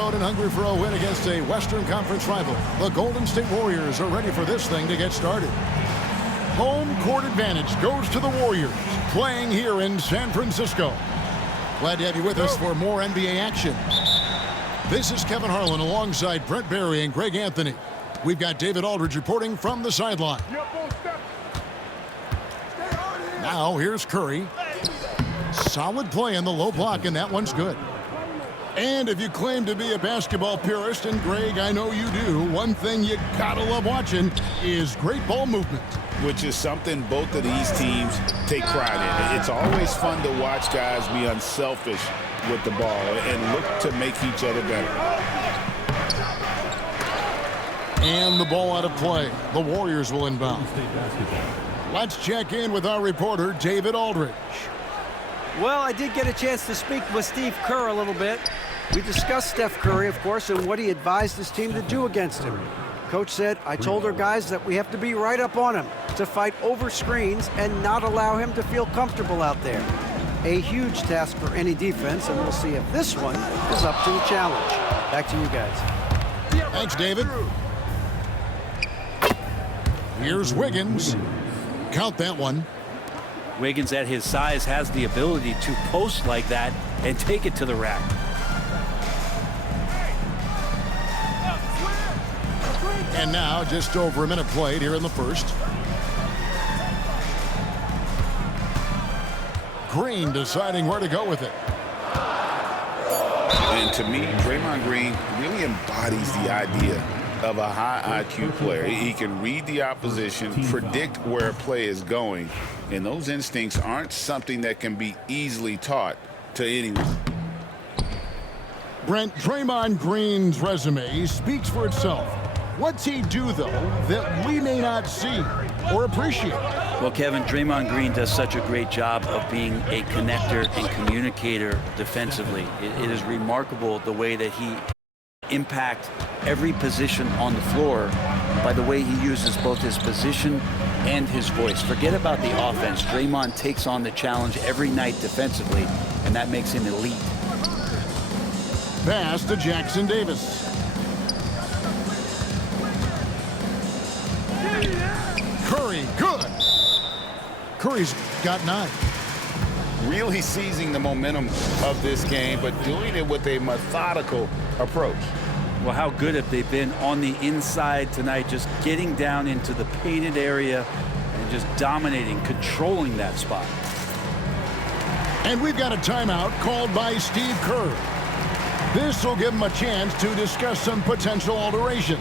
road and hungry for a win against a Western Conference rival. The Golden State Warriors are ready for this thing to get started. Home court advantage goes to the Warriors, playing here in San Francisco. Glad to have you with us for more NBA action. This is Kevin Harlan alongside Brent Barry and Greg Anthony. We've got David Aldridge reporting from the sideline. Now here's Curry. Solid play in the low block, and that one's good. And if you claim to be a basketball purist, and Greg, I know you do, one thing you gotta love watching is great ball movement. Which is something both of these teams take pride in. It's always fun to watch guys be unselfish with the ball and look to make each other better. And the ball out of play. The Warriors will inbound. Let's check in with our reporter, David Aldridge. Well, I did get a chance to speak with Steve Kerr a little bit. We discussed Steph Curry, of course, and what he advised his team to do against him. Coach said, I told our guys that we have to be right up on him, to fight over screens and not allow him to feel comfortable out there. A huge task for any defense, and we'll see if this one is up to the challenge. Back to you guys. Thanks, David. Here's Wiggins. Count that one. Wiggins at his size has the ability to post like that and take it to the rack. And now just over a minute played here in the first. Green deciding where to go with it. And to me, Draymond Green really embodies the idea of a high IQ player. He can read the opposition, predict where a play is going, and those instincts aren't something that can be easily taught to anyone. Brent, Draymond Green's resume speaks for itself. What's he do, though, that we may not see or appreciate? Well, Kevin, Draymond Green does such a great job of being a connector and communicator defensively. It is remarkable the way that he impacts every position on the floor by the way he uses both his position and his voice. Forget about the offense. Draymond takes on the challenge every night defensively, and that makes him elite. Pass to Jackson Davis. Curry, good. Curry's got 9. Really seizing the momentum of this game, but doing it with a methodical approach. Well, how good have they been on the inside tonight, just getting down into the painted area and just dominating, controlling that spot. And we've got a timeout called by Steve Kerr. This will give him a chance to discuss some potential alterations.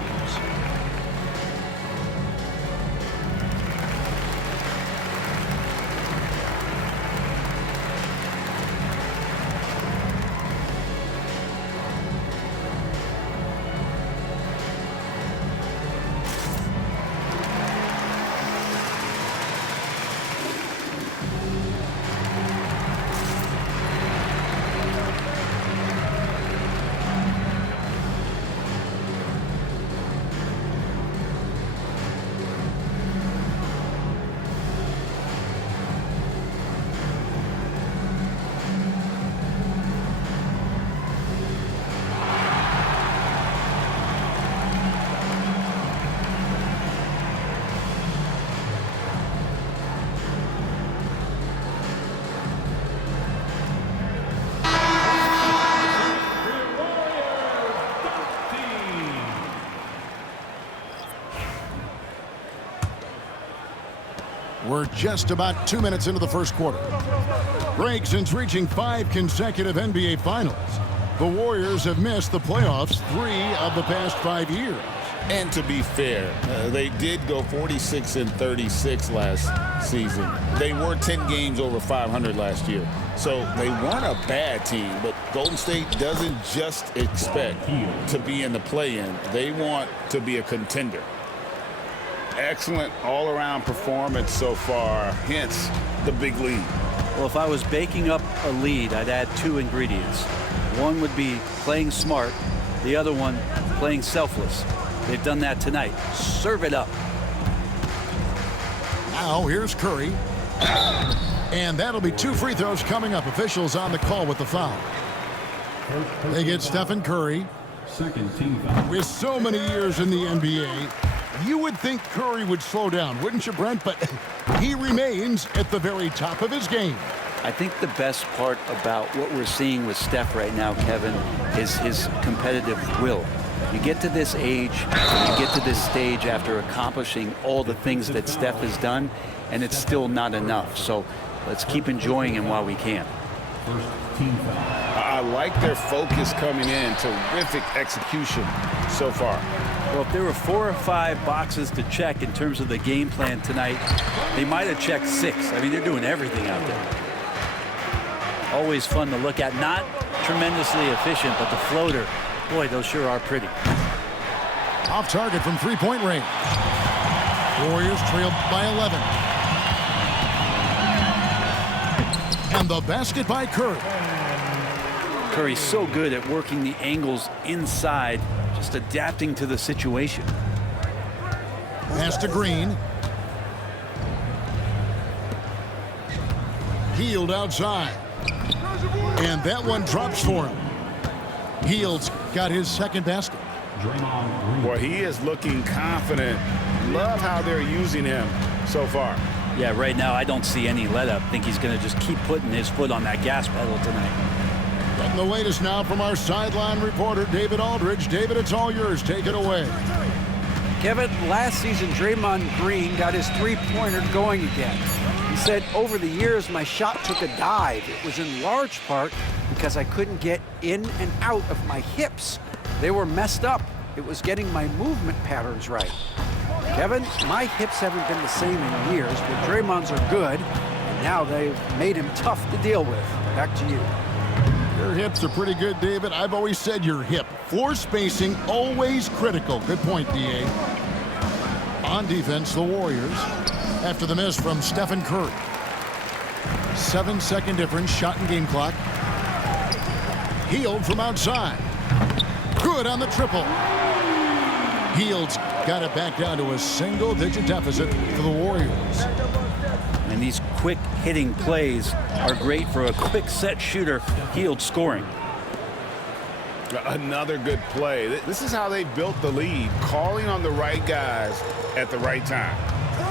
We're just about 2 minutes into the first quarter. Greg, since reaching 5 consecutive NBA Finals, the Warriors have missed the playoffs 3 of the past 5 years. And to be fair, they did go 46-36 last season. They were 10 games over 500 last year. So they weren't a bad team, but Golden State doesn't just expect to be in the play-in. They want to be a contender. Excellent all-around performance so far, hence the big lead. Well, if I was baking up a lead, I'd add 2 ingredients. One would be playing smart, the other one playing selfless. They've done that tonight. Serve it up. Now here's Curry. And that'll be 2 free throws coming up. Officials on the call with the foul. They get Stephen Curry. Second team foul. With so many years in the NBA, you would think Curry would slow down, wouldn't you, Brent? But he remains at the very top of his game. I think the best part about what we're seeing with Steph right now, Kevin, is his competitive will. You get to this age, you get to this stage after accomplishing all the things that Steph has done, and it's still not enough. So let's keep enjoying him while we can. First team foul. I like their focus coming in. Terrific execution so far. Well, if there were 4 or 5 boxes to check in terms of the game plan tonight, they might have checked 6. I mean, they're doing everything out there. Always fun to look at. Not tremendously efficient, but the floater, boy, those sure are pretty. Off target from three-point range. Warriors trail by 11. And the basket by Curry. Curry's so good at working the angles inside, just adapting to the situation. Pass to Green. Hield outside. And that one drops for him. Hield's got his second basket. Draymond Green. Boy, he is looking confident. Love how they're using him so far. Yeah, right now I don't see any let up. Think he's going to just keep putting his foot on that gas pedal tonight. Getting the latest now from our sideline reporter, David Aldridge. David, it's all yours. Take it away. Kevin, last season, Draymond Green got his three-pointer going again. He said, over the years, my shot took a dive. It was in large part because I couldn't get in and out of my hips. They were messed up. It was getting my movement patterns right. Kevin, my hips haven't been the same in years, but Draymond's are good, and now they've made him tough to deal with. Back to you. Your hips are pretty good, David. I've always said your hip. Floor spacing, always critical. Good point, D.A. On defense, the Warriors, after the miss from Stephen Curry. 7-second difference, shot and game clock. Hield from outside. Good on the triple. Hield's got it back down to a single-digit deficit for the Warriors. And these quick hitting plays are great for a quick set shooter. Hield scoring. Another good play. This is how they built the lead, calling on the right guys at the right time.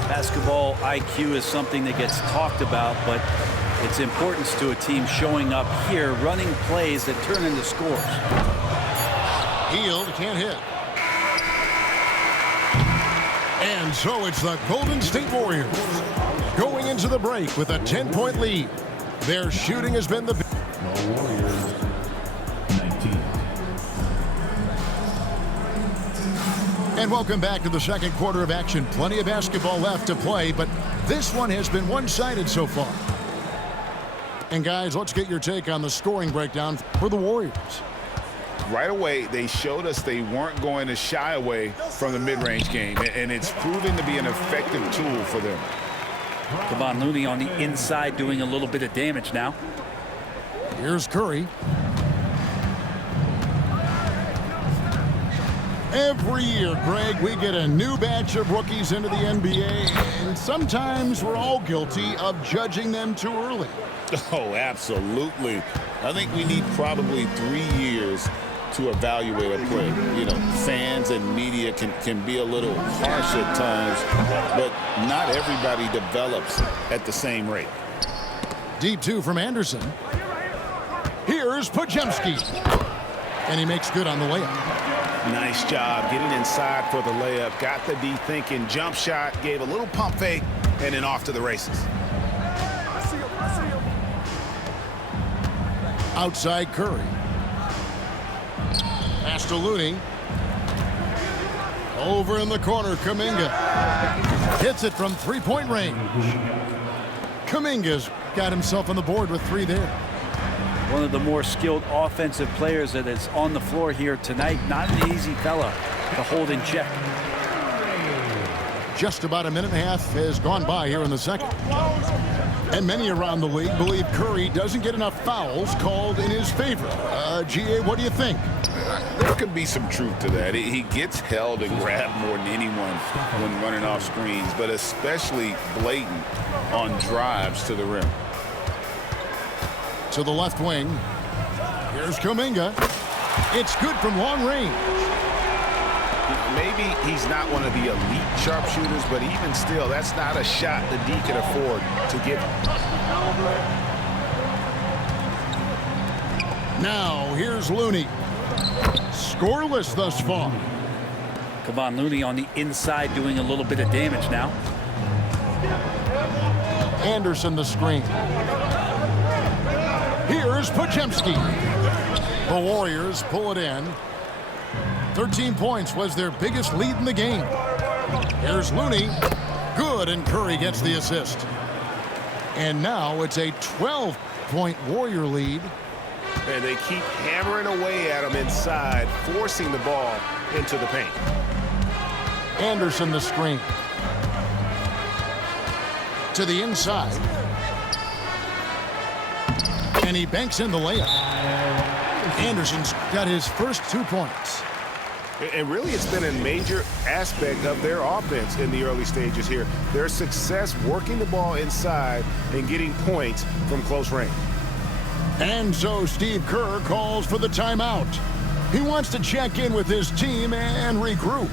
Basketball IQ is something that gets talked about, but its importance to a team showing up here, running plays that turn into scores. Hield can't hit. And so it's the Golden State Warriors going into the break with a 10-point lead. Their shooting has been the Warriors 19. And welcome back to the second quarter of action. Plenty of basketball left to play, but this one has been one-sided so far. And guys, let's get your take on the scoring breakdown for the Warriors. Right away, they showed us they weren't going to shy away from the mid-range game, and it's proven to be an effective tool for them. Kevon Looney on the inside doing a little bit of damage now. Here's Curry. Every year, Greg, we get a new batch of rookies into the NBA, and sometimes we're all guilty of judging them too early. Oh, absolutely. I think we need probably 3 years to evaluate a play. You know, fans and media can be a little harsh at times, but not everybody develops at the same rate. Deep two from Anderson. Here's Podziemski. And he makes good on the layup. Nice job getting inside for the layup. Got the D thinking, jump shot, gave a little pump fake, and then off to the races. Outside Curry. Pass to Looney. Over in the corner, Kuminga. Hits it from three-point range. Kuminga's got himself on the board with 3 there. One of the more skilled offensive players that is on the floor here tonight. Not an easy fella to hold in check. Just about a minute and a half has gone by here in the second. And many around the league believe Curry doesn't get enough fouls called in his favor. GA, what do you think? There could be some truth to that. He gets held and grabbed more than anyone when running off screens, but especially blatant on drives to the rim. To the left wing. Here's Kuminga. It's good from long range. Maybe he's not one of the elite sharpshooters, but even still, that's not a shot the D can afford to give him. Now, here's Looney. Scoreless thus far. Come on, Looney on the inside doing a little bit of damage now. Anderson the screen. Here's Podziemski. The Warriors pull it in. 13 points was their biggest lead in the game. Here's Looney. Good, and Curry gets the assist. And now it's a 12-point Warrior lead. And they keep hammering away at him inside, forcing the ball into the paint. Anderson the screen. To the inside. And he banks in the layup. Anderson's got his first 2 points. And really, it's been a major aspect of their offense in the early stages here. Their success working the ball inside and getting points from close range. And so Steve Kerr calls for the timeout. He wants to check in with his team and regroup.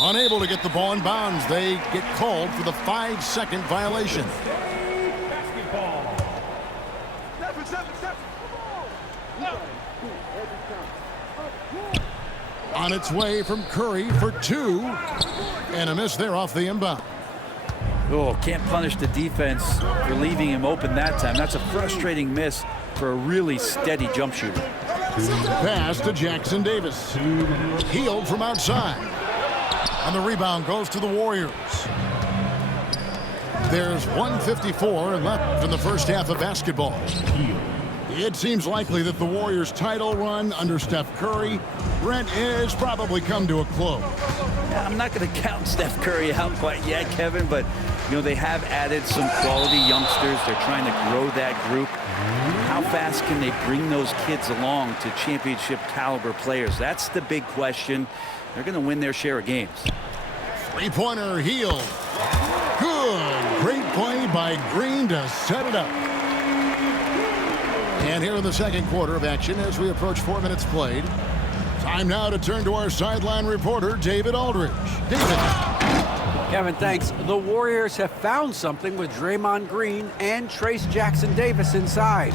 Unable to get the ball in bounds, they get called for the 5-second violation. On its way from Curry for 2, and a miss there off the inbound. Oh, can't punish the defense for leaving him open that time. That's a frustrating miss for a really steady jump shooter. Pass to Jackson Davis. Healed from outside. And the rebound goes to the Warriors. There's 1:54 left in the first half of basketball. It seems likely that the Warriors' title run under Steph Curry, Brent, is probably come to a close. Yeah, I'm not going to count Steph Curry out quite yet, Kevin, but you know they have added some quality youngsters. They're trying to grow that group. How fast can they bring those kids along to championship caliber players? That's the big question. They're going to win their share of games. Three-pointer healed. Good. Great play by Green to set it up. And here in the second quarter of action as we approach 4 minutes played. Time now to turn to our sideline reporter, David Aldridge. David. Kevin, thanks. The Warriors have found something with Draymond Green and Trace Jackson Davis inside.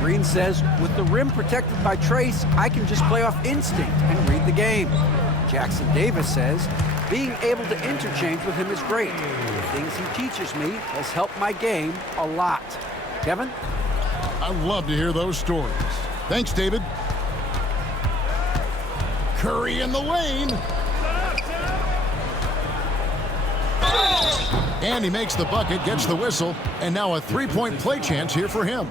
Green says, with the rim protected by Trace, I can just play off instinct and read the game. Jackson Davis says, being able to interchange with him is great. The things he teaches me has helped my game a lot. Kevin? I love to hear those stories. Thanks, David. Curry in the lane. And he makes the bucket, gets the whistle, and now a three-point play chance here for him.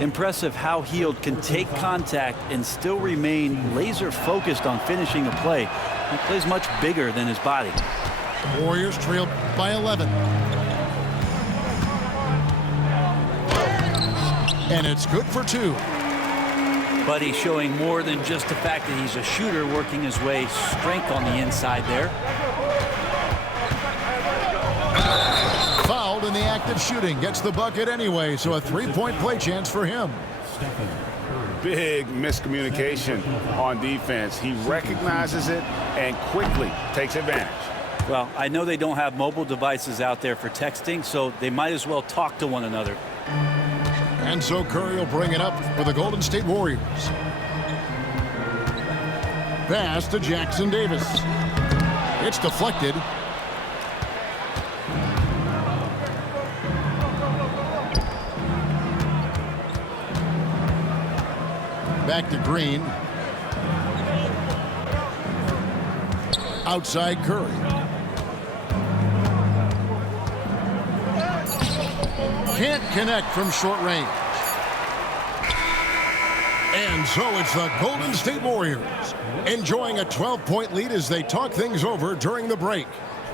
Impressive how Hield can take contact and still remain laser focused on finishing a play. He plays much bigger than his body. Warriors trail by 11. And it's good for 2. But he's showing more than just the fact that he's a shooter, working his way strength on the inside there. Fouled in the act of shooting. Gets the bucket anyway, so a three-point play chance for him. Big miscommunication on defense. He recognizes it and quickly takes advantage. Well, I know they don't have mobile devices out there for texting, so they might as well talk to one another. And so Curry will bring it up for the Golden State Warriors. Pass to Jackson Davis. It's deflected. Back to Green. Outside Curry. Can't connect from short range. And so it's the Golden State Warriors enjoying a 12-point lead as they talk things over during the break.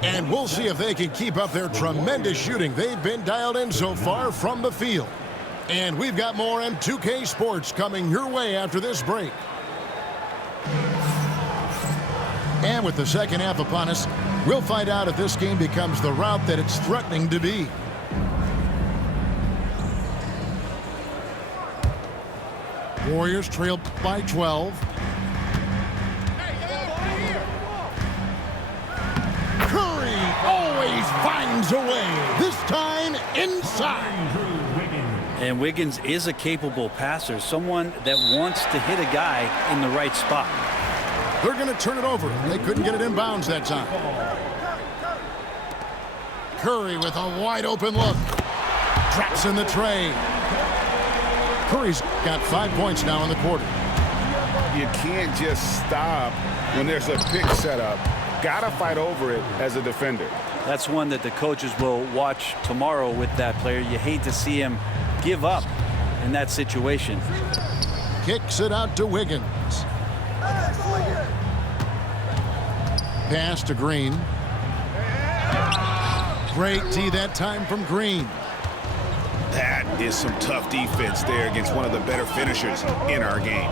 And we'll see if they can keep up their tremendous shooting they've been dialed in so far from the field. And we've got more M2K Sports coming your way after this break. And with the second half upon us, we'll find out if this game becomes the route that it's threatening to be. Warriors trail by 12. Curry always finds a way, this time inside. And Wiggins is a capable passer, someone that wants to hit a guy in the right spot. They're going to turn it over. They couldn't get it inbounds that time. Curry with a wide open look. Drops in the tray. Curry's got 5 points now in the quarter. You can't just stop when there's a pick set up. Gotta fight over it as a defender. That's one that the coaches will watch tomorrow with that player. You hate to see him give up in that situation. Kicks it out to Wiggins. Pass to Green. Great tee that time from Green. That is some tough defense there against one of the better finishers in our game.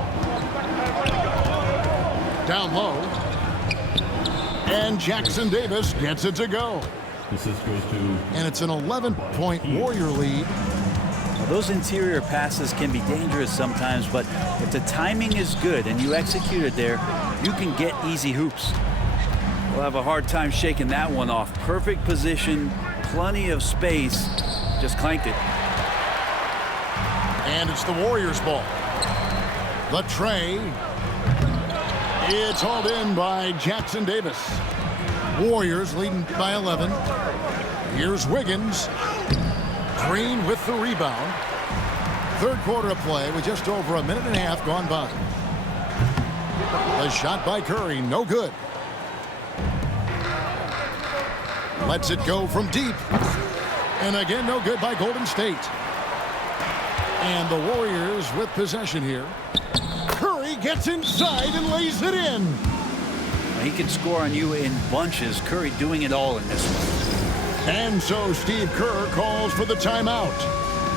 Down low. And Jackson Davis gets it to go. Assist goes to... And it's an 11-point Warrior lead. Now, those interior passes can be dangerous sometimes, but if the timing is good and you execute it there, you can get easy hoops. We'll have a hard time shaking that one off. Perfect position, plenty of space, just clanked it. And it's the Warriors' ball. The tray. It's hauled in by Jackson Davis. Warriors leading by 11. Here's Wiggins. Green with the rebound. Third quarter of play with just over a minute and a half gone by. The shot by Curry, no good. Lets it go from deep. And again, no good by Golden State. And the Warriors with possession here. Curry gets inside and lays it in. He can score on you in bunches. Curry doing it all in this one. And so Steve Kerr calls for the timeout.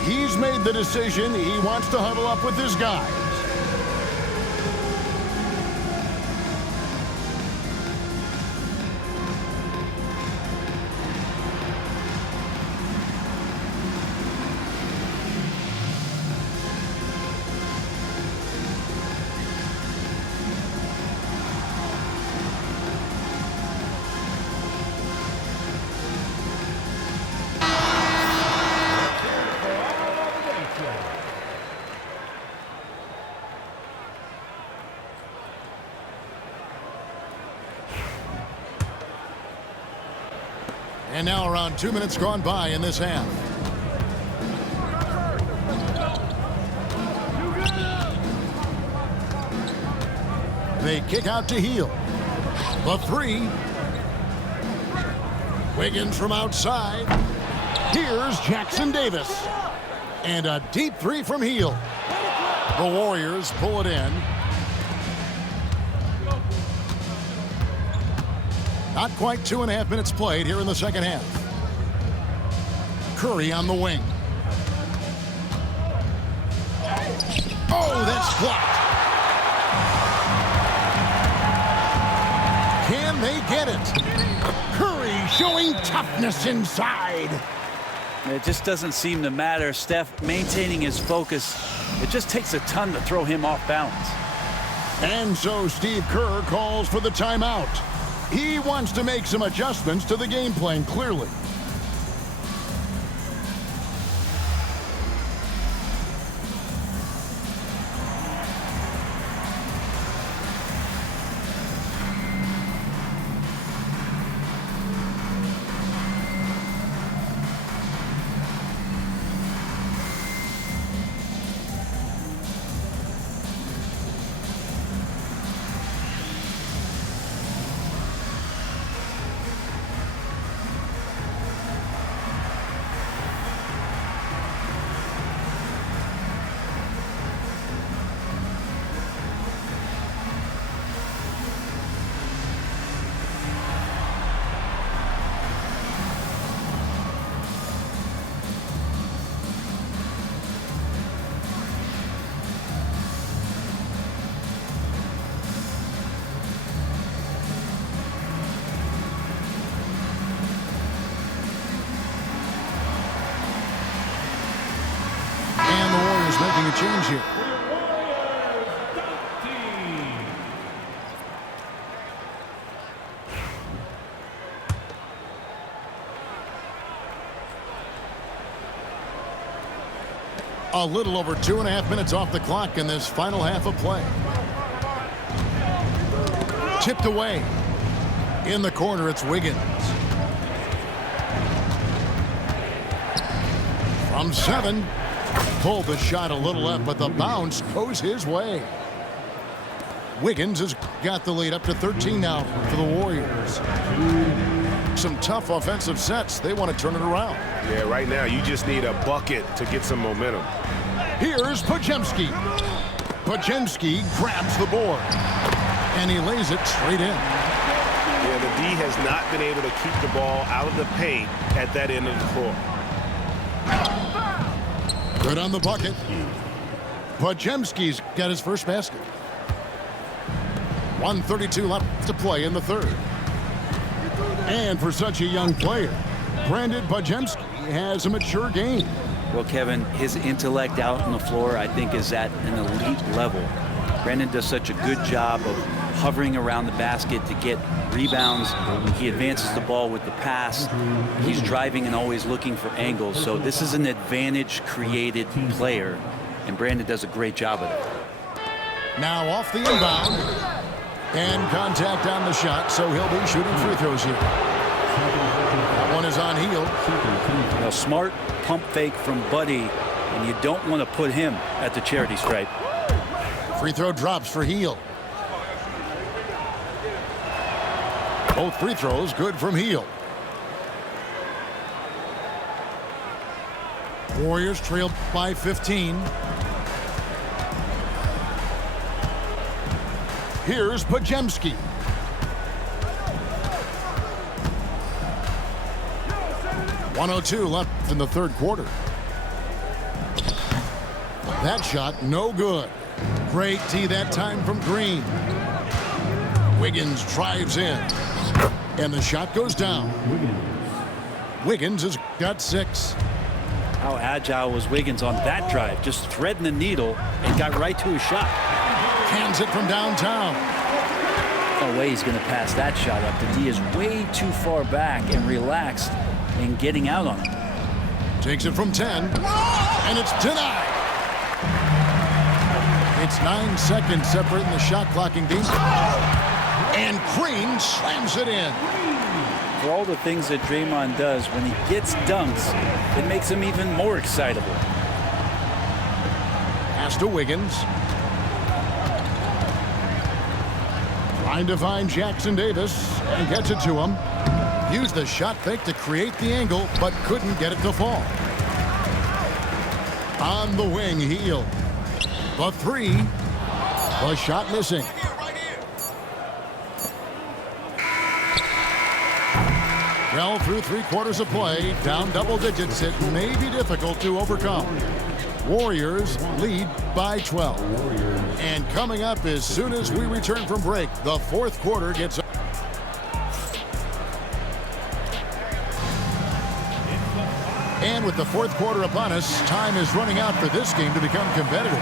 He's made the decision. He wants to huddle up with his guys. And now around 2 minutes gone by in this half. They kick out to Heel. The three. Wiggins from outside. Here's Jackson Davis. And a deep three from Heel. The Warriors pull it in. Not quite 2.5 minutes played here in the second half. Curry on the wing. Oh, that's blocked. Can they get it? Curry showing toughness inside. It just doesn't seem to matter. Steph maintaining his focus. It just takes a ton to throw him off balance. And so Steve Kerr calls for the timeout. He wants to make some adjustments to the game plan, clearly. Making a change here. A little over 2.5 minutes off the clock in this final half of play. Chipped away. In the corner, it's Wiggins. From 7. Pulled the shot a little left, but the bounce goes his way. Wiggins has got the lead up to 13 now for the Warriors. Some tough offensive sets. They want to turn it around. Yeah, right now you just need a bucket to get some momentum. Here's Podziemski. Podziemski grabs the board, and he lays it straight in. Yeah, the D has not been able to keep the ball out of the paint at that end of the floor. Good on the bucket. Podziemski's got his first basket. 1:32 left to play in the third. And for such a young player, Brandon Podziemski has a mature game. Well, Kevin, his intellect out on the floor, I think, is at an elite level. Brandon does such a good job of hovering around the basket to get rebounds. He advances the ball with the pass. He's driving and always looking for angles. So this is an advantage-created player, and Brandon does a great job of it. Now off the inbound, and contact on the shot, so he'll be shooting free throws here. That one is on heel. A smart pump fake from Buddy, and you don't want to put him at the charity stripe. Free throw drops for Heel. Both free throws good from Heel. Warriors trailed by 15. Here's Podziemski. .102 left in the third quarter. That shot no good. Great tee that time from Green. Wiggins drives in, and the shot goes down. Wiggins has got 6. How agile was Wiggins on that drive? Just threading the needle and got right to his shot. Hands it from downtown. No way he's going to pass that shot up. The D is way too far back and relaxed in getting out on him. Takes it from 10, and it's denied. It's 9 seconds separating the shot clocking team. And Green slams it in. For all the things that Draymond does, when he gets dunks, it makes him even more excitable. Pass to Wiggins. Trying to find Jackson Davis and gets it to him. Used the shot fake to create the angle, but couldn't get it to fall. On the wing, Heel. The 3. The shot missing. Well, through 3 quarters of play, down double digits, it may be difficult to overcome. Warriors lead by 12. And coming up as soon as we return from break, the fourth quarter gets. And with the fourth quarter upon us, time is running out for this game to become competitive.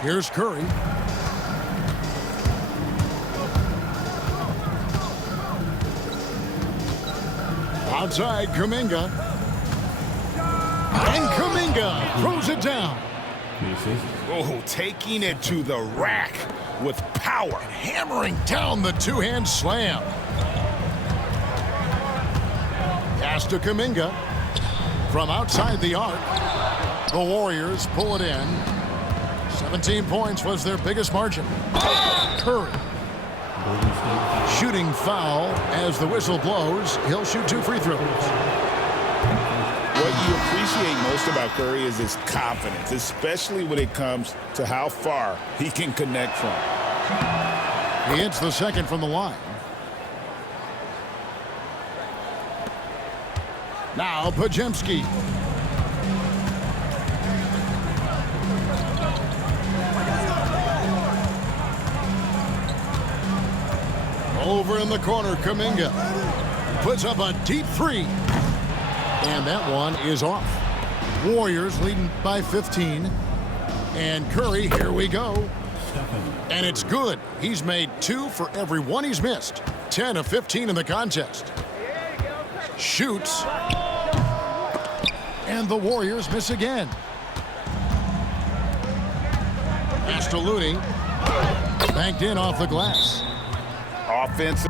Here's Curry. Outside, Kuminga. And Kuminga throws it down. The assist. Oh, taking it to the rack with power. Hammering down the two-hand slam. Pass to Kuminga. From outside the arc, the Warriors pull it in. 17 points was their biggest margin. Curry. Golden State. Shooting foul as the whistle blows. He'll shoot 2 free throws. What you appreciate most about Curry is his confidence, especially when it comes to how far he can connect from. He hits the second from the line. Now Podziemski. Over in the corner, Kuminga puts up a deep three. And that one is off. Warriors leading by 15. And Curry, here we go. And it's good. He's made 2 for every one he's missed. 10 of 15 in the contest. Shoots. And the Warriors miss again. Pass to Looney. Banked in off the glass. Offensive.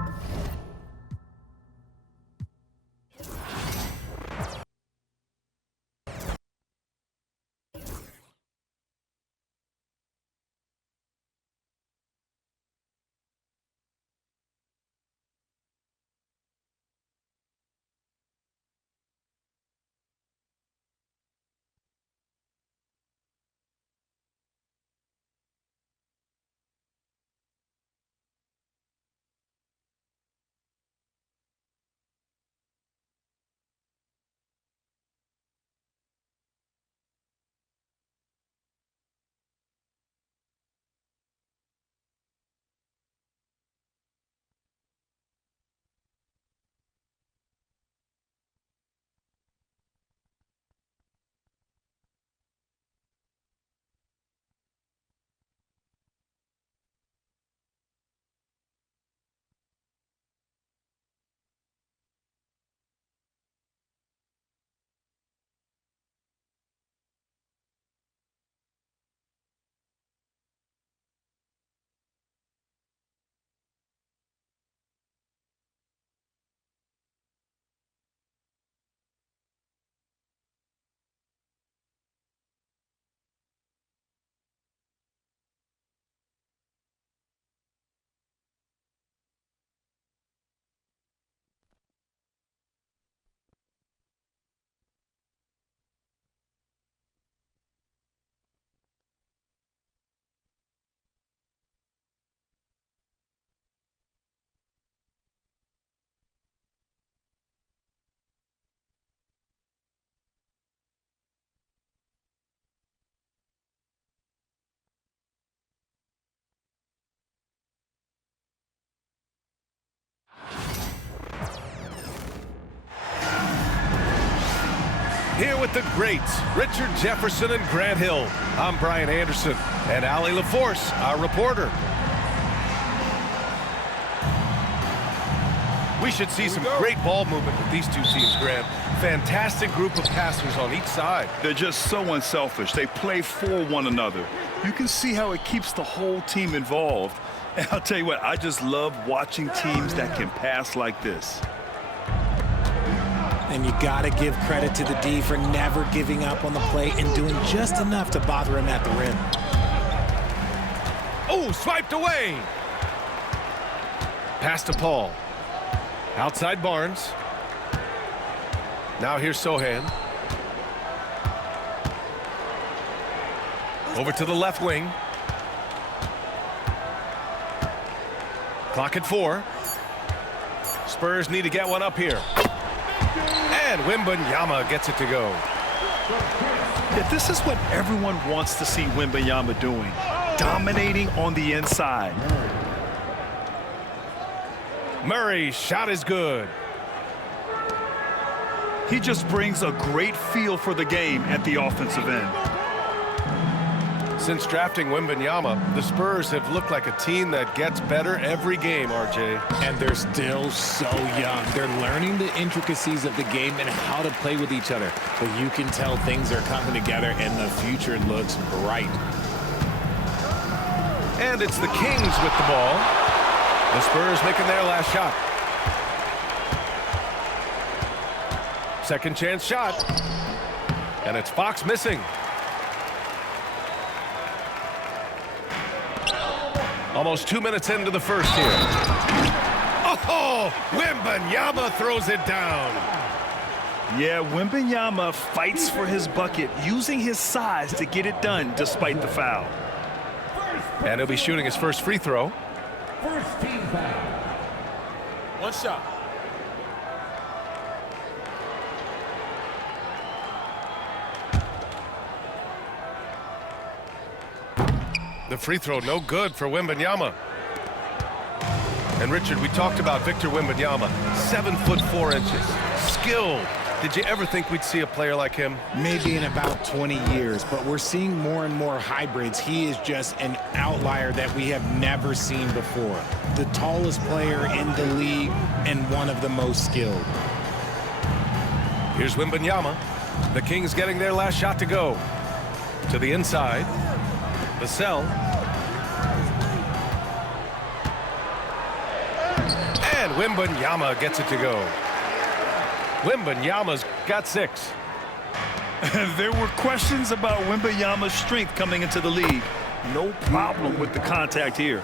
Here with the greats, Richard Jefferson and Grant Hill. I'm Brian Anderson, and Allie LaForce, our reporter. We should see some great ball movement with these two teams, Grant. Fantastic group of passers on each side. They're just so unselfish. They play for one another. You can see how it keeps the whole team involved. And I'll tell you what, I just love watching teams that can pass like this. And you got to give credit to the D for never giving up on the play and doing just enough to bother him at the rim. Oh, swiped away. Pass to Paul. Outside Barnes. Now here's Sohan. Over to the left wing. Clock at 4. Spurs need to get one up here. And Wembanyama gets it to go. Yeah, this is what everyone wants to see Wembanyama doing. Dominating on the inside. Murray's shot is good. He just brings a great feel for the game at the offensive end. Since drafting Wembanyama, the Spurs have looked like a team that gets better every game, RJ. And they're still so young. They're learning the intricacies of the game and how to play with each other. But you can tell things are coming together and the future looks bright. And it's the Kings with the ball. The Spurs making their last shot. Second chance shot. And it's Fox missing. Almost 2 minutes into the first here. Oh, Wembanyama throws it down. Yeah, Wembanyama fights for his bucket, using his size to get it done despite the foul. And he'll be shooting his first free throw. First team foul. One shot. The free throw no good for Wembanyama. And Richard, we talked about Victor Wembanyama, 7'4", skilled. Did you ever think we'd see a player like him? Maybe in about 20 years, but we're seeing more and more hybrids. He is just an outlier that we have never seen before. The tallest player in the league and one of the most skilled. Here's Wembanyama. The Kings getting their last shot to go. To the inside. Vassell. And Wembanyama gets it to go. Wembanyama's got 6. There were questions about Wembanyama's strength coming into the league. No problem with the contact here.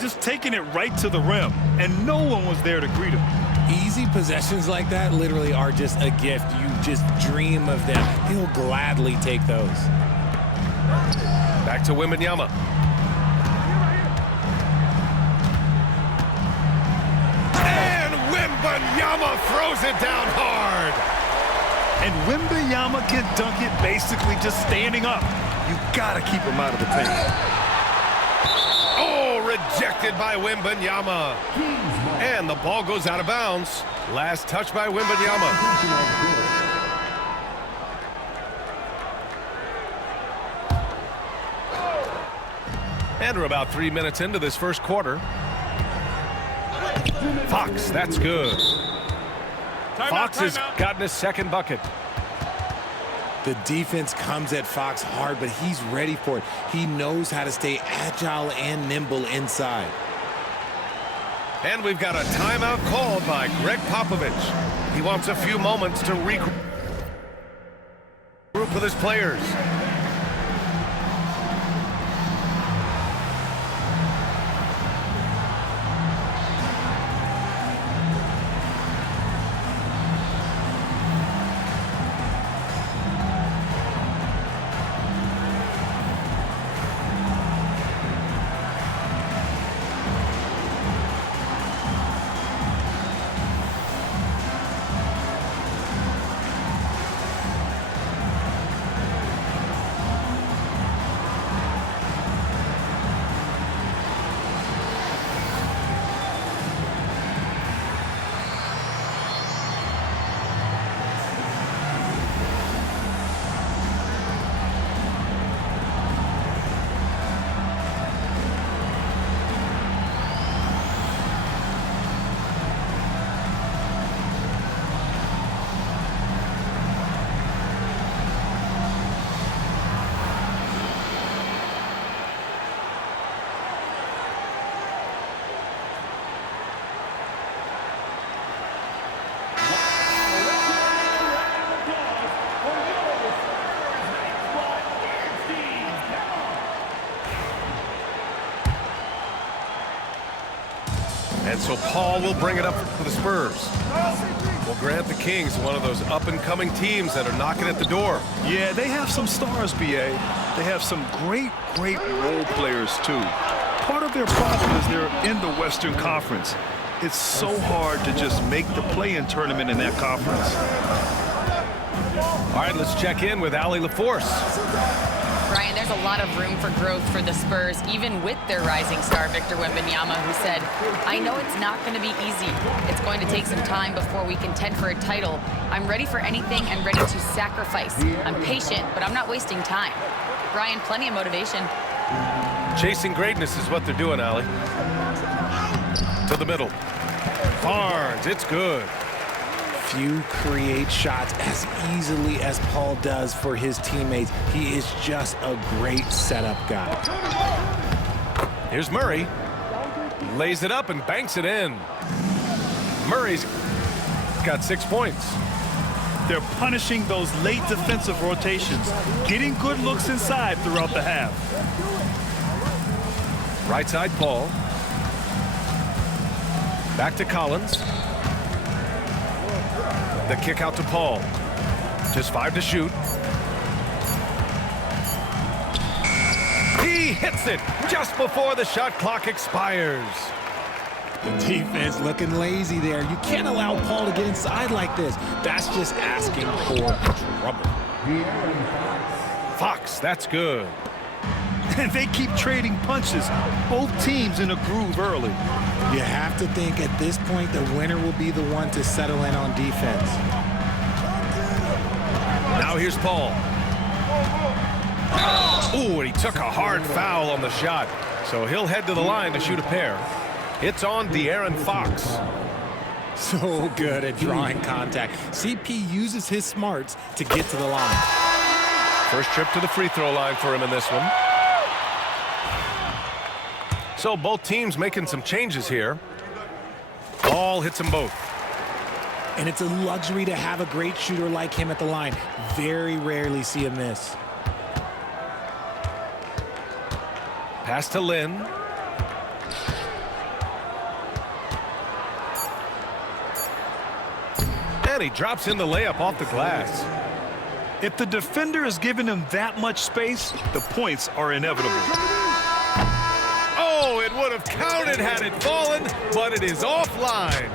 Just taking it right to the rim, and no one was there to greet him. Easy possessions like that literally are just a gift. You just dream of them. He'll gladly take those. Back to Wembanyama. And Wembanyama throws it down hard. And Wembanyama can dunk it basically just standing up. You gotta keep him out of the paint. Oh, rejected by Wembanyama. And the ball goes out of bounds. Last touch by Wembanyama. And we're about 3 minutes into this first quarter. Fox, that's good. Fox has gotten his second bucket. The defense comes at Fox hard, but he's ready for it. He knows how to stay agile and nimble inside. And we've got a timeout called by Greg Popovich. He wants a few moments to regroup with his players. And so Paul will bring it up for the Spurs. Well, Grant, the Kings, one of those up-and-coming teams that are knocking at the door. Yeah, they have some stars, BA. They have some great role players, too. Part of their problem is they're in the Western Conference. It's so hard to just make the play-in tournament in that conference. All right, let's check in with Allie LaForce. Brian, there's a lot of room for growth for the Spurs, even with their rising star, Victor Wembanyama, who said, I know it's not going to be easy. It's going to take some time before we contend for a title. I'm ready for anything and ready to sacrifice. I'm patient, but I'm not wasting time. Brian, plenty of motivation. Chasing greatness is what they're doing, Allie. To the middle. Barnes, it's good. Few create shots as easily as Paul does for his teammates. He is just a great setup guy. Here's Murray. Lays it up and banks it in. Murray's got 6 points. They're punishing those late defensive rotations, getting good looks inside throughout the half. Right side, Paul. Back to Collins. The kick out to Paul. Just 5 to shoot. He hits it just before the shot clock expires. The defense looking lazy there. You can't allow Paul to get inside like this. That's just asking for trouble. Fox, that's good. And they keep trading punches. Both teams in a groove early. You have to think at this point the winner will be the one to settle in on defense. Now here's Paul. Ooh, and he took a hard foul on the shot. So he'll head to the line to shoot a pair. It's on De'Aaron Fox. So good at drawing contact. CP uses his smarts to get to the line. First trip to the free throw line for him in this one. So both teams making some changes here. Ball hits them both. And it's a luxury to have a great shooter like him at the line. Very rarely see a miss. Pass to Lynn. And he drops in the layup off the glass. If the defender is giving him that much space, the points are inevitable. Oh, it would have counted had it fallen, but it is offline.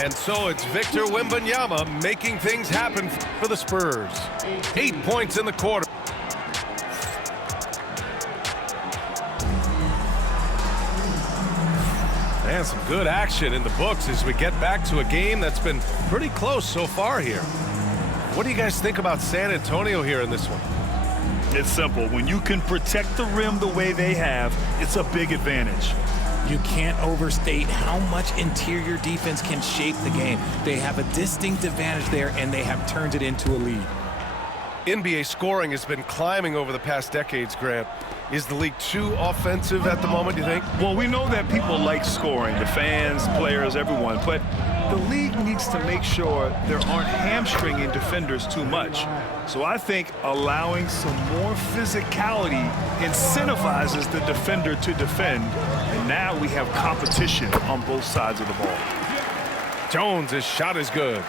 And so it's Victor Wembanyama making things happen for the Spurs. 8 points in the quarter. And some good action in the books as we get back to a game that's been pretty close so far here. What do you guys think about San Antonio here in this one? It's simple. When you can protect the rim the way they have, it's a big advantage. You can't overstate how much interior defense can shape the game. They have a distinct advantage there, and they have turned it into a lead. NBA scoring has been climbing over the past decades, Grant. Is the league too offensive at the moment, do you think? Well, we know that people like scoring, the fans, players, everyone, but the league needs to make sure there aren't hamstringing defenders too much. So I think allowing some more physicality incentivizes the defender to defend, and now we have competition on both sides of the ball. Jones, his shot is good.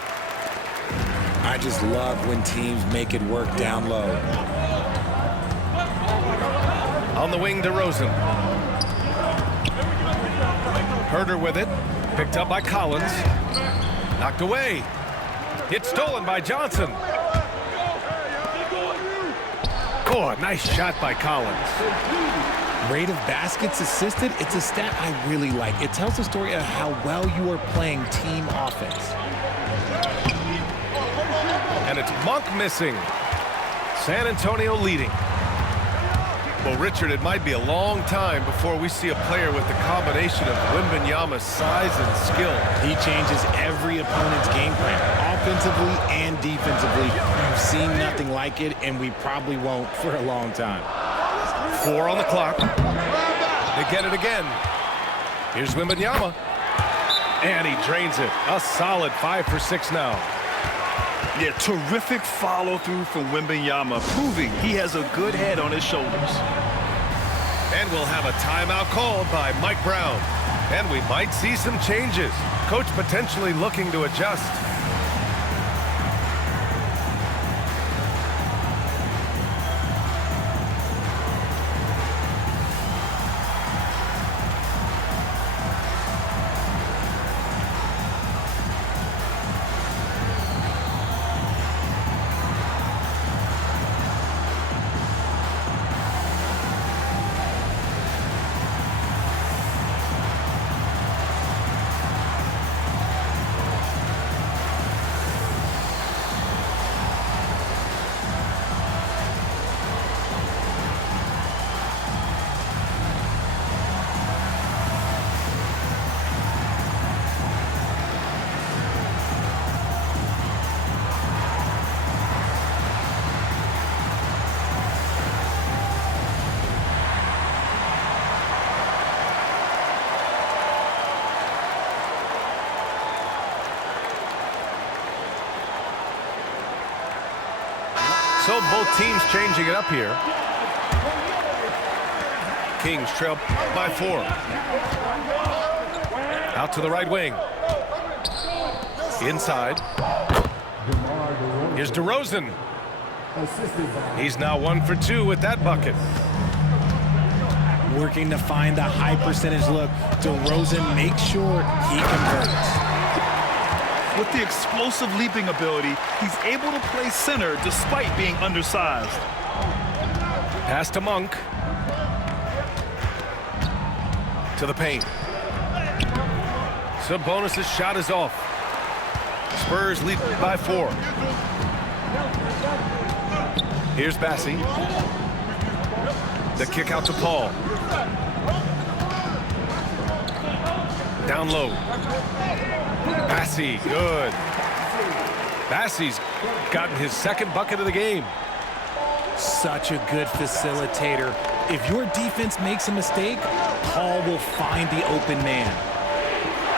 I just love when teams make it work down low. On the wing to Rosen. Herter with it. Picked up by Collins. Knocked away. It's stolen by Johnson. Oh, a nice shot by Collins. Rate of baskets assisted, it's a stat I really like. It tells the story of how well you are playing team offense. And it's Monk missing. San Antonio leading. Well, Richard, it might be a long time before we see a player with the combination of Wembanyama's size and skill. He changes every opponent's game plan, offensively and defensively. You've seen nothing like it, and we probably won't for a long time. 4 on the clock. They get it again. Here's Wembanyama. And he drains it. A solid 5 for 6 now. Yeah, terrific follow-through from Wembanyama, proving he has a good head on his shoulders. And we'll have a timeout called by Mike Brown. And we might see some changes. Coach potentially looking to adjust. So both teams changing it up here. Kings trail by 4. Out to the right wing. Inside. Here's DeRozan. He's now 1 for 2 with that bucket. Working to find the high percentage look. DeRozan makes sure he converts. With the explosive leaping ability, he's able to play center despite being undersized. Pass to Monk. To the paint. Sabonis' shot is off. Spurs lead by 4. Here's Bassi. The kick out to Paul. Down low. Bassi, good. Bassi's gotten his second bucket of the game. Such a good facilitator. If your defense makes a mistake, Paul will find the open man.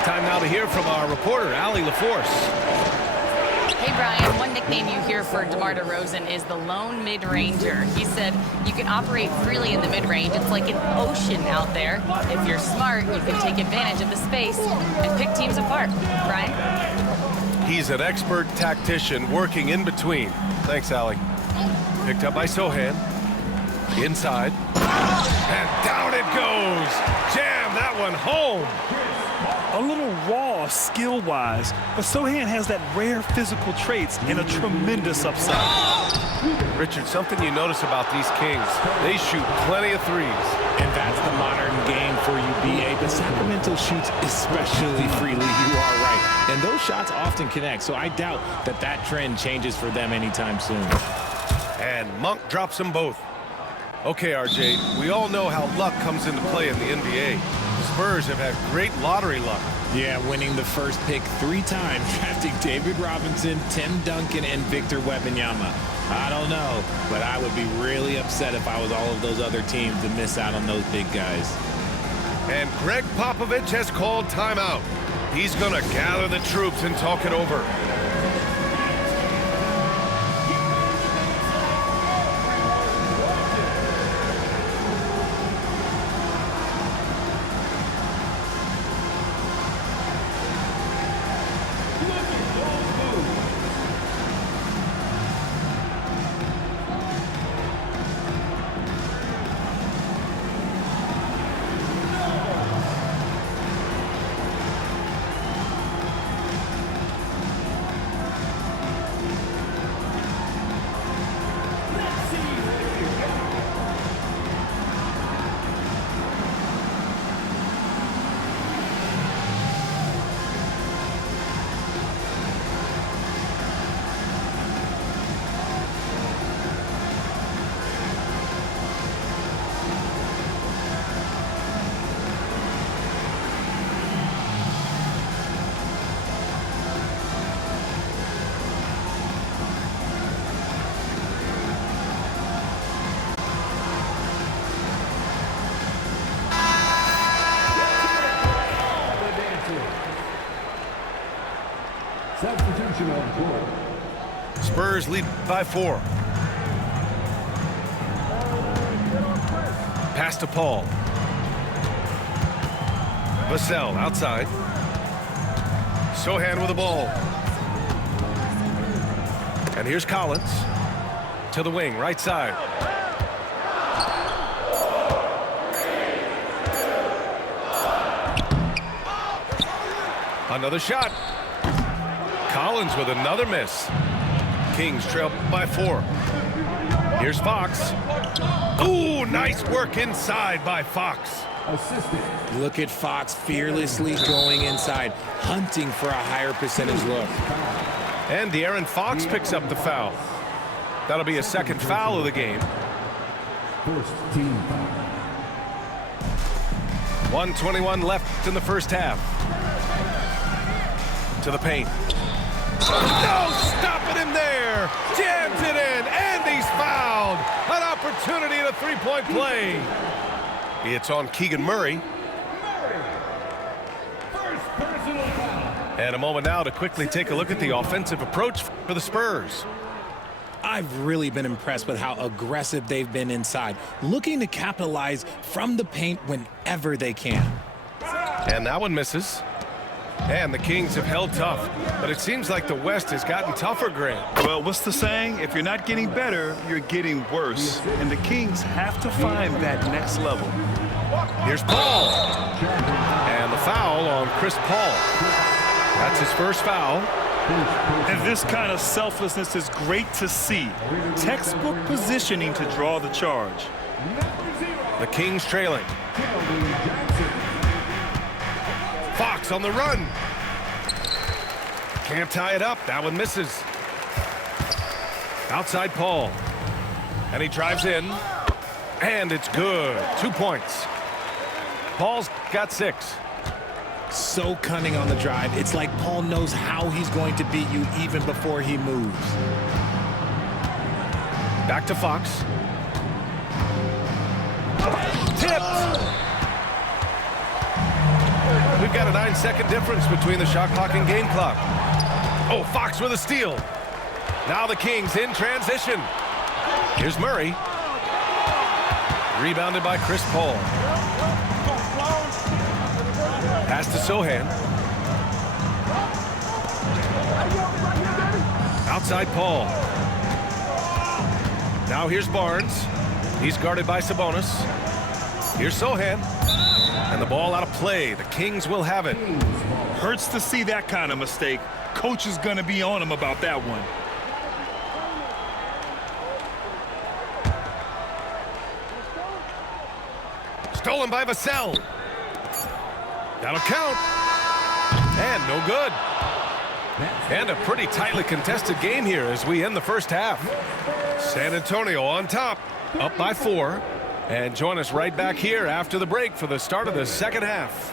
Time now to hear from our reporter, Allie LaForce. Hey, Brian, one nickname you hear for DeMar DeRozan is the lone mid-ranger. He said you can operate freely in the mid-range. It's like an ocean out there. If you're smart, you can take advantage of the space and pick teams apart. Brian? He's an expert tactician working in between. Thanks, Allie. Picked up by Sohan. Inside. And down it goes. Jam that one home. A little raw skill-wise, but Sohan has that rare physical traits and a tremendous upside. Richard, something you notice about these Kings, they shoot plenty of threes. And that's the modern game for you, BA. But Sacramento shoots especially freely. You are right. And those shots often connect, so I doubt that that trend changes for them anytime soon. And Monk drops them both. Okay, RJ, we all know how luck comes into play in the NBA. Spurs have had great lottery luck. Yeah, winning the first pick 3 times, drafting David Robinson, Tim Duncan, and Victor Wembanyama. I don't know, but I would be really upset if I was all of those other teams to miss out on those big guys. And Greg Popovich has called timeout. He's going to gather the troops and talk it over. Substitution on court. Spurs lead by 4. Pass to Paul. Vassell outside. Sohan with the ball. And here's Collins to the wing, right side. Another shot. Collins with another miss. Kings trail by 4. Here's Fox. Ooh, nice work inside by Fox. Look at Fox fearlessly going inside, hunting for a higher percentage look. And De'Aaron Fox picks up the foul. That'll be a second foul of the game. First team foul. 1:21 left in the first half. To the paint. No, stopping him there. Jams it in, and he's fouled. An opportunity in a three-point play. It's on Keegan Murray. First personal foul. And a moment now to quickly take a look at the offensive approach for the Spurs. I I've really been impressed with how aggressive they've been inside, looking to capitalize from the paint whenever they can. And that one misses. And the Kings have held tough, but it seems like the West has gotten tougher, Grant. Well, what's the saying? If you're not getting better, you're getting worse. And the Kings have to find that next level. Here's Paul. And the foul on Chris Paul. That's his first foul. And this kind of selflessness is great to see. Textbook positioning to draw the charge. The Kings trailing. Fox on the run. Can't tie it up. That one misses. Outside Paul. And he drives in. And it's good. 2 points. Paul's got 6. So cunning on the drive. It's like Paul knows how he's going to beat you even before he moves. Back to Fox. Tipped. We've got a 9-second difference between the shot clock and game clock. Oh, Fox with a steal. Now the Kings in transition. Here's Murray. Rebounded by Chris Paul. Pass to Sohan. Outside Paul. Now here's Barnes. He's guarded by Sabonis. Here's Sohan. And the ball out of play. The Kings will have it. Hurts to see that kind of mistake. Coach is going to be on him about that one. Stolen by Vassell. That'll count. And no good. And a pretty tightly contested game here as we end the first half. San Antonio on top, up by 4. And join us right back here after the break for the start of the second half.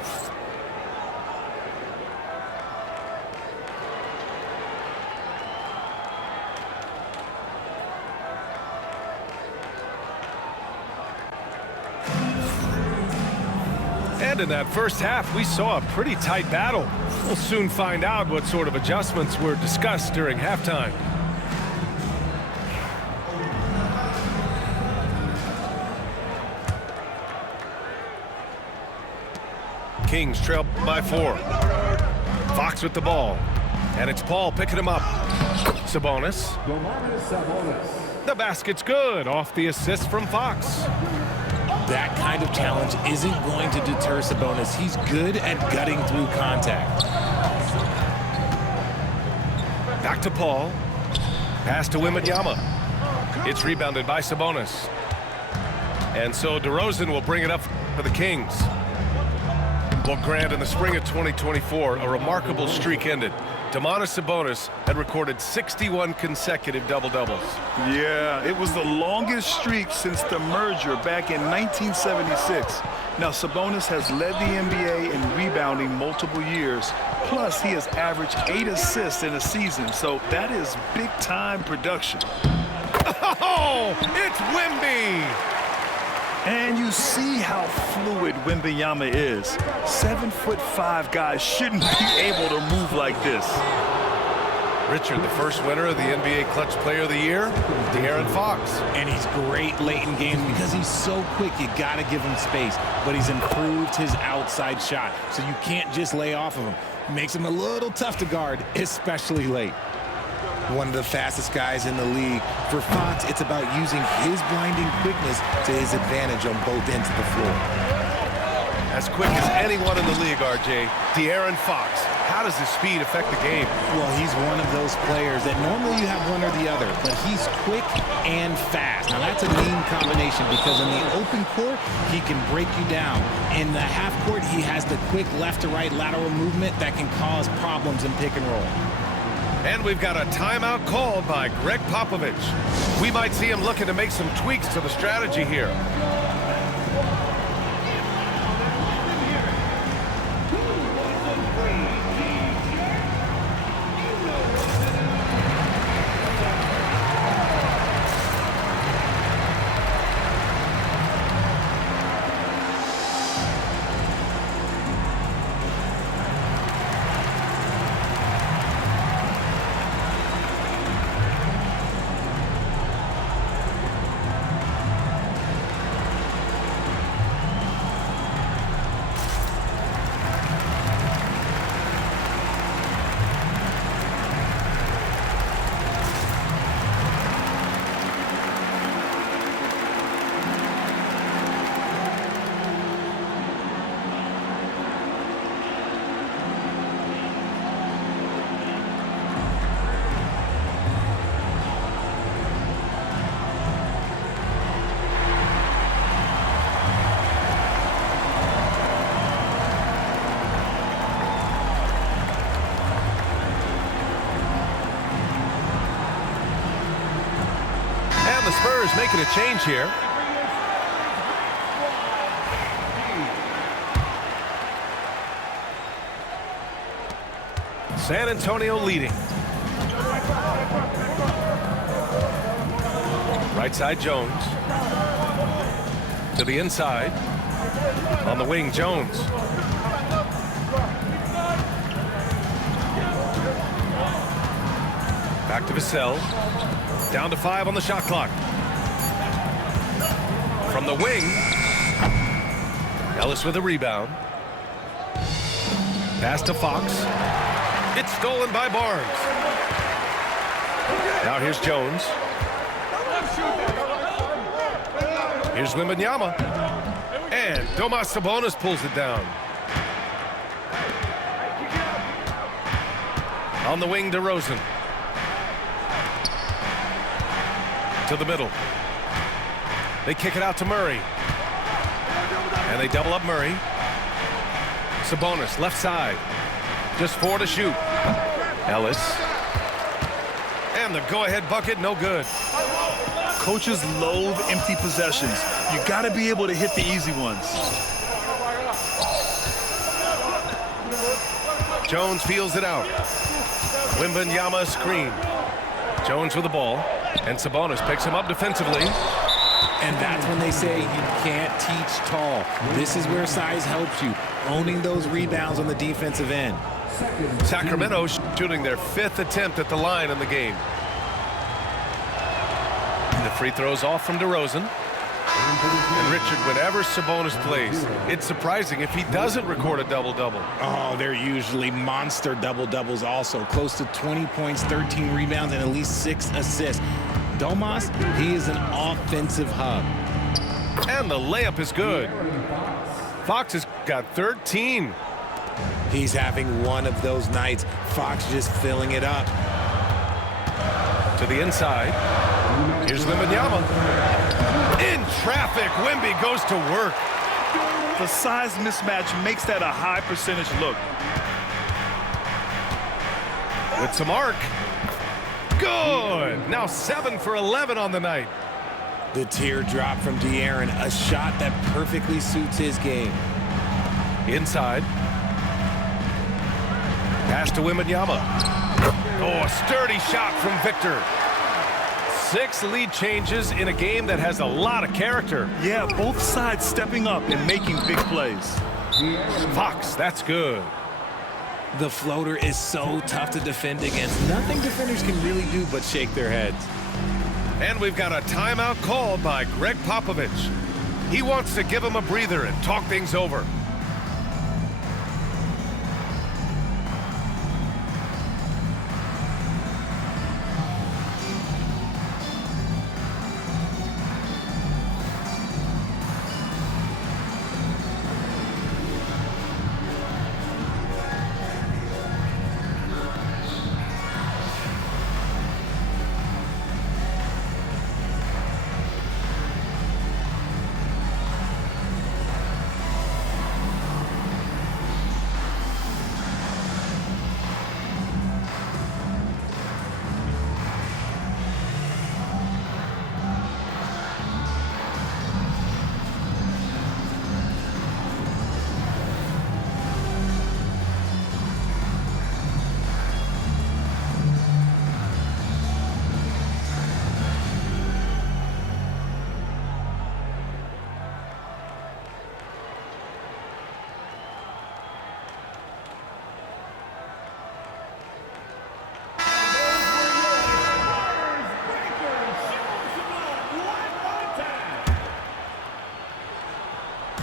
And in that first half, we saw a pretty tight battle. We'll soon find out what sort of adjustments were discussed during halftime. Kings trail by 4. Fox with the ball. And it's Paul picking him up. Sabonis. The basket's good off the assist from Fox. That kind of challenge isn't going to deter Sabonis. He's good at gutting through contact. Back to Paul. Pass to Wembanyama. It's rebounded by Sabonis. And so DeRozan will bring it up for the Kings. Well, Grant, in the spring of 2024, a remarkable streak ended. Domantas Sabonis had recorded 61 consecutive double-doubles. Yeah, it was the longest streak since the merger back in 1976. Now, Sabonis has led the NBA in rebounding multiple years. Plus, he has averaged 8 assists in a season, so that is big-time production. Oh, it's Wemby! And you see how fluid Wembanyama is. 7'5" guys shouldn't be able to move like this. Richard, the first winner of the NBA Clutch Player of the Year, De'Aaron Fox. And he's great late in games because he's so quick, you got to give him space. But he's improved his outside shot, so you can't just lay off of him. Makes him a little tough to guard, especially late. One of the fastest guys in the league. For Fox, it's about using his blinding quickness to his advantage on both ends of the floor. As quick as anyone in the league, RJ. De'Aaron Fox. How does his speed affect the game? Well, he's one of those players that normally you have one or the other, but he's quick and fast. Now, that's a mean combination because in the open court, he can break you down. In the half court, he has the quick left-to-right lateral movement that can cause problems in pick and roll. And we've got a timeout called by Greg Popovich. We might see him looking to make some tweaks to the strategy here. Warriors making a change here. San Antonio leading. Right side, Jones. To the inside. On the wing, Jones. Back to Vassell. Down to 5 on the shot clock. From the wing. Ellis with a rebound. Pass to Fox. It's stolen by Barnes. Now here's Jones. Here's Wembanyama. And Domas Sabonis pulls it down. On the wing, DeRozan. To the middle. They kick it out to Murray. And they double up Murray. Sabonis, left side. Just 4 to shoot. Ellis. And the go-ahead bucket, no good. Coaches loathe empty possessions. You got to be able to hit the easy ones. Jones feels it out. Wembanyama screen. Jones with the ball. And Sabonis picks him up defensively. And that's when they say you can't teach tall. This is where size helps you. Owning those rebounds on the defensive end. Sacramento shooting their 5th attempt at the line in the game. The free throws off from DeRozan. And Richard, whenever Sabonis plays, it's surprising if he doesn't record a double-double. Oh, they're usually monster double-doubles also. Close to 20 points, 13 rebounds, and at least 6 assists. Domas, he is an offensive hub. And the layup is good. Fox has got 13. He's having one of those nights. Fox just filling it up. To the inside. Here's Wembanyama. In traffic, Wemby goes to work. The size mismatch makes that a high percentage look. With some arc. Good. Now 7 for 11 on the night. The teardrop from De'Aaron, a shot that perfectly suits his game. Inside. Pass to Wembanyama. Oh, a sturdy shot from Victor. 6 lead changes in a game that has a lot of character. Yeah, both sides stepping up and making big plays. Fox, that's good. The floater is so tough to defend against. Nothing defenders can really do but shake their heads. And we've got a timeout called by Greg Popovich. He wants to give him a breather and talk things over.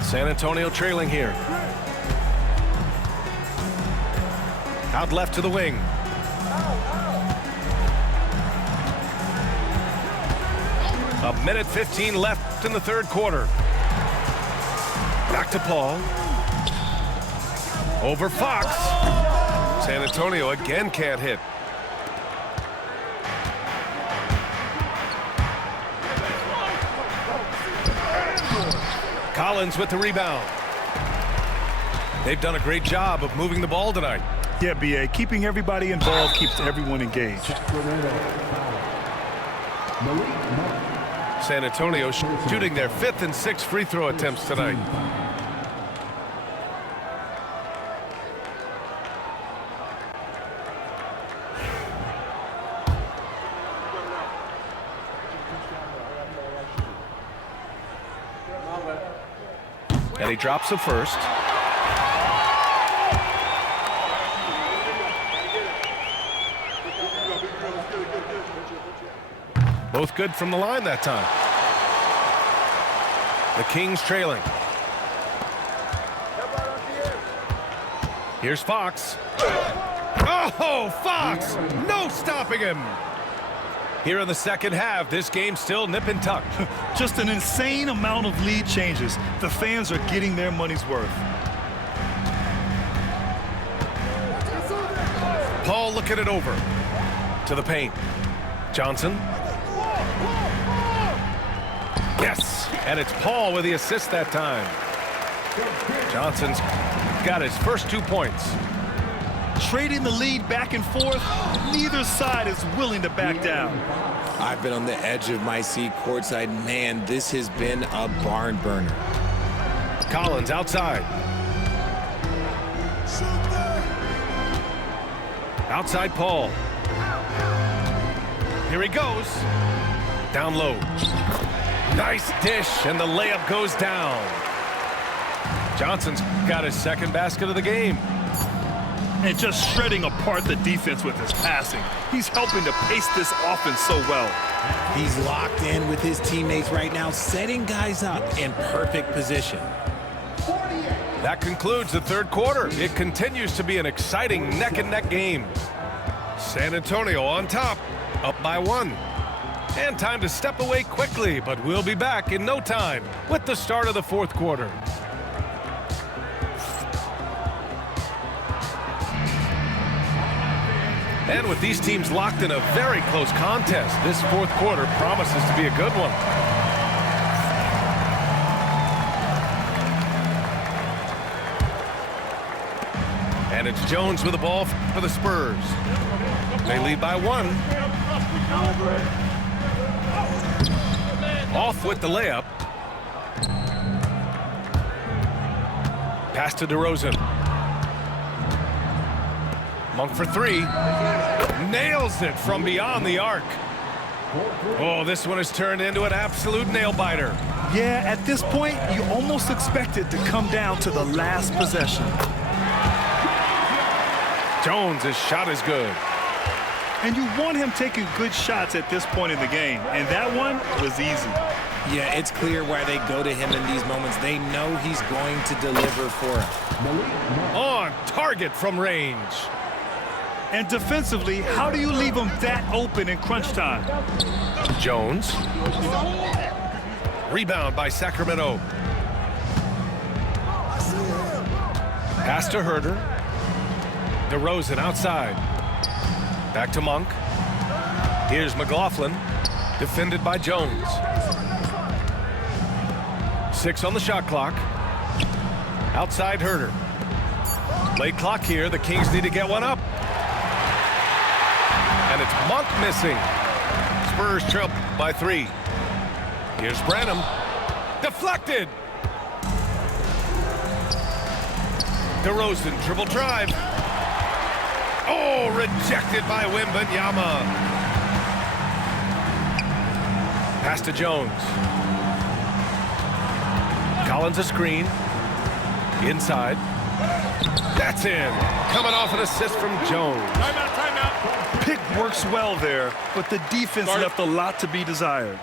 San Antonio trailing here. Out left to the wing. A minute 15 left in the third quarter. Back to Paul. Over Fox. San Antonio again can't hit. Collins with the rebound. They've done a great job of moving the ball tonight. Yeah, BA, keeping everybody involved keeps everyone engaged. San Antonio shooting their 5th and 6th free throw attempts tonight. And he drops the first. Both good from the line that time. The Kings trailing. Here's Fox. Oh, Fox! No stopping him. Here in the second half, this game still nip and tuck. Just an insane amount of lead changes. The fans are getting their money's worth. Paul looking it over. To the paint. Johnson. Yes, and it's Paul with the assist that time. Johnson's got his first 2 points. Trading the lead back and forth, neither side is willing to back down. I've been on the edge of my seat courtside. Man, this has been a barn burner. Collins outside. Outside Paul. Here he goes. Down low. Nice dish, and the layup goes down. Johnson's got his second basket of the game. And just shredding apart the defense with his passing. He's helping to pace this offense so well. He's locked in with his teammates right now, setting guys up in perfect position. That concludes the third quarter. It continues to be an exciting neck-and-neck game. San Antonio on top, up by 1. And time to step away quickly, but we'll be back in no time with the start of the fourth quarter. And with these teams locked in a very close contest, this fourth quarter promises to be a good one. And it's Jones with the ball for the Spurs. They lead by 1. Off with the layup. Pass to DeRozan. Monk for 3. Nails it from beyond the arc. Oh, this one has turned into an absolute nail-biter. Yeah, at this point, you almost expect it to come down to the last possession. Jones' shot is good. And you want him taking good shots at this point in the game, and that one was easy. Yeah, it's clear why they go to him in these moments. They know he's going to deliver for them. On target from range. And defensively, how do you leave him that open in crunch time? Jones. Rebound by Sacramento. Pass to Herter. DeRozan outside. Back to Monk. Here's McLaughlin. Defended by Jones. 6 on the shot clock. Outside Herter. Late clock here. The Kings need to get one up. And it's Monk missing. Spurs trail by 3. Here's Branham. Deflected. DeRozan, dribble drive. Oh, rejected by Wembanyama. Pass to Jones. Collins a screen. Inside. That's in. Coming off an assist from Jones. Timeout. Pick works well there, but the defense left a lot to be desired.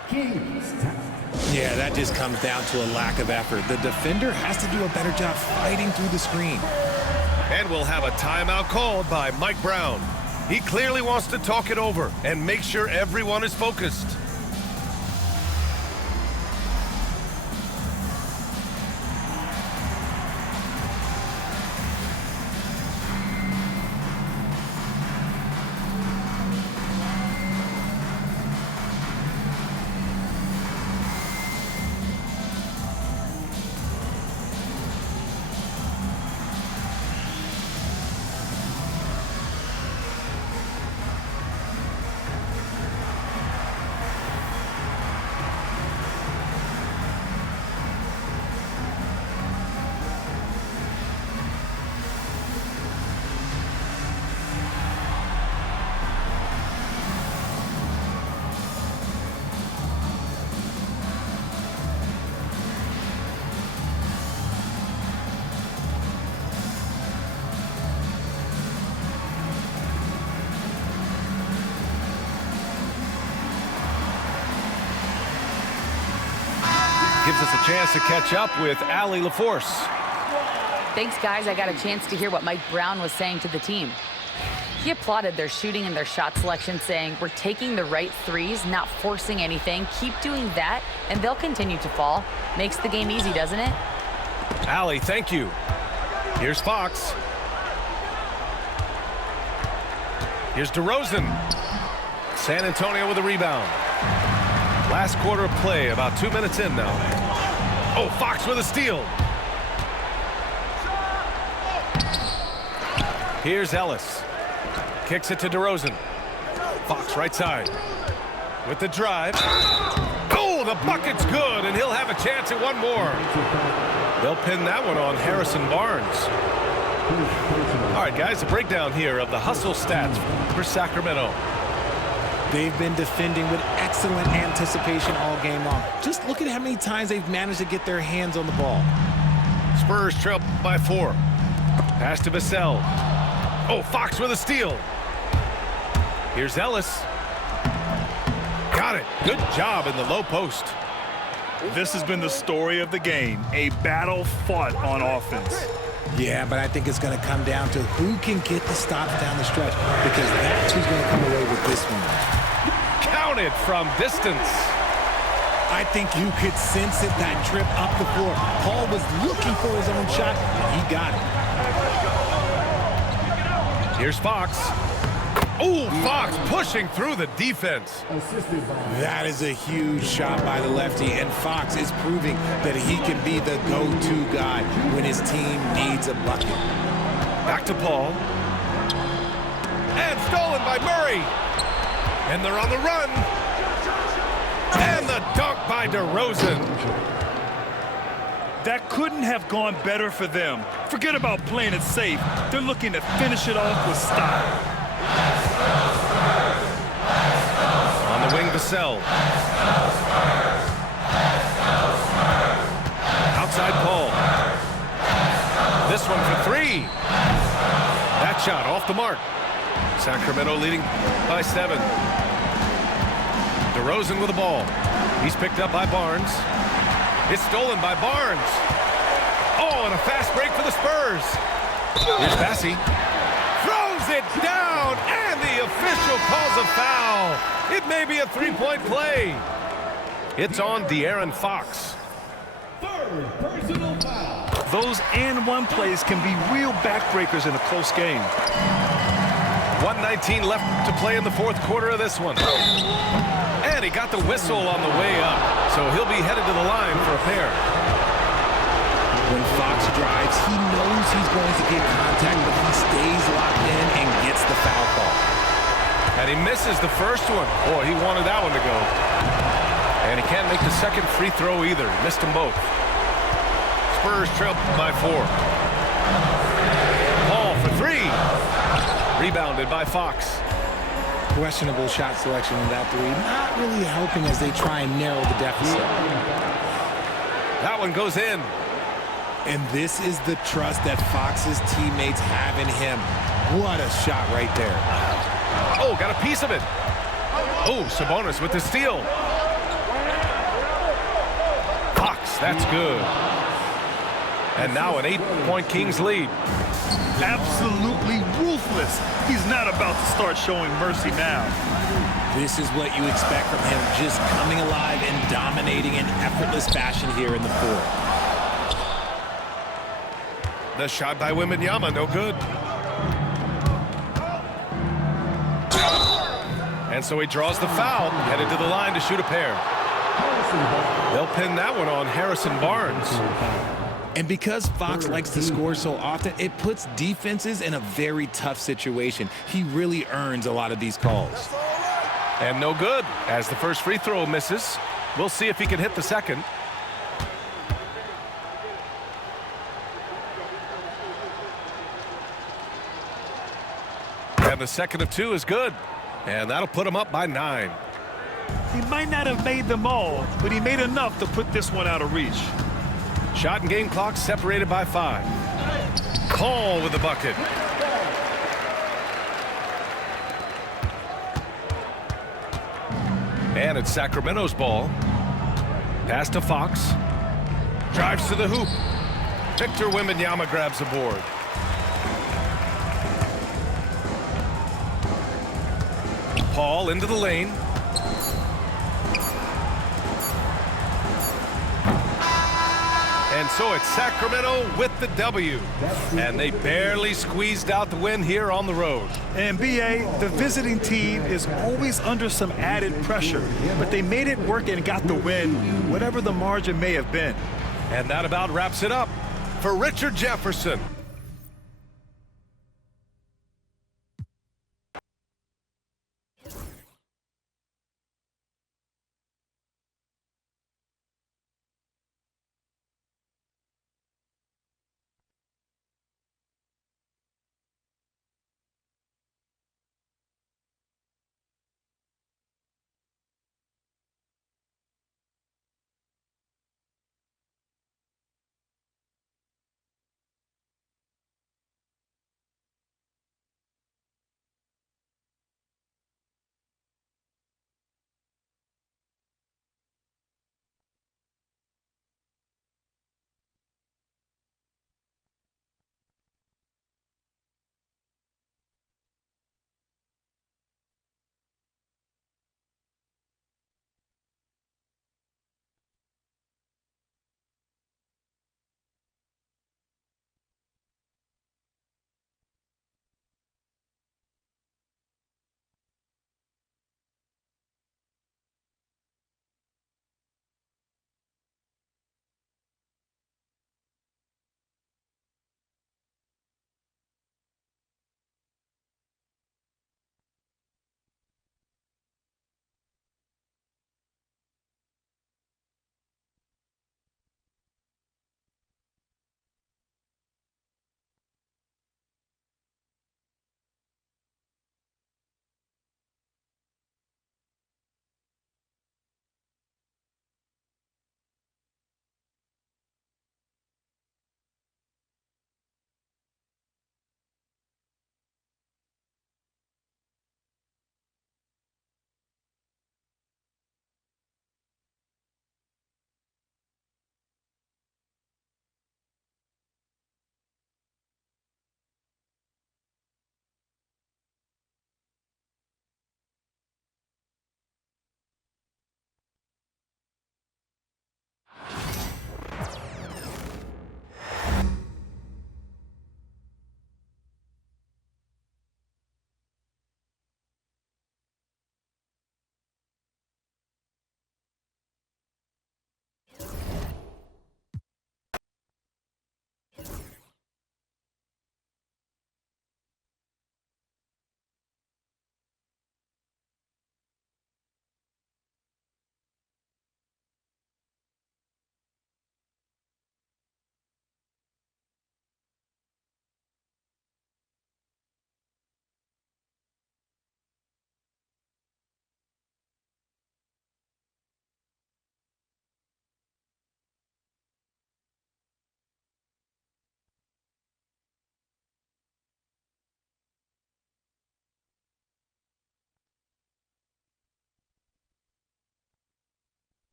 Yeah, that just comes down to a lack of effort. The defender has to do a better job fighting through the screen. And we'll have a timeout called by Mike Brown. He clearly wants to talk it over and make sure everyone is focused. gives us a chance to catch up with Allie LaForce. Thanks, guys. I got a chance to hear what Mike Brown was saying to the team. He applauded their shooting and their shot selection, saying, we're taking the right threes, not forcing anything. Keep doing that, and they'll continue to fall. Makes the game easy, doesn't it? Allie, thank you. Here's Fox. Here's DeRozan. San Antonio with a rebound. Last quarter of play, about 2 minutes in now. Oh, Fox with a steal. Here's Ellis. Kicks it to DeRozan. Fox right side. With the drive. Oh, the bucket's good, and he'll have a chance at one more. They'll pin that one on Harrison Barnes. All right, guys, a breakdown here of the hustle stats for Sacramento. They've been defending with excellent anticipation all game long. Just look at how many times they've managed to get their hands on the ball. Spurs trail by 4. Pass to Vassell. Oh, Fox with a steal. Here's Ellis. Got it. Good job in the low post. This has been the story of the game, a battle fought on offense. Yeah, but I think it's going to come down to who can get the stops down the stretch, because that's who's going to come away with this one. Counted from distance. I think you could sense it, that trip up the floor. Paul was looking for his own shot, and he got it. Here's Fox. Oh, Fox pushing through the defense. That is a huge shot by the lefty, and Fox is proving that he can be the go-to guy when his team needs a bucket. Back to Paul. And stolen by Murray. And they're on the run. And the dunk by DeRozan. That couldn't have gone better for them. Forget about playing it safe. They're looking to finish it off with style. On the wing, Vassell. Outside Paul. This one for 3. That shot off the mark. Sacramento leading by 7. DeRozan with the ball. He's picked up by Barnes. It's stolen by Barnes. Oh, and a fast break for the Spurs. Here's Bassey. Throws it down, and the official calls a foul. It may be a three-point play. It's on De'Aaron Fox. Third personal foul. Those and-one plays can be real backbreakers in a close game. 1:19 left to play in the fourth quarter of this one. And he got the whistle on the way up, so he'll be headed to the line for a pair. When Fox drives, he knows he's going to get contact, but he stays locked in and gets the foul call. And he misses the first one. Boy, he wanted that one to go. And he can't make the second free throw either. Missed them both. Spurs trail by 4. Paul for 3. Rebounded by Fox. Questionable shot selection in that 3. Not really helping as they try and narrow the deficit. That one goes in. And this is the trust that Fox's teammates have in him. What a shot right there. Oh, got a piece of it. Oh, Sabonis with the steal. Fox, that's good. And now an 8-point Kings lead. Absolutely ruthless. He's not about to start showing mercy now. This is what you expect from him, just coming alive and dominating in effortless fashion here in the fourth. The shot by Wembanyama, no good. And so he draws the foul, headed to the line to shoot a pair. They'll pin that one on Harrison Barnes. And because Fox likes to score so often, it puts defenses in a very tough situation. He really earns a lot of these calls. And no good, as the first free throw misses. We'll see if he can hit the second. And the second of 2 is good. And that'll put him up by 9. He might not have made them all, but he made enough to put this one out of reach. Shot and game clock separated by 5. Paul with the bucket. And it's Sacramento's ball. Pass to Fox. Drives to the hoop. Victor Wembanyama grabs the board. Paul into the lane. And so it's Sacramento with the W. And they barely squeezed out the win here on the road. And BA, the visiting team is always under some added pressure, but they made it work and got the win, whatever the margin may have been. And that about wraps it up for Richard Jefferson.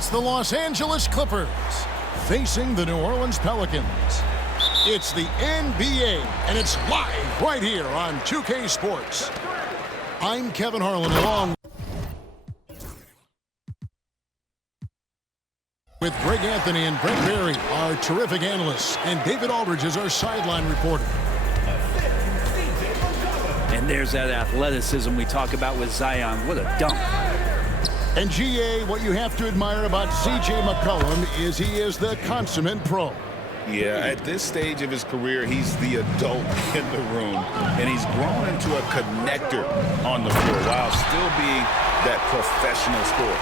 It's the Los Angeles Clippers facing the New Orleans Pelicans. It's the NBA, and it's live right here on 2K Sports. I'm Kevin Harlan, along with Greg Anthony and Brent Berry, our terrific analysts, and David Aldridge is our sideline reporter. And there's that athleticism we talk about with Zion. What a dunk. And GA, what you have to admire about C.J. McCollum is he is the consummate pro. Yeah, at this stage of his career, he's the adult in the room, and he's grown into a connector on the floor while still being that professional scorer.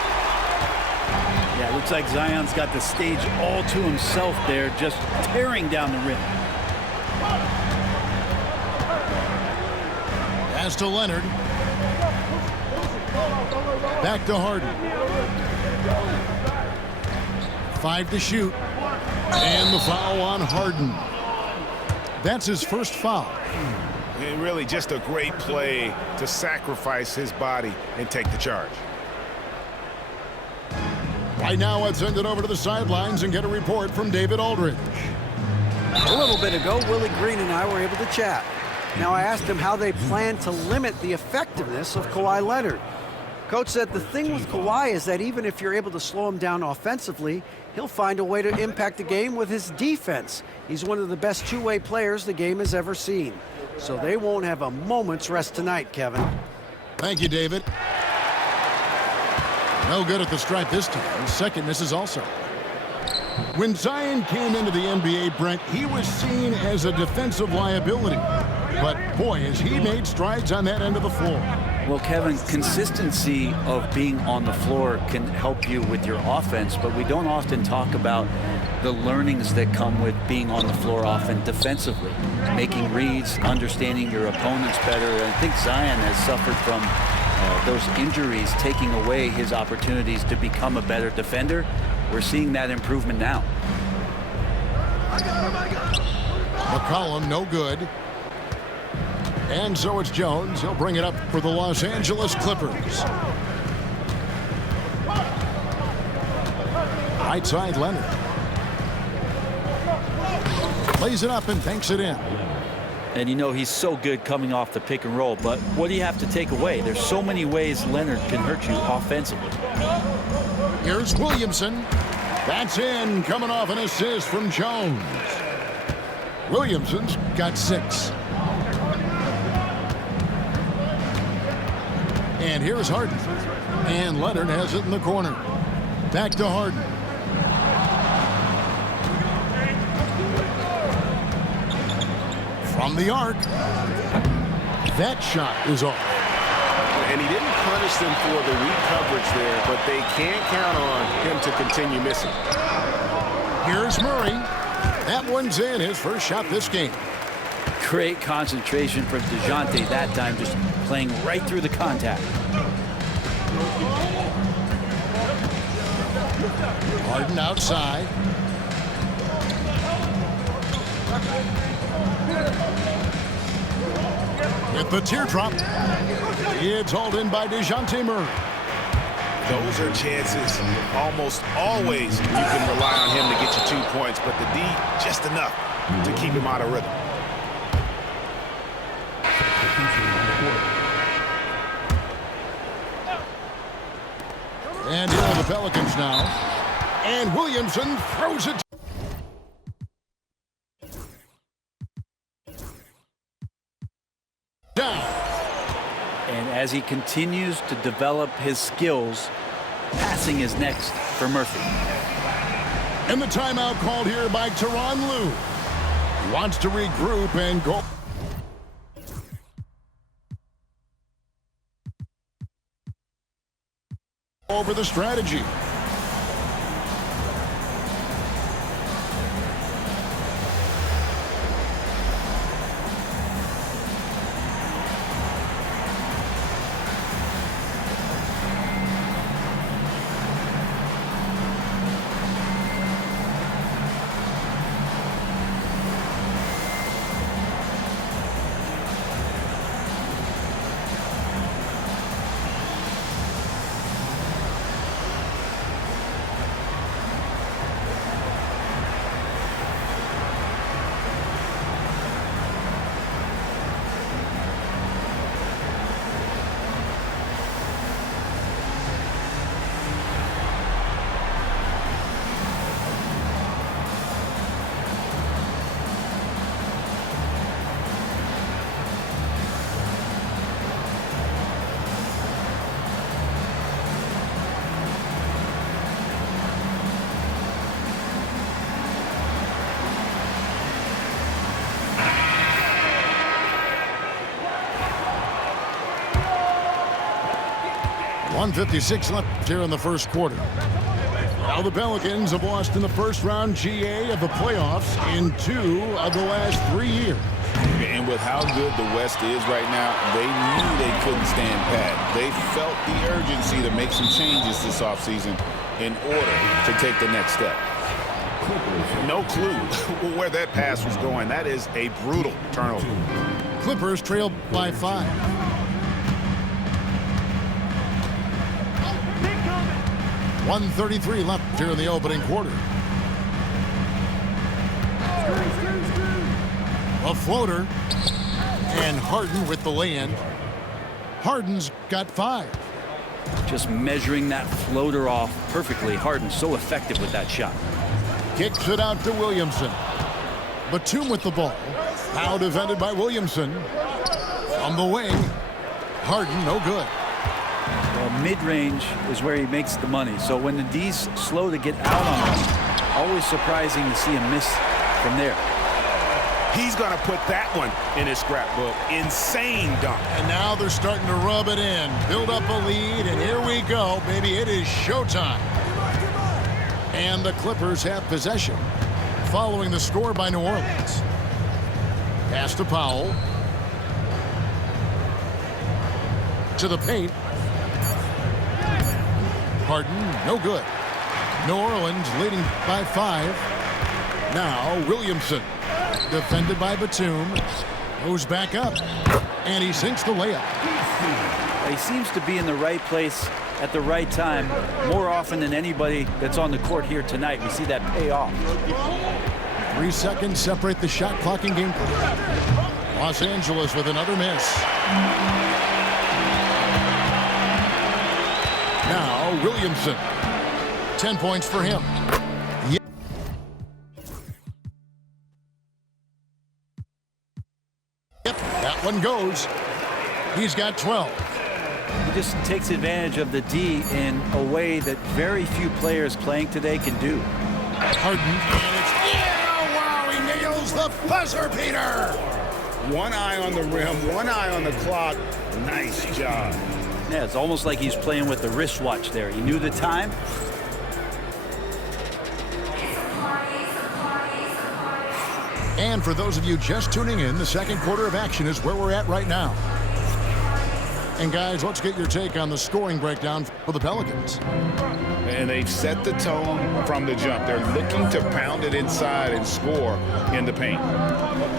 Yeah, it looks like Zion's got the stage all to himself there, just tearing down the rim. Pass to Leonard. Back to Harden. 5 to shoot. And the foul on Harden. That's his first foul. And really just a great play to sacrifice his body and take the charge. Right now, let's send it over to the sidelines and get a report from David Aldridge. A little bit ago, Willie Green and I were able to chat. Now, I asked him how they plan to limit the effectiveness of Kawhi Leonard. Coach said the thing with Kawhi is that even if you're able to slow him down offensively, he'll find a way to impact the game with his defense. He's one of the best two-way players the game has ever seen. So they won't have a moment's rest tonight, Kevin. Thank you, David. No good at the stripe this time. Second misses also. When Zion came into the NBA, Brent, he was seen as a defensive liability. But, boy, has he made strides on that end of the floor. Well, Kevin, consistency of being on the floor can help you with your offense, but we don't often talk about the learnings that come with being on the floor often defensively, making reads, understanding your opponents better. And I think Zion has suffered from those injuries taking away his opportunities to become a better defender. We're seeing that improvement now. McCollum, no good. And so it's Jones. He'll bring it up for the Los Angeles Clippers. Right side, Leonard. Lays it up and banks it in. And you know he's so good coming off the pick and roll, but what do you have to take away? There's so many ways Leonard can hurt you offensively. Here's Williamson. That's in, coming off an assist from Jones. Williamson's got 6. And here's Harden. And Leonard has it in the corner. Back to Harden. From the arc. That shot is off. And he didn't punish them for the weak coverage there, but they can't count on him to continue missing. Here's Murray. That one's in, his first shot this game. Great concentration from DeJounte that time, just playing right through the contact. Harden outside. With the teardrop. It's hauled in by DeJounte Murray. Those are chances. Almost always you can rely on him to get you 2 points, but the D just enough to keep him out of rhythm. And here are the Pelicans now. And Williamson throws it. Down. And as he continues to develop his skills, passing is next for Murphy. And the timeout called here by Tyronn Lue. Wants to regroup and go. Over the strategy. 1:56 left here in the first quarter. Now the Pelicans have lost in the first round GA of the playoffs in 2 of the last 3 years. And with how good the West is right now, they knew they couldn't stand pat. They felt the urgency to make some changes this offseason in order to take the next step. No clue where that pass was going. That is a brutal turnover. Clippers trail by 5. .133 left here in the opening quarter. A floater, and Harden with the lay-in. Harden's got 5. Just measuring that floater off perfectly. Harden so effective with that shot. Kicks it out to Williamson. Batum with the ball. Now defended by Williamson. From the wing, Harden no good. Well, mid-range is where he makes the money. So when the D's slow to get out on him, always surprising to see him miss from there. He's going to put that one in his scrapbook. Insane dunk. And now they're starting to rub it in. Build up a lead, and here we go, baby. It is showtime. And the Clippers have possession, following the score by New Orleans. Pass to Powell. To the paint. Harden, no good. New Orleans leading by 5. Now Williamson, defended by Batum, goes back up, and he sinks the layup. He seems to be in the right place at the right time more often than anybody that's on the court here tonight. We see that pay off. 3 seconds separate the shot clock and gameplay. Los Angeles with another miss. Now Williamson, 10 points for him. Yep, that one goes. He's got 12. He just takes advantage of the D in a way that very few players playing today can do. Harden, and it's, yeah, wow, he nails the buzzer beater. One eye on the rim, one eye on the clock. Nice job. Yeah, it's almost like he's playing with the wristwatch there. He knew the time. And for those of you just tuning in, the second quarter of action is where we're at right now. And guys, let's get your take on the scoring breakdown for the Pelicans. And they've set the tone from the jump. They're looking to pound it inside and score in the paint.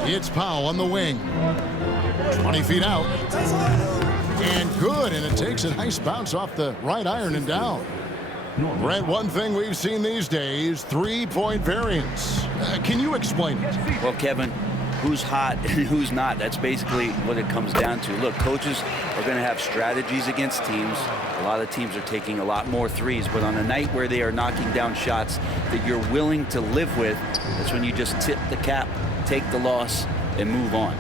It's Powell on the wing. 20 feet out. And good, and it takes a nice bounce off the right iron and down. Brent, one thing we've seen these days, 3-point variance. Can you explain it? Well, Kevin, who's hot and who's not, that's basically what it comes down to. Look, coaches are going to have strategies against teams. A lot of teams are taking a lot more threes, but on a night where they are knocking down shots that you're willing to live with, that's when you just tip the cap, take the loss, and move on.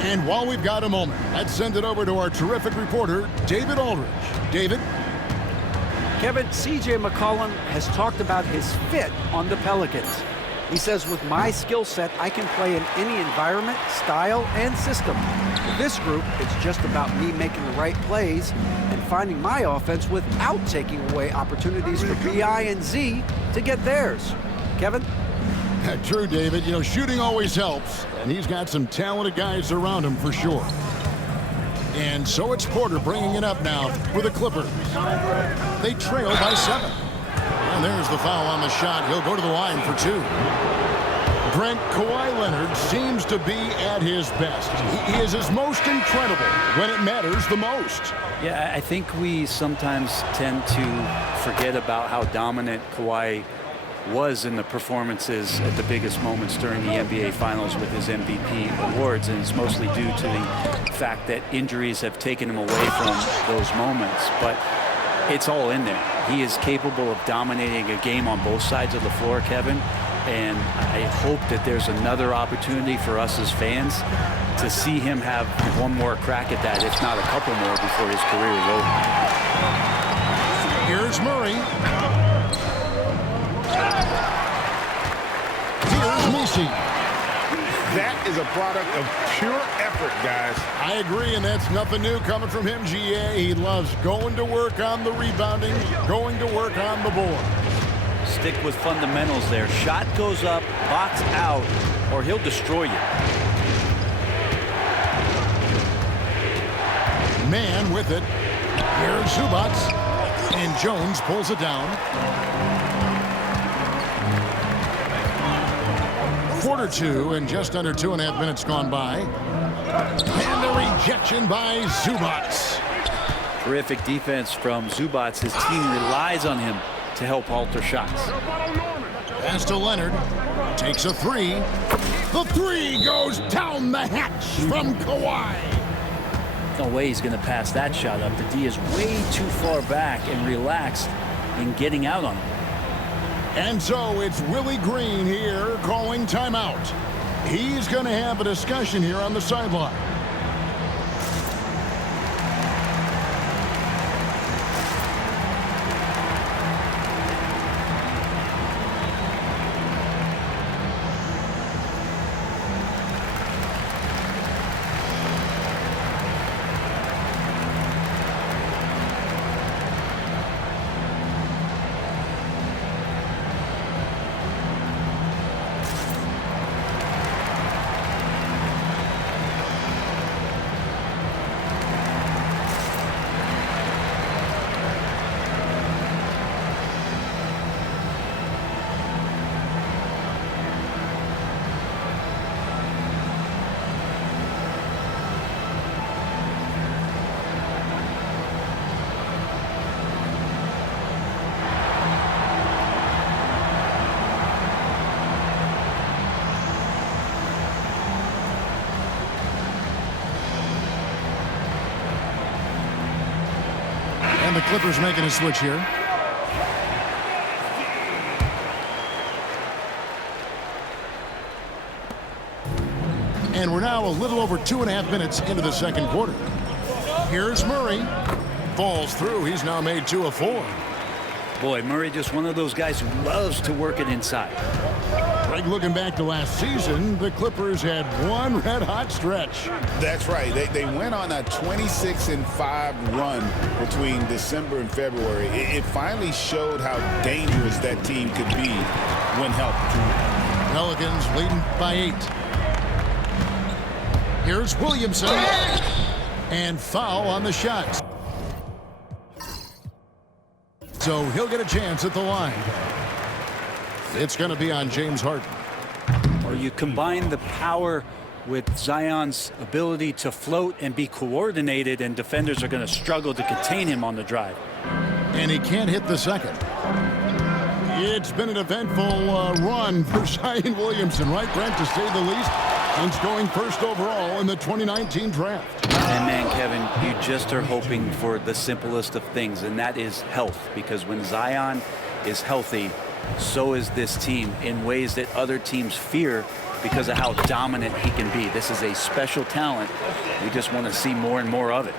And while we've got a moment, let's send it over to our terrific reporter, David Aldridge. David? Kevin, C.J. McCollum has talked about his fit on the Pelicans. He says, with my skill set, I can play in any environment, style, and system. With this group, it's just about me making the right plays and finding my offense without taking away opportunities for B.I. and Z to get theirs. Kevin? True, David. You know, shooting always helps, and he's got some talented guys around him for sure. And so it's Porter bringing it up now for the Clippers. They trail by 7. And there's the foul on the shot. He'll go to the line for 2. Brent, Kawhi Leonard seems to be at his best. He is his most incredible when it matters the most. Yeah, I think we sometimes tend to forget about how dominant Kawhi was in the performances at the biggest moments during the NBA Finals with his MVP awards, and it's mostly due to the fact that injuries have taken him away from those moments. But it's all in there. He is capable of dominating a game on both sides of the floor, Kevin, and I hope that there's another opportunity for us as fans to see him have one more crack at that, if not a couple more, before his career is over. Here's Murray. Here's Messi. That is a product of pure effort, guys. I agree, and that's nothing new coming from him, GA. He loves going to work on the rebounding, going to work on the board. Stick with fundamentals there. Shot goes up, box out, or he'll destroy you. Man with it. Here's Zubac. And Jones pulls it down. Quarter two, and just under 2.5 minutes gone by. And a rejection by Zubac. Terrific defense from Zubac. His team relies on him to help alter shots. Pass to Leonard. Takes a three. The three goes down the hatch from Kawhi. No way he's going to pass that shot up. The D is way too far back and relaxed in getting out on him. And so it's Willie Green here calling timeout. He's going to have a discussion here on the sideline. And the Clippers making a switch here. And we're now a little over 2.5 minutes into the second quarter. Here's Murray. Falls through. He's now made 2 of 4. Boy, Murray just one of those guys who loves to work it inside. Greg, looking back to last season, the Clippers had one red-hot stretch. That's right. They went on a 26-5 run between December and February. It finally showed how dangerous that team could be when healthy. Pelicans leading by 8. Here's Williamson. And foul on the shot. So he'll get a chance at the line. It's going to be on James Harden. Or you combine the power with Zion's ability to float and be coordinated, and defenders are going to struggle to contain him on the drive. And he can't hit the second. It's been an eventful run for Zion Williamson, right, Brent, to say the least, since going first overall in the 2019 draft. And man, Kevin, you just are hoping for the simplest of things, and that is health. Because when Zion is healthy, so is this team in ways that other teams fear because of how dominant he can be. This is a special talent. We just want to see more and more of it.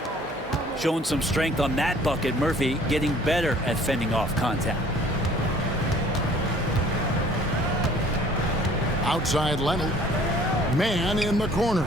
Showing some strength on that bucket, Murphy getting better at fending off contact. Outside Leonard. Man in the corner.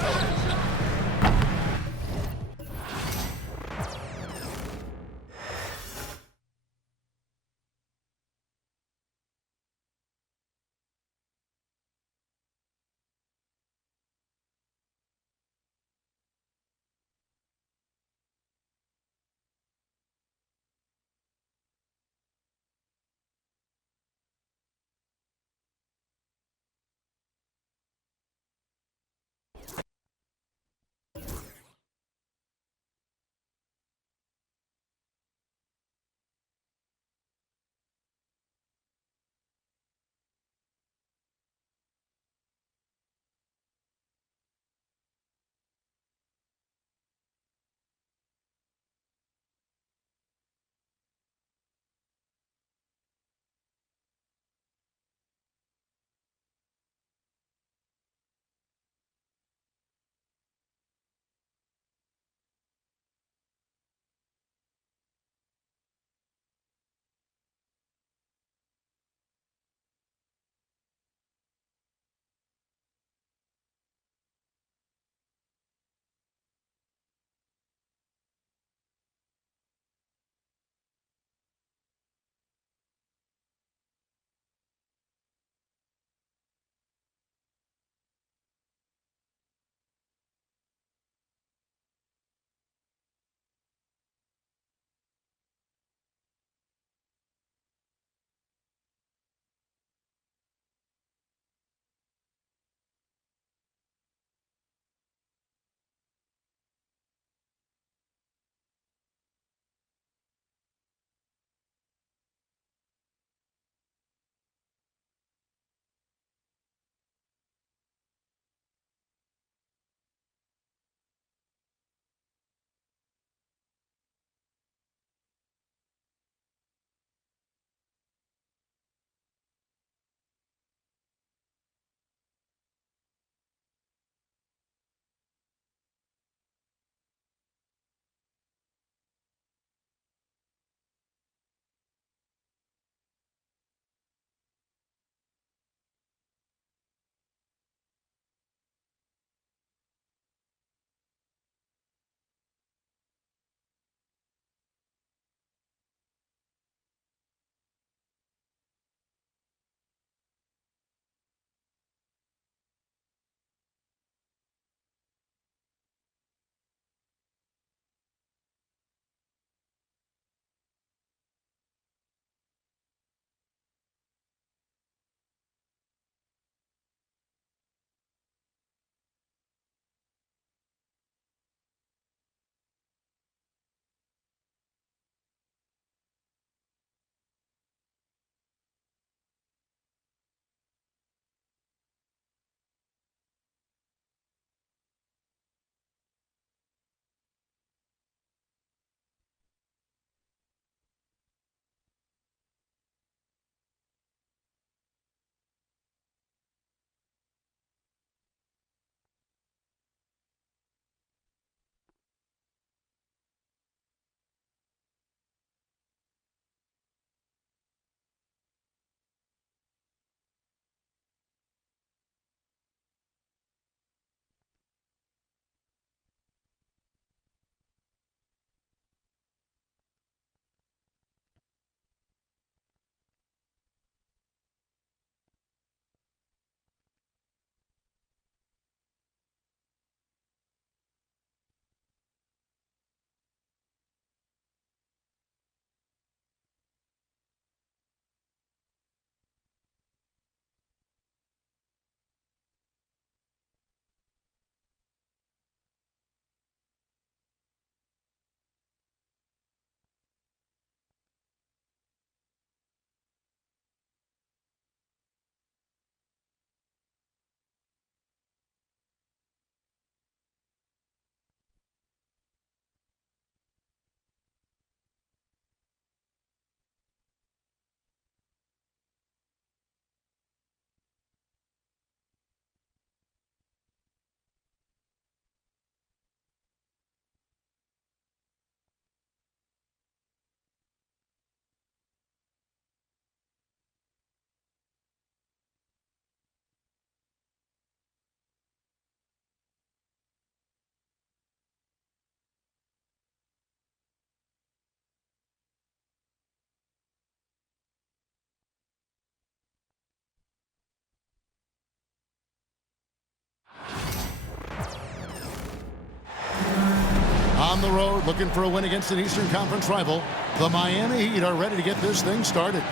the road looking for a win against an Eastern Conference rival. The Miami Heat are ready to get this thing started.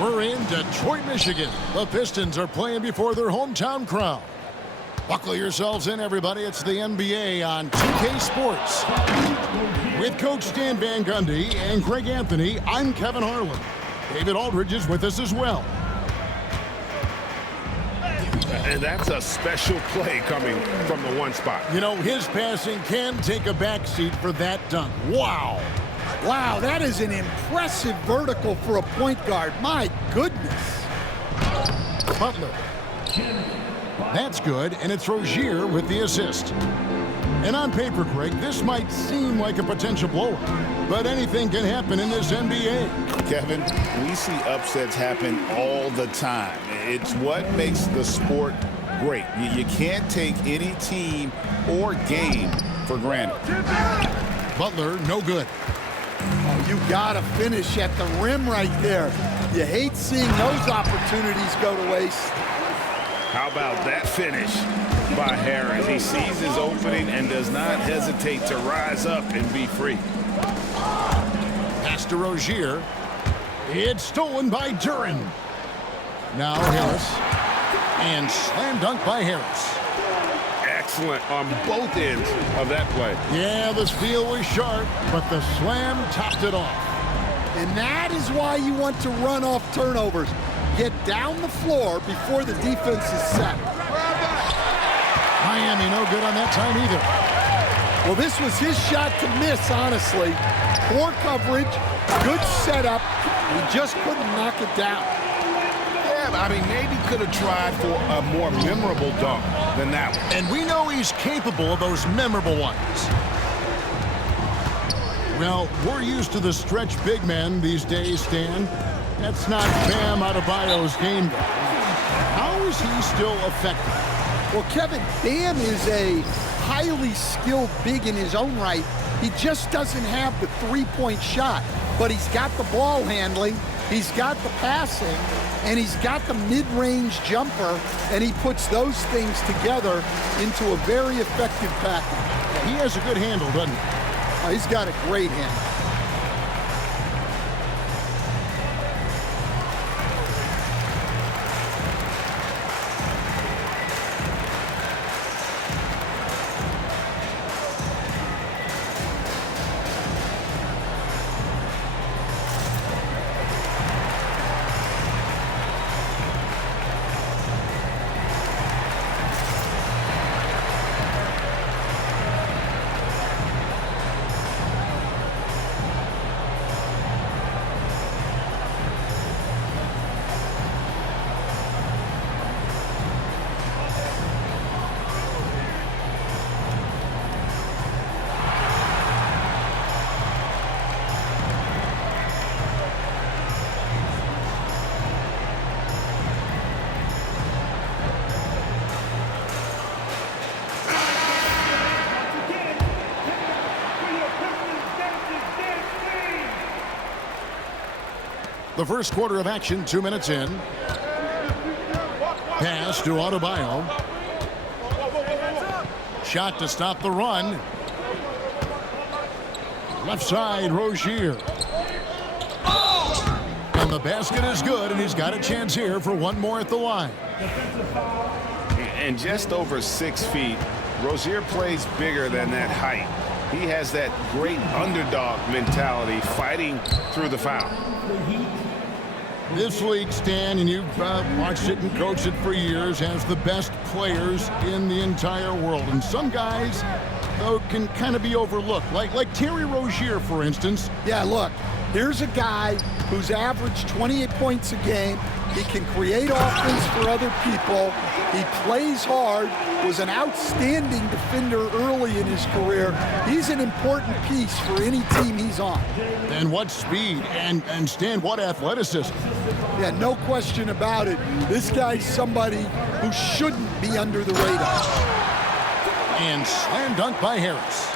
We're in Detroit, Michigan. The Pistons are playing before their hometown crowd. Buckle yourselves in, everybody. It's the NBA on 2K Sports. With Coach Stan Van Gundy and Greg Anthony, I'm Kevin Harlan. David Aldridge is with us as well. And that's a special play coming from the one spot. You know, his passing can take a backseat for that dunk. Wow. Wow, that is an impressive vertical for a point guard. My goodness. Butler. That's good, and it's Rozier with the assist. And on paper, Greg, this might seem like a potential blowout, but anything can happen in this NBA. Kevin, we see upsets happen all the time. It's what makes the sport great. You can't take any team or game for granted. Butler, no good. Oh, you gotta finish at the rim right there. You hate seeing those opportunities go to waste. How about that finish by Harris? He sees his opening and does not hesitate to rise up and be free. Pass to Rozier. It's stolen by Duran. Now Harris. And slam dunk by Harris. Excellent on both ends of that play. Yeah, the steal was sharp, but the slam topped it off. And that is why you want to run off turnovers. Get down the floor before the defense is set. Miami no good on that time either. Well, this was his shot to miss, honestly. Poor coverage, good setup. He just couldn't knock it down. Yeah, I mean, maybe could have tried for a more memorable dunk than that one. And we know he's capable of those memorable ones. Well, we're used to the stretch big men these days, Stan. That's not Bam Adebayo's game. How is he still effective? Well, Kevin, Bam is a highly skilled big in his own right. He just doesn't have the three-point shot, but he's got the ball handling, he's got the passing, and he's got the mid-range jumper, and he puts those things together into a very effective package. He has a good handle, doesn't he? Oh, he's got a great handle. The first quarter of action, 2 minutes in. Pass to Adebayo. Shot to stop the run. Left side, Rozier. And the basket is good, and he's got a chance here for one more at the line. And just over 6 feet, Rozier plays bigger than that height. He has that great underdog mentality, fighting through the foul. This league, Stan, and you've watched it and coached it for years, has the best players in the entire world. And some guys, though, can kind of be overlooked, like Terry Rozier, for instance. Yeah, look, here's a guy who's averaged 28 points a game. He can create offense for other people. He plays hard, was an outstanding defender early in his career. He's an important piece for any team he's on. And what speed, and Stan, what athleticism. Yeah, no question about it. This guy's somebody who shouldn't be under the radar. And slam dunk by Harris.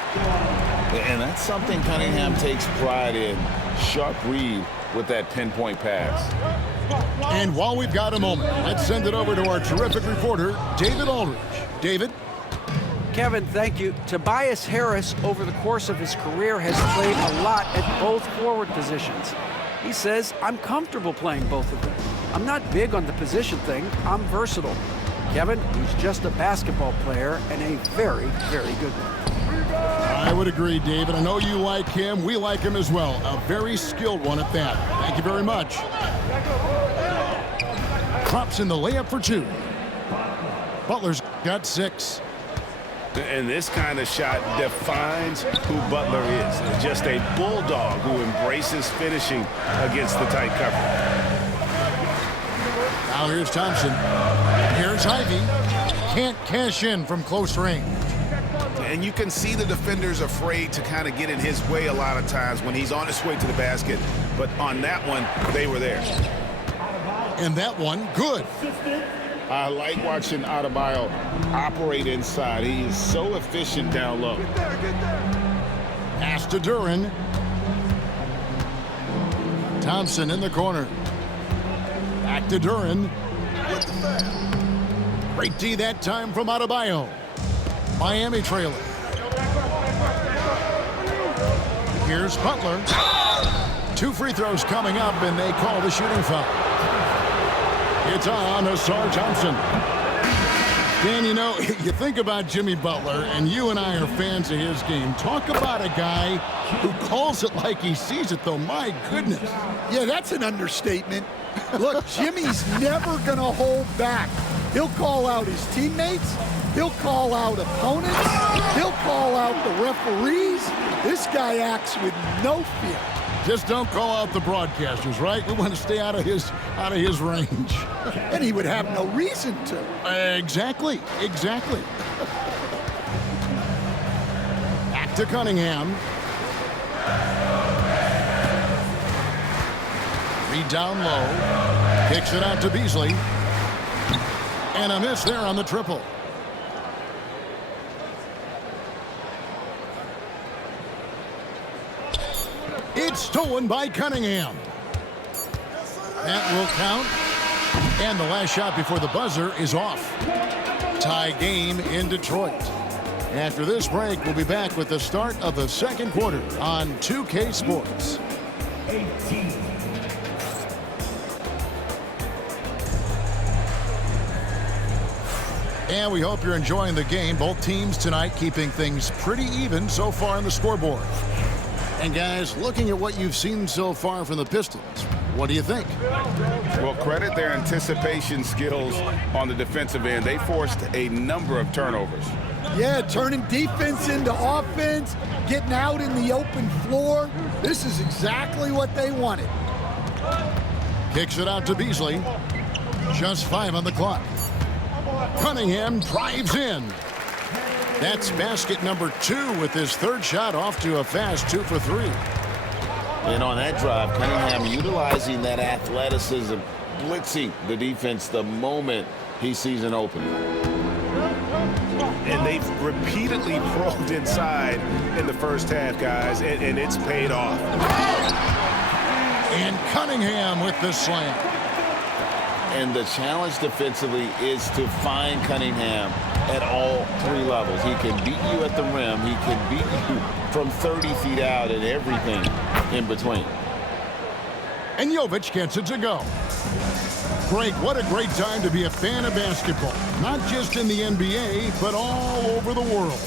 And that's something Cunningham takes pride in. Sharp read with that pinpoint pass. And while we've got a moment, let's send it over to our terrific reporter, David Aldridge. David? Kevin, thank you. Tobias Harris, over the course of his career, has played a lot at both forward positions. He says, I'm comfortable playing both of them. I'm not big on the position thing. I'm versatile. Kevin, he's just a basketball player and a very, very good one. I would agree, David. I know you like him. We like him as well. A very skilled one at that. Thank you very much. Drops in the layup for 2. Butler's got 6. And this kind of shot defines who Butler is. Just a bulldog who embraces finishing against the tight cover. Now here's Thompson. Here's Ivy. Can't cash in from close range. And you can see the defenders afraid to kind of get in his way a lot of times when he's on his way to the basket. But on that one, they were there. And that one, good. I like watching Adebayo operate inside. He is so efficient down low. Pass to Duren. Thompson in the corner. Back to Duren. Great D that time from Adebayo. Miami trailing. Here's Butler. 2 free throws coming up, and they call the shooting foul. It's on Asar Thompson. Dan, you know, you think about Jimmy Butler, and you and I are fans of his game. Talk about a guy who calls it like he sees it, though. My goodness. Yeah, that's an understatement. Look, Jimmy's never going to hold back. He'll call out his teammates. He'll call out opponents. He'll call out the referees. This guy acts with no fear. Just don't call out the broadcasters, right? We want to stay out of his range. And he would have no reason to. Exactly. Back to Cunningham. Reed down low. Kicks it out to Beasley. And a miss there on the triple. It's stolen by Cunningham. That will count. And the last shot before the buzzer is off. Tie game in Detroit. After this break, we'll be back with the start of the second quarter on 2K Sports. 18. And we hope you're enjoying the game. Both teams tonight keeping things pretty even so far on the scoreboard. And guys, looking at what you've seen so far from the Pistons, what do you think? Well, credit their anticipation skills on the defensive end. They forced a number of turnovers. Yeah, turning defense into offense, getting out in the open floor. This is exactly what they wanted. Kicks it out to Beasley. Just 5 on the clock. Cunningham drives in. That's basket number 2 with his third shot off to a fast 2 for 3. And on that drive, Cunningham utilizing that athleticism, blitzing the defense the moment he sees an opening. And they've repeatedly probed inside in the first half, guys, and it's paid off. And Cunningham with the slam. And the challenge defensively is to find Cunningham at all 3 levels. He can beat you at the rim. He can beat you from 30 feet out and everything in between. And Jovic gets it to go. Greg, what a great time to be a fan of basketball. Not just in the NBA, but all over the world.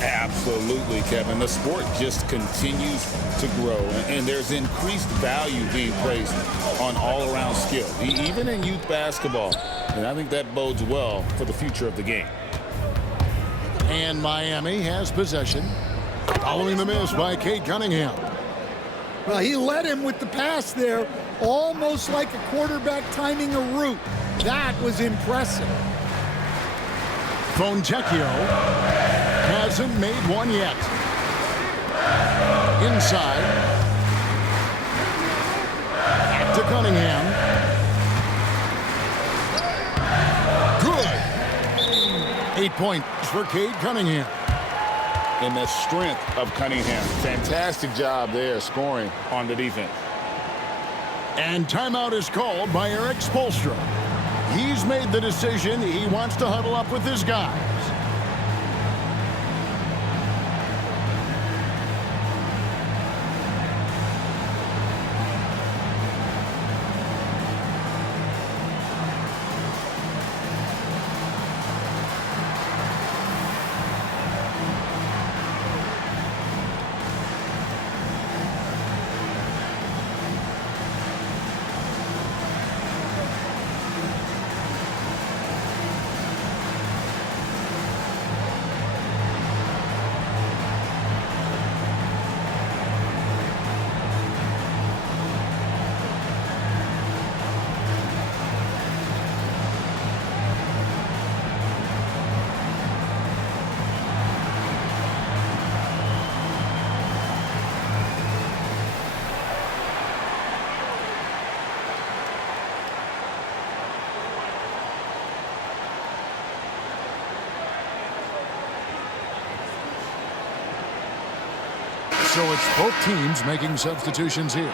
Absolutely, Kevin. The sport just continues to grow, and there's increased value being placed on all-around skill, even in youth basketball. And I think that bodes well for the future of the game. And Miami has possession, following the miss by Cade Cunningham. Well, he led him with the pass there, almost like a quarterback timing a route. That was impressive. Fontecchio hasn't made one yet. Inside. Back to Cunningham. Good. 8 points for Cade Cunningham. And the strength of Cunningham. Fantastic job there scoring on the defense. And timeout is called by Eric Spoelstra. He's made the decision he wants to huddle up with his guys. So it's both teams making substitutions here.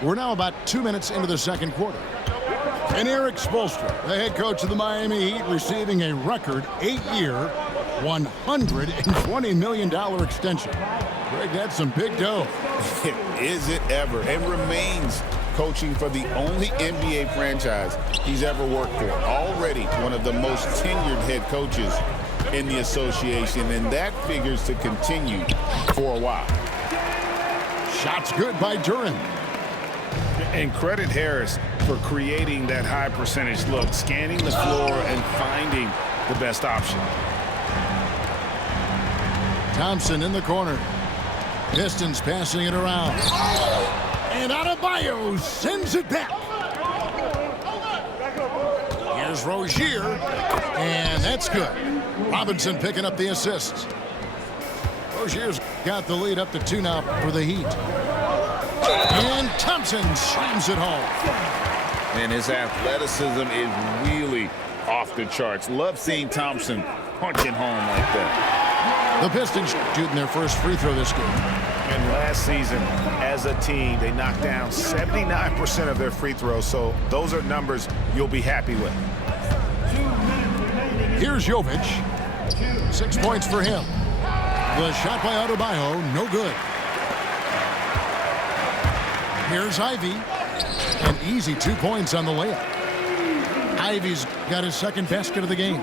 We're now about 2 minutes into the second quarter. And Eric Spoelstra, the head coach of the Miami Heat, receiving a record 8-year, $120 million extension. Greg, that's some big dough. Is it ever? And remains coaching for the only NBA franchise he's ever worked for. Already one of the most tenured head coaches in the association, and that figures to continue for a while. Shots good by Duren. And credit Harris for creating that high percentage look, scanning the floor and finding the best option. Thompson in the corner. Pistons passing it around. And Adebayo sends it back. Here's Rozier. And that's good. Robinson picking up the assists. Rozier's got the lead up to 2 now for the Heat. And Thompson slams it home. And his athleticism is really off the charts. Love seeing Thompson punching home like that. The Pistons shooting their first free throw this game. And last season, as a team, they knocked down 79% of their free throws. So those are numbers you'll be happy with. Here's Jovic. 6 points for him. The shot by Adebayo, no good. Here's Ivy. An easy 2 points on the layup. Ivy's got his second basket of the game.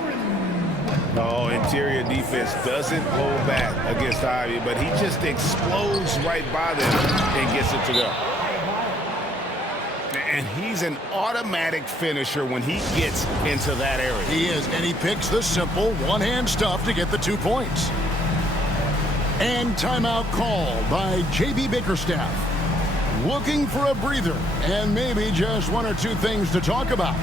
Oh, interior defense doesn't hold back against Ivy, but he just explodes right by them and gets it to go. And he's an automatic finisher when he gets into that area. He is, and he picks the simple one-hand stuff to get the 2 points. And timeout called by J.B. Bickerstaff. Looking for a breather and maybe just 1 or 2 things to talk about.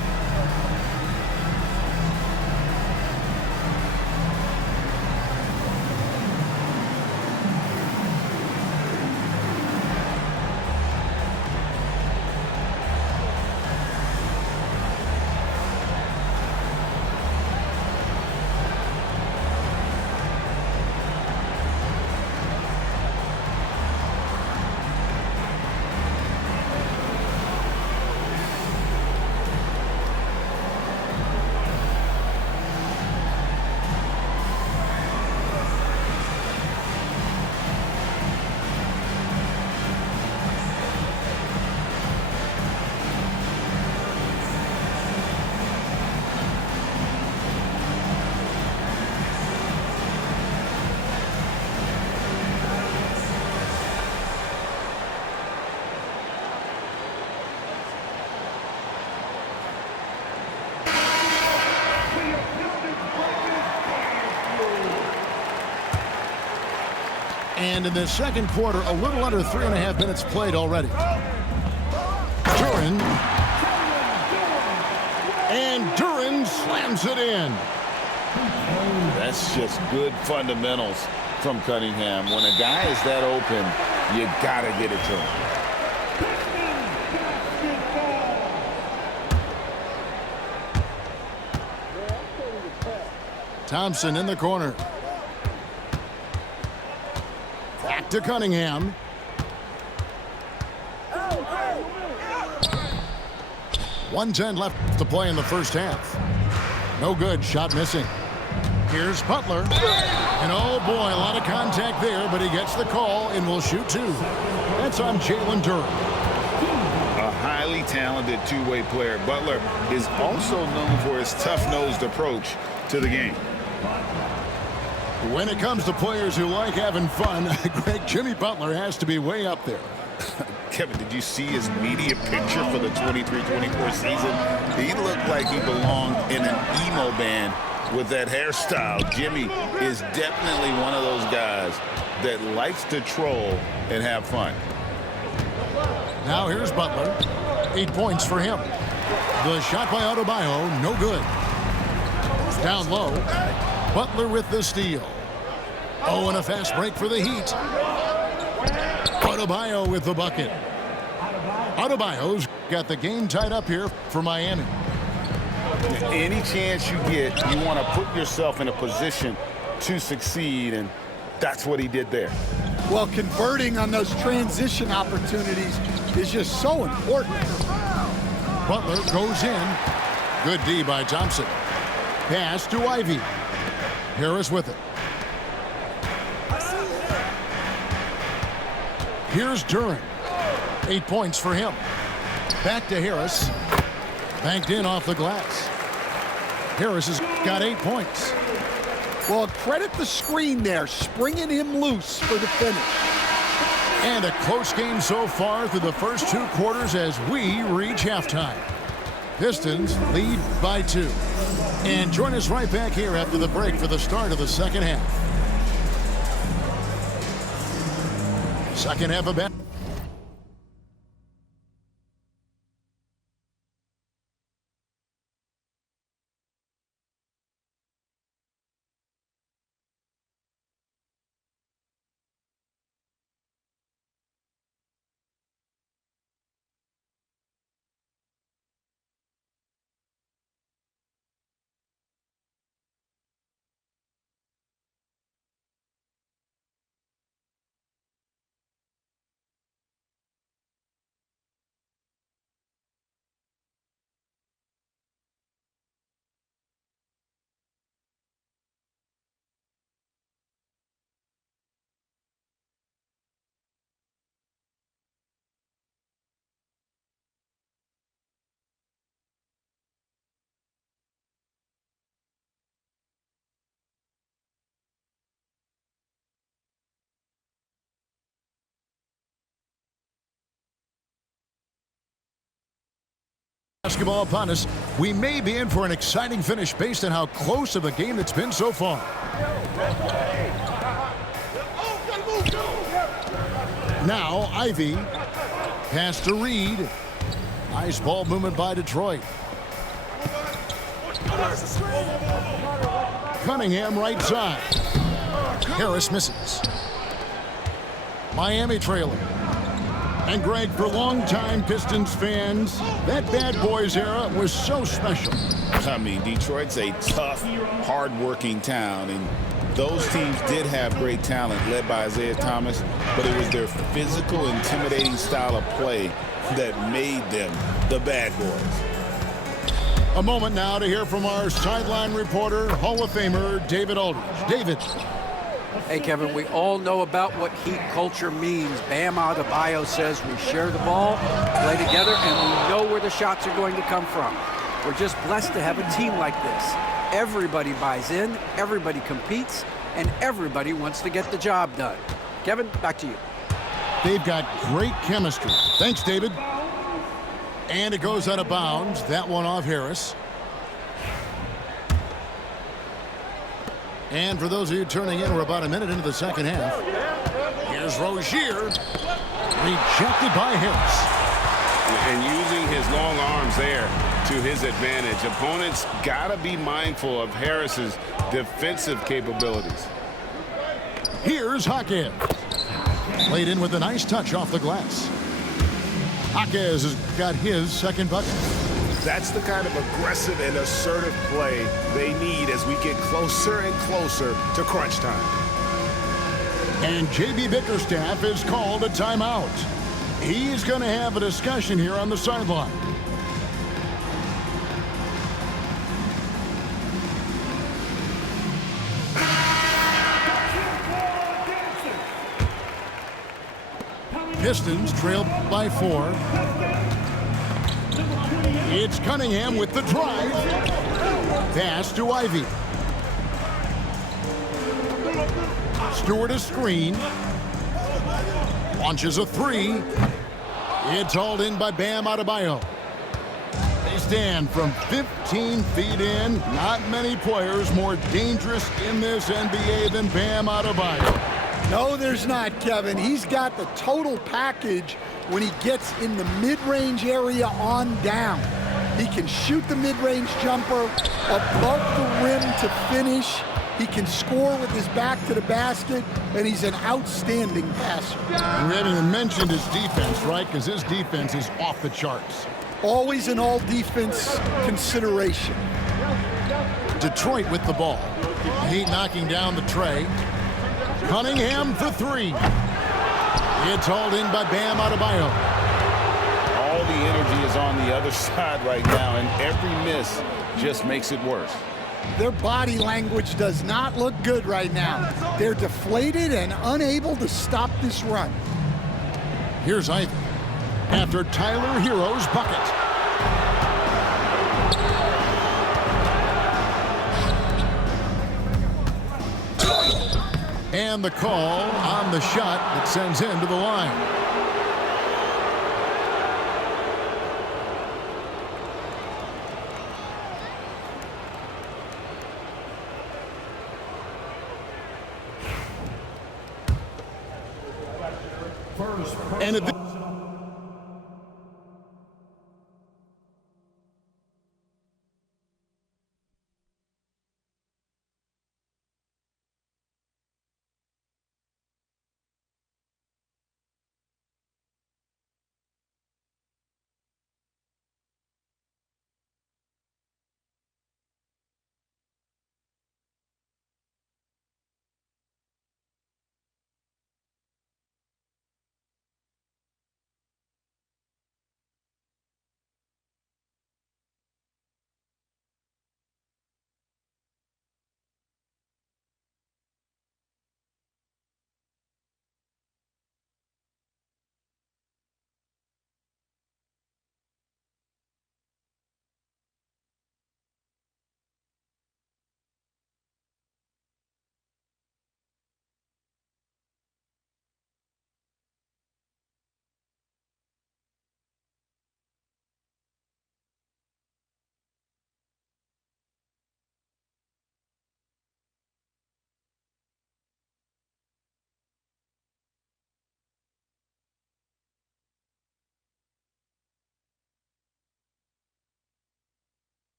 And in the second quarter, a little under 3.5 minutes played already. Duren. And Duren slams it in. That's just good fundamentals from Cunningham. When a guy is that open, you gotta get it to him. Thompson in the corner. Back to Cunningham. .110 left to play in the first half. No good. Shot missing. Here's Butler. And oh boy, a lot of contact there, but he gets the call and will shoot 2. That's on Jalen Duren. A highly talented two-way player. Butler is also known for his tough-nosed approach to the game. When it comes to players who like having fun, Greg, Jimmy Butler has to be way up there. Kevin, did you see his media picture for the 23-24 season? He looked like he belonged in an emo band with that hairstyle. Jimmy is definitely one of those guys that likes to troll and have fun. Now here's Butler. 8 points for him. The shot by Adebayo, no good. Down low. Butler with the steal. Oh, and a fast break for the Heat. Adebayo with the bucket. Adebayo's got the game tied up here for Miami. Any chance you get, you want to put yourself in a position to succeed, and that's what he did there. Well, converting on those transition opportunities is just so important. Butler goes in. Good D by Thompson. Pass to Ivy. Harris with it. Here's Duran. 8 points for him. Back to Harris. Banked in off the glass. Harris has got 8 points. Well, credit the screen there, springing him loose for the finish. And a close game so far through the first 2 quarters as we reach halftime. Pistons lead by 2. And join us right back here after the break for the start of the second half. Second half of basketball. Basketball upon us. We may be in for an exciting finish based on how close of a game it's been so far. Now Ivy. Pass to Reed. Nice ball movement by Detroit. Cunningham right side. Harris misses. Miami trailing. And Greg, for longtime Pistons fans, that Bad Boys era was so special. I mean, Detroit's a tough, hard-working town, and those teams did have great talent led by Isaiah Thomas, but it was their physical, intimidating style of play that made them the Bad Boys. A moment now to hear from our sideline reporter, Hall of Famer David Aldridge. David. Hey, Kevin, we all know about what Heat culture means. Bam Adebayo says we share the ball, play together, and we know where the shots are going to come from. We're just blessed to have a team like this. Everybody buys in, everybody competes, and everybody wants to get the job done. Kevin, back to you. They've got great chemistry. Thanks, David. And it goes out of bounds. That one off Harris. And for those of you turning in, we're about a minute into the second half. Here's Rozier. Rejected by Harris. And using his long arms there to his advantage. Opponents got to be mindful of Harris's defensive capabilities. Here's Jaquez. Played in with a nice touch off the glass. Jaquez has got his second bucket. That's the kind of aggressive and assertive play they need as we get closer and closer to crunch time. And J.B. Bickerstaff has called a timeout. He's going to have a discussion here on the sideline. Pistons trail by 4. It's Cunningham with the drive. Pass to Ivy. Stewart a screen. Launches a 3. It's hauled in by Bam Adebayo. They stand from 15 feet in. Not many players more dangerous in this NBA than Bam Adebayo. No, there's not, Kevin. He's got the total package when he gets in the mid-range area on down. He can shoot the mid-range jumper above the rim to finish. He can score with his back to the basket, and he's an outstanding passer. We haven't even mentioned his defense, right? Because his defense is off the charts. Always an all-defense consideration. Detroit with the ball. Heat knocking down the tray. Cunningham for three. It's hauled in by Bam Adebayo. All the energy is on the other side right now, and every miss just makes it worse. Their body language does not look good right now. They're deflated and unable to stop this run. Here's Ivy after Tyler Hero's bucket. And the call on the shot that sends him to the line. And at the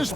this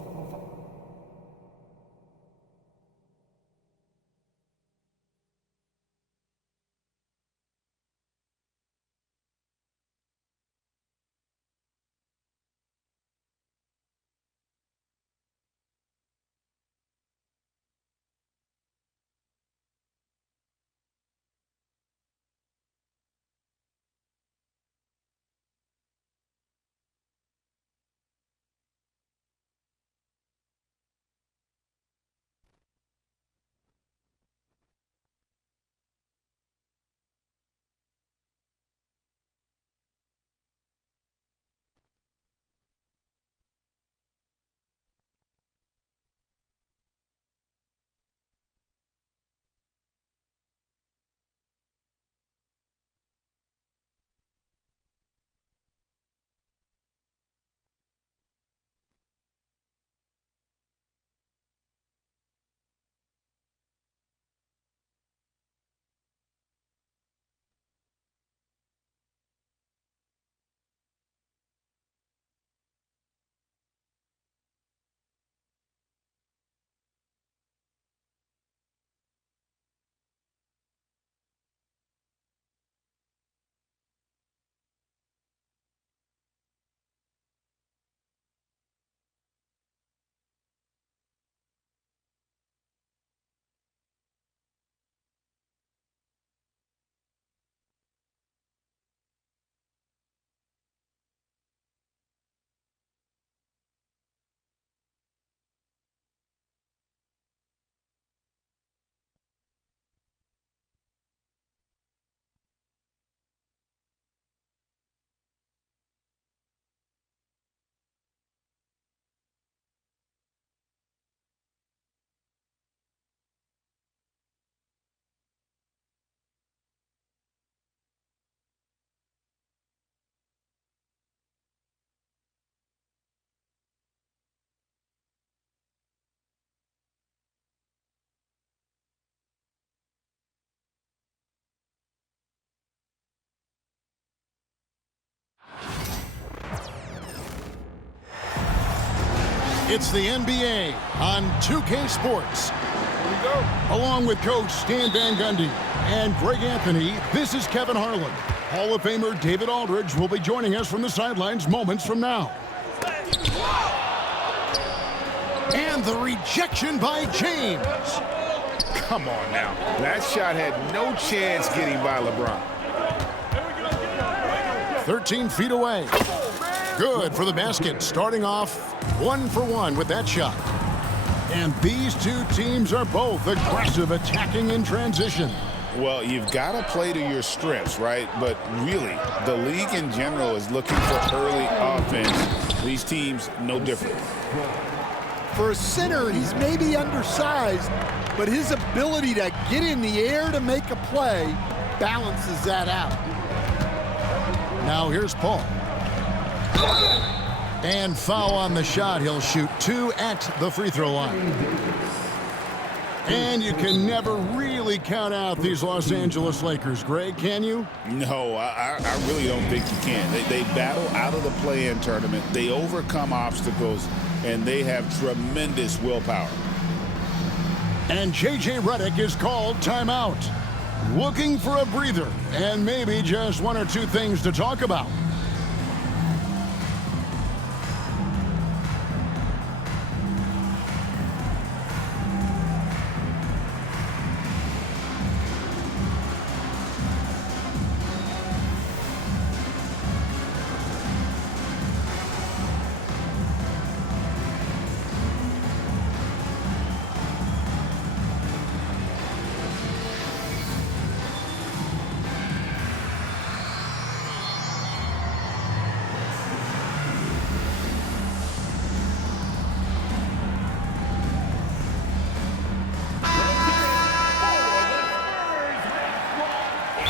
It's the NBA on 2K Sports. Along with Coach Stan Van Gundy and Greg Anthony, this is Kevin Harlan. Hall of Famer David Aldridge will be joining us from the sidelines moments from now. And the rejection by James. Come on now. That shot had no chance getting by LeBron. 13 feet away. Good for the basket, starting off 1 for 1 with that shot. And these two teams are both aggressive, attacking in transition. Well, you've got to play to your strengths, right? But really, the league in general is looking for early offense. These teams, no different. For a center, he's maybe undersized, but his ability to get in the air to make a play balances that out. Now here's Paul. And foul on the shot. He'll shoot 2 at the free throw line. And you can never really count out these Los Angeles Lakers, Greg, can you? No, I really don't think you can. They battle out of the play-in tournament. They overcome obstacles, and they have tremendous willpower. And J.J. Redick is called timeout. Looking for a breather and maybe just 1 or 2 things to talk about.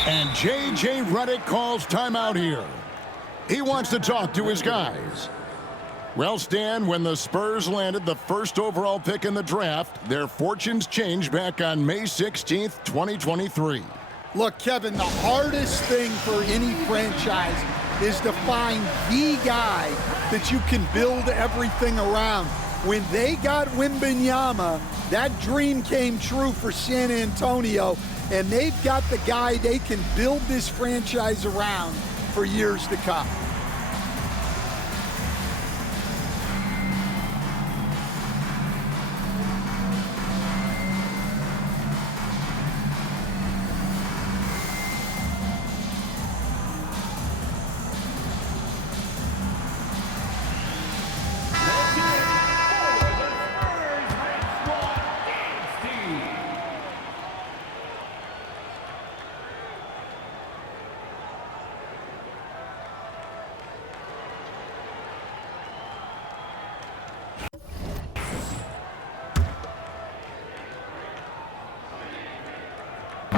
And J.J. Redick calls timeout here. He wants to talk to his guys. Well, Stan, when the Spurs landed the first overall pick in the draft, their fortunes changed back on May 16th, 2023. Look, Kevin, the hardest thing for any franchise is to find the guy that you can build everything around. When they got Wembanyama, that dream came true for San Antonio, and they've got the guy they can build this franchise around for years to come.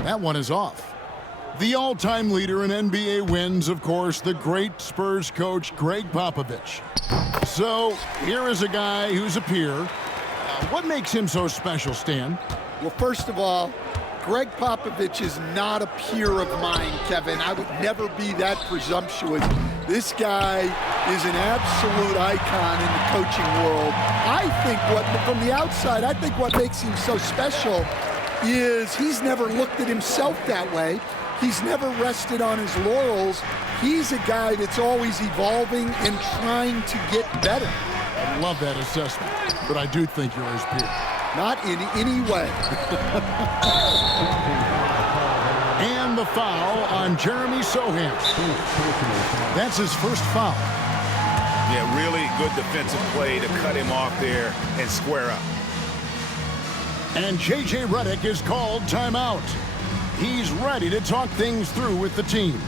That one is off. The all-time leader in NBA wins, of course, the great Spurs coach, Greg Popovich. So here is a guy who's a peer. What makes him so special, Stan? Well, first of all, Greg Popovich is not a peer of mine, Kevin. I would never be that presumptuous. This guy is an absolute icon in the coaching world. I think from the outside, I think what makes him so special is he's never looked at himself that way. He's never rested on his laurels. He's a guy that's always evolving and trying to get better. I love that assessment, but I do think you're his peer. Not in any way. And the foul on Jeremy Sohan. That's his first foul. Yeah, really good defensive play to cut him off there and square up. And J.J. Redick is called timeout. He's ready to talk things through with the team.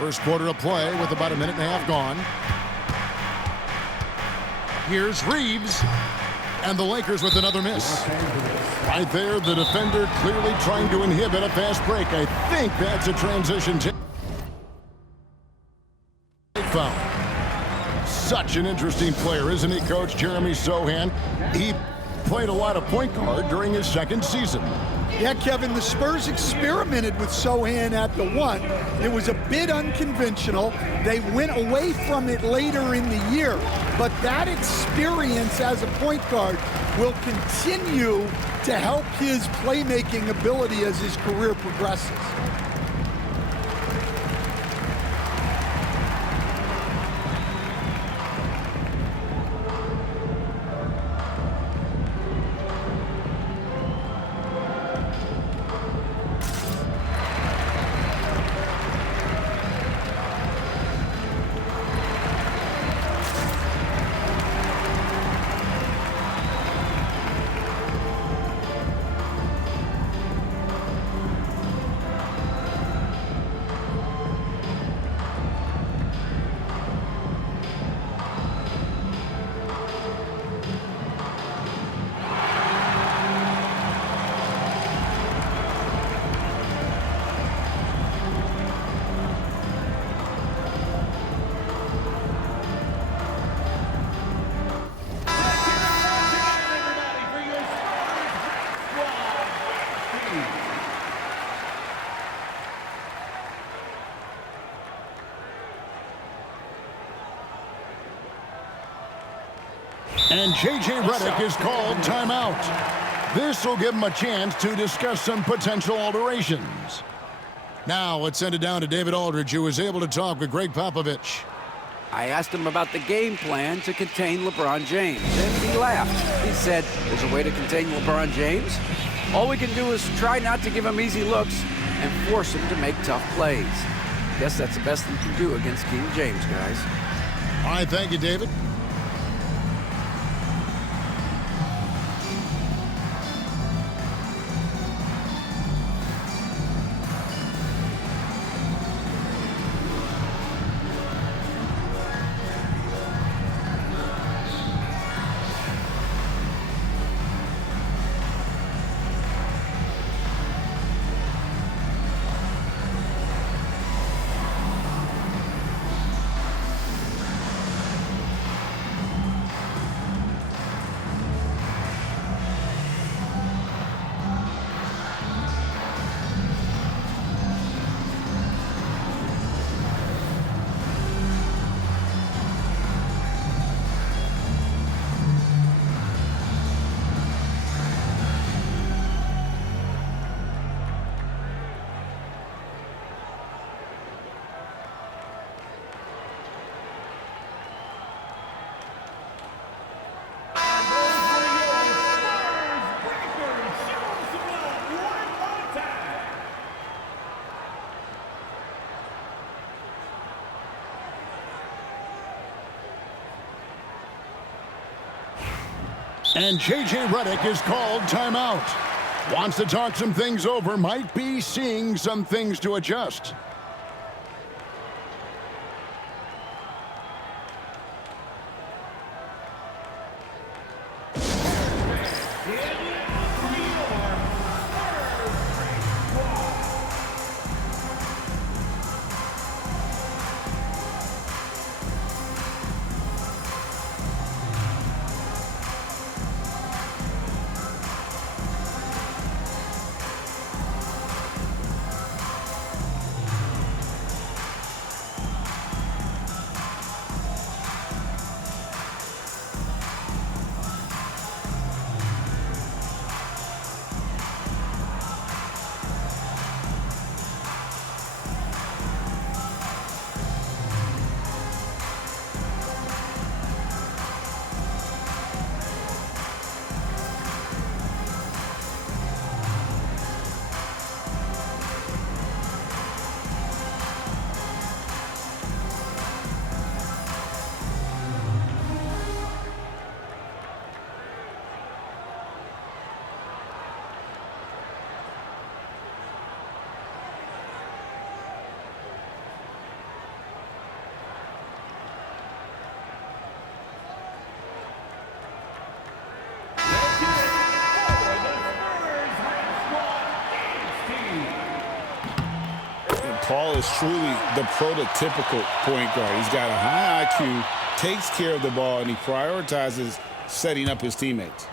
First quarter of play with about a minute and a half gone. Here's Reeves. And the Lakers with another miss. Right there, the defender clearly trying to inhibit a fast break. I think that's a transition foul. Such an interesting player, isn't he, Coach Jeremy Sohan? He played a lot of point guard during his second season. Yeah, Kevin, the Spurs experimented with Sohan at the 1. It was a bit unconventional. They went away from it later in the year. But that experience as a point guard will continue to help his playmaking ability as his career progresses. And J.J. Redick is called timeout. This will give him a chance to discuss some potential alterations. Now let's send it down to David Aldridge, who was able to talk with Greg Popovich. I asked him about the game plan to contain LeBron James, and he laughed. He said, there's a way to contain LeBron James. All we can do is try not to give him easy looks and force him to make tough plays. Guess that's the best we can do against King James, guys. All right, thank you, David. And J.J. Redick is called timeout. Wants to talk some things over, might be seeing some things to adjust. Paul is truly the prototypical point guard. He's got a high IQ, takes care of the ball, and he prioritizes setting up his teammates.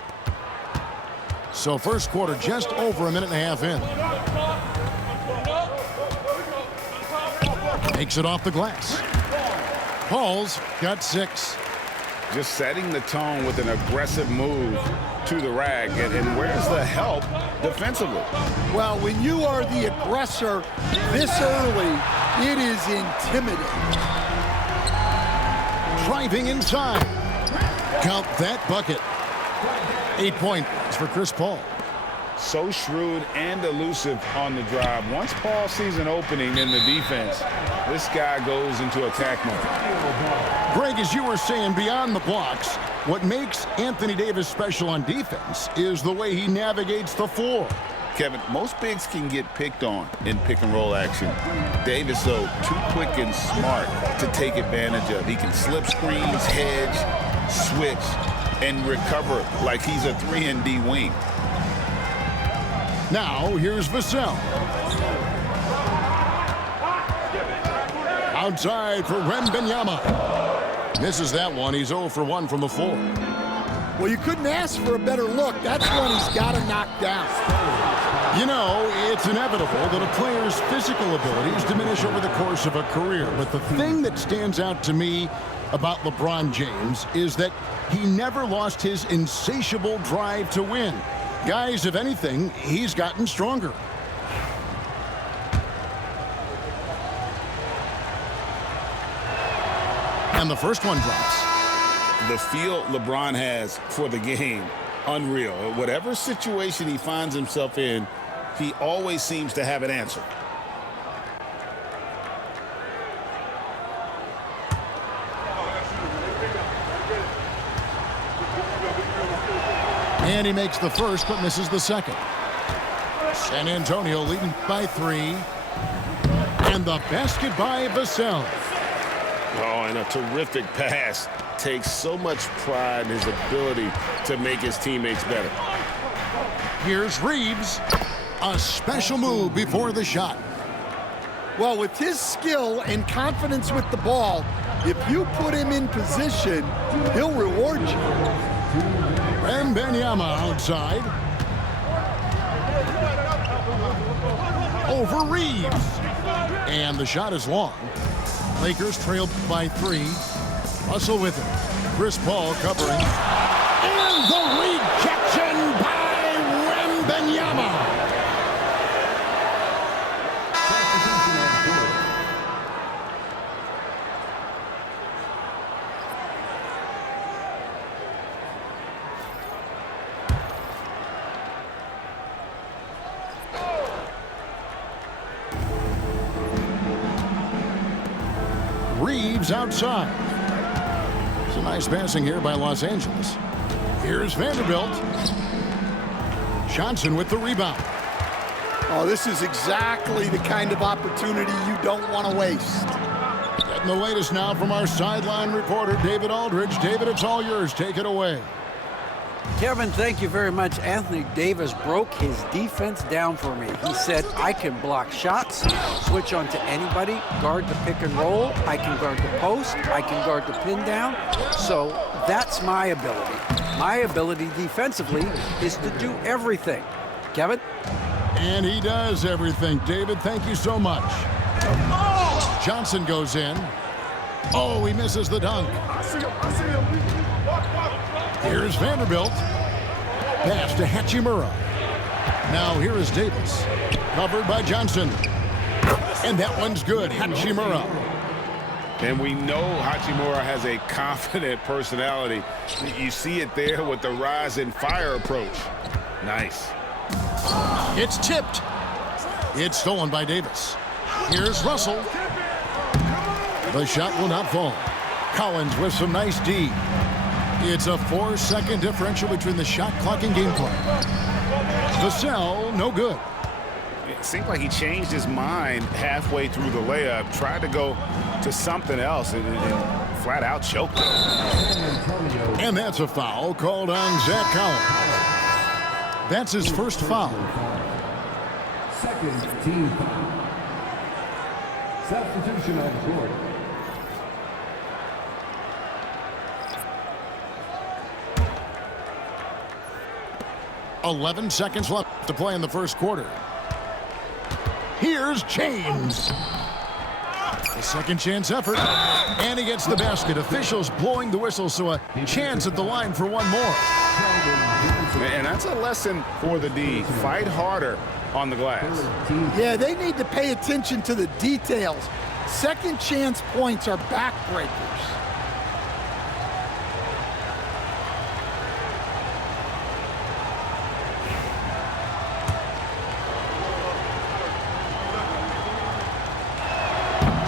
So first quarter just over a minute and a half in. Makes it off the glass. Paul's got 6. Just setting the tone with an aggressive move to the rack. And where's the help defensively? Well, when you are the aggressor this early, it is intimidating. Driving inside. Count that bucket. 8 points for Chris Paul. So shrewd and elusive on the drive. Once Paul sees an opening in the defense, this guy goes into attack mode. Greg, as you were saying, beyond the blocks, what makes Anthony Davis special on defense is the way he navigates the floor. Kevin, most bigs can get picked on in pick-and-roll action. Davis, though, too quick and smart to take advantage of. He can slip screens, hedge, switch, and recover like he's a 3-and-D wing. Now, here's Vassell. Outside for Wembanyama. Misses that one. He's 0 for 1 from the floor. Well, you couldn't ask for a better look. That's one he's got to knock down. You know, it's inevitable that a player's physical abilities diminish over the course of a career. But the thing that stands out to me about LeBron James is that he never lost his insatiable drive to win. Guys, if anything, he's gotten stronger. And the first one drops. The feel LeBron has for the game, unreal. Whatever situation he finds himself in, he always seems to have an answer. And he makes the first, but misses the second. San Antonio leading by 3. And the basket by Vassell. Oh, and a terrific pass. Takes so much pride in his ability to make his teammates better. Here's Reeves. A special move before the shot. Well, with his skill and confidence with the ball, if you put him in position, he'll reward you. Wembanyama outside. Over Reeves. And the shot is long. Lakers trailed by 3. Russell with it. Chris Paul covering. And the rejection by Wembanyama. Reeves outside. It's a nice passing here by Los Angeles. Here's Vanderbilt. Johnson with the rebound. Oh, this is exactly the kind of opportunity you don't want to waste. Getting the latest now from our sideline reporter, David Aldridge. David, it's all yours. Take it away. Kevin, thank you very much. Anthony Davis broke his defense down for me. He said, I can block shots, switch on to anybody, guard the pick and roll, I can guard the post, I can guard the pin down. So that's my ability. My ability defensively is to do everything. Kevin? And he does everything. David, thank you so much. Johnson goes in. Oh, he misses the dunk. Here's Vanderbilt. Pass to Hachimura. Now here is Davis. Covered by Johnson. And that one's good. Hachimura. And we know Hachimura has a confident personality. You see it there with the rise and fire approach. Nice. It's tipped. It's stolen by Davis. Here's Russell. The shot will not fall. Collins with some nice D. It's a 4-second differential between the shot clock and game clock. Vassell, no good. It seemed like he changed his mind halfway through the layup, tried to go to something else, and flat out choked him. And that's a foul called on Zach Collins. That's his first foul. Second team foul. Substitution on court. 11 seconds left to play in the first quarter. Here's James. A second chance effort, and he gets the basket. Officials blowing the whistle, so a chance at the line for one more. And that's a lesson for the D. Fight harder on the glass. Yeah, they need to pay attention to the details. Second chance points are backbreakers.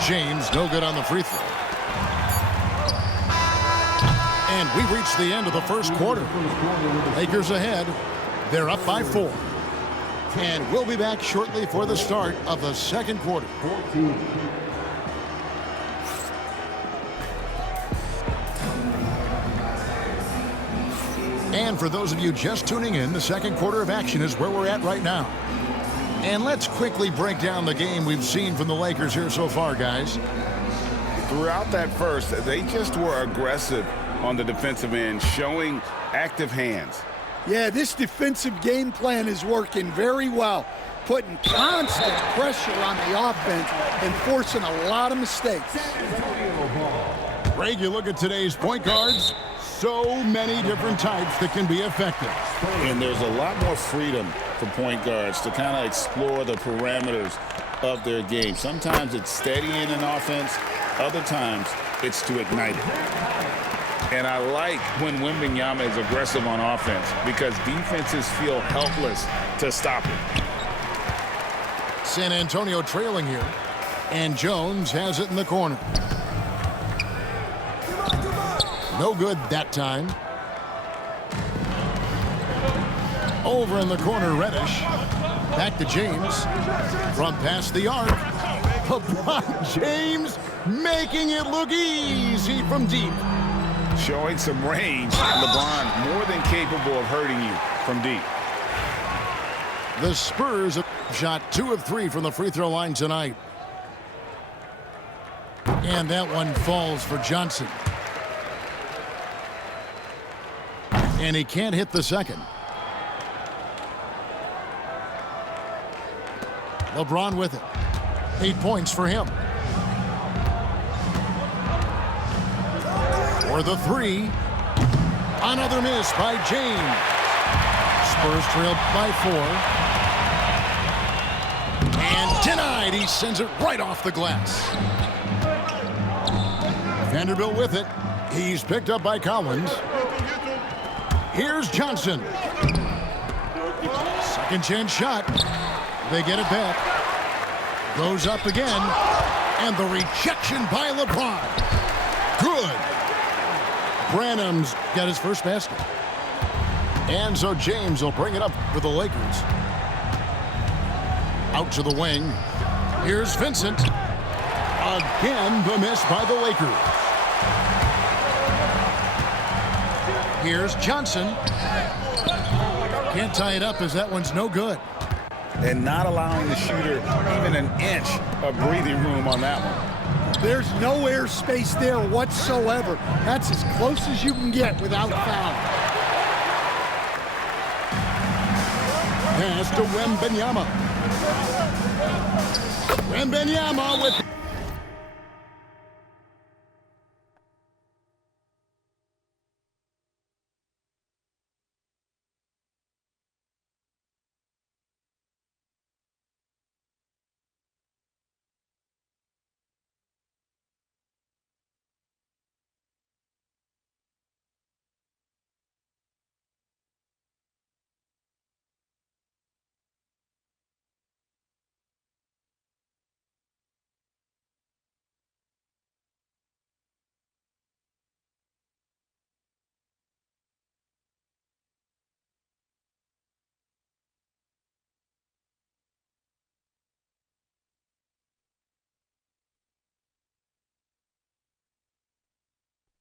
James, no good on the free throw. And we reach the end of the first quarter. Lakers ahead. They're up by 4. And we'll be back shortly for the start of the second quarter. And for those of you just tuning in, the second quarter of action is where we're at right now. And let's quickly break down the game we've seen from the Lakers here so far, guys. Throughout that first, they just were aggressive on the defensive end, showing active hands. Yeah, this defensive game plan is working very well, putting constant pressure on the offense and forcing a lot of mistakes. Greg, you look at today's point guards, so many different types that can be effective. And there's a lot more freedom for point guards to kind of explore the parameters of their game. Sometimes it's steadying an offense, other times it's to ignite it. And I like when Wembanyama is aggressive on offense because defenses feel helpless to stop it. San Antonio trailing here, and Jones has it in the corner. No good that time. Over in the corner, Reddish. Back to James. From past the arc. LeBron James making it look easy from deep. Showing some range. LeBron more than capable of hurting you from deep. The Spurs have shot 2 of 3 from the free throw line tonight. And that one falls for Johnson. And he can't hit the second. LeBron with it. 8 points for him. For the 3. Another miss by James. Spurs trailed by 4. And denied. He sends it right off the glass. Vanderbilt with it. He's picked up by Collins. Here's Johnson. Second chance shot. They get it back. Goes up again. And the rejection by LeBron. Good. Branham's got his first basket. And so James will bring it up for the Lakers. Out to the wing. Here's Vincent. Again, the miss by the Lakers. Here's Johnson. Can't tie it up as that one's no good. And not allowing the shooter even an inch of breathing room on that one. There's no air space there whatsoever. That's as close as you can get without foul. Pass to Wembanyama. Wembanyama with...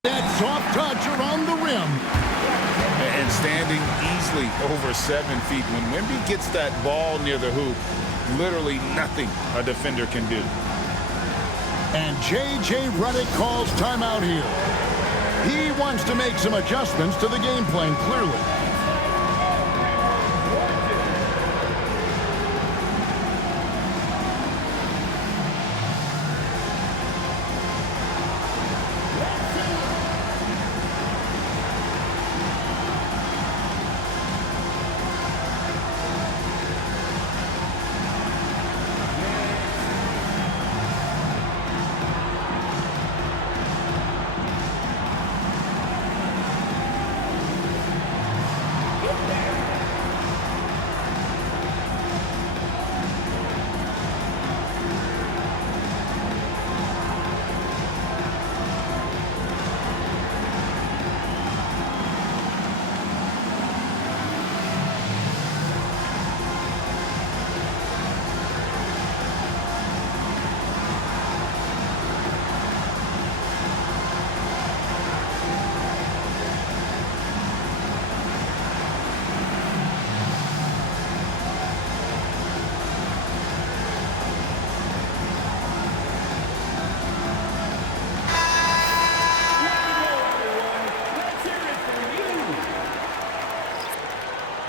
That soft touch around the rim. And standing easily over 7 feet. When Wemby gets that ball near the hoop, literally nothing a defender can do. And J.J. Redick calls timeout here. He wants to make some adjustments to the game plan, clearly.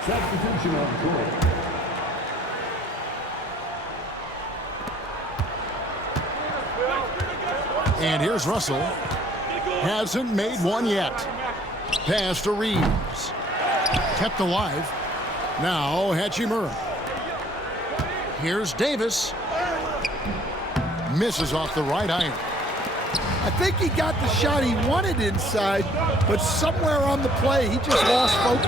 Substitution on court. And here's Russell. Hasn't made one yet. Pass to Reeves. Kept alive. Now Hachimura. Here's Davis. Misses off the right iron. I think he got the shot he wanted inside, but somewhere on the play, he just lost focus.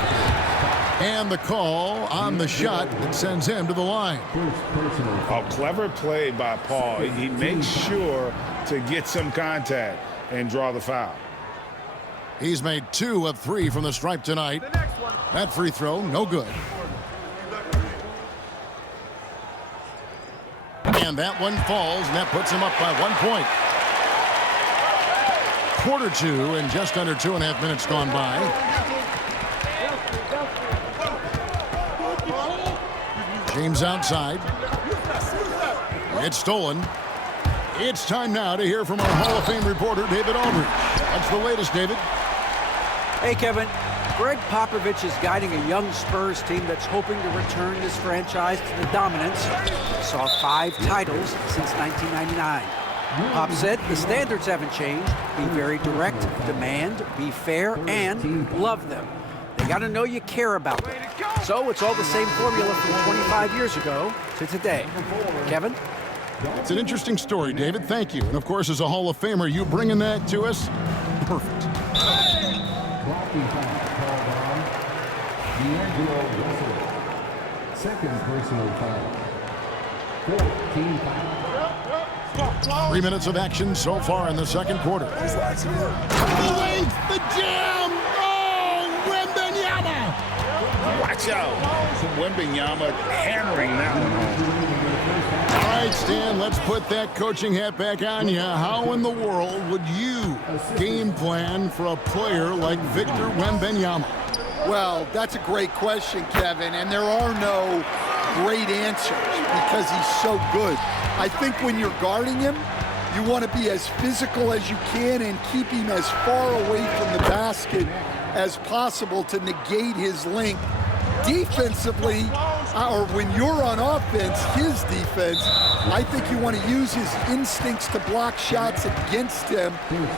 And the call on the shot that sends him to the line. A clever play by Paul. He makes sure to get some contact and draw the foul. He's made 2 of 3 from the stripe tonight. That free throw, no good. And that one falls, and that puts him up by 1 point. Quarter 2 and just under 2.5 minutes gone by. James outside. It's stolen. It's time now to hear from our Hall of Fame reporter, David Aldridge. What's the latest, David? Hey, Kevin. Greg Popovich is guiding a young Spurs team that's hoping to return this franchise to the dominance that saw 5 titles since 1999. Pop said the standards haven't changed. Be very direct, demand, be fair, and love them. They got to know you care about them. So it's all the same formula from 25 years ago to today. Kevin? It's an interesting story, David. Thank you. And, of course, as a Hall of Famer, you bringing that to us? Perfect. Blocking foul called on D'Angelo Russell. Second personal foul. 14 foul. 3 minutes of action so far in the second quarter. The length, the jam! Oh, Wembanyama! Watch out. Wembanyama hammering that one home. All right, Stan, let's put that coaching hat back on you. How in the world would you game plan for a player like Victor Wembanyama? Well, that's a great question, Kevin, and there are no great answers because he's so good. I think when you're guarding him, you want to be as physical as you can and keep him as far away from the basket as possible to negate his length. Defensively, or when you're on offense, his defense, I think you want to use his instincts to block shots against him,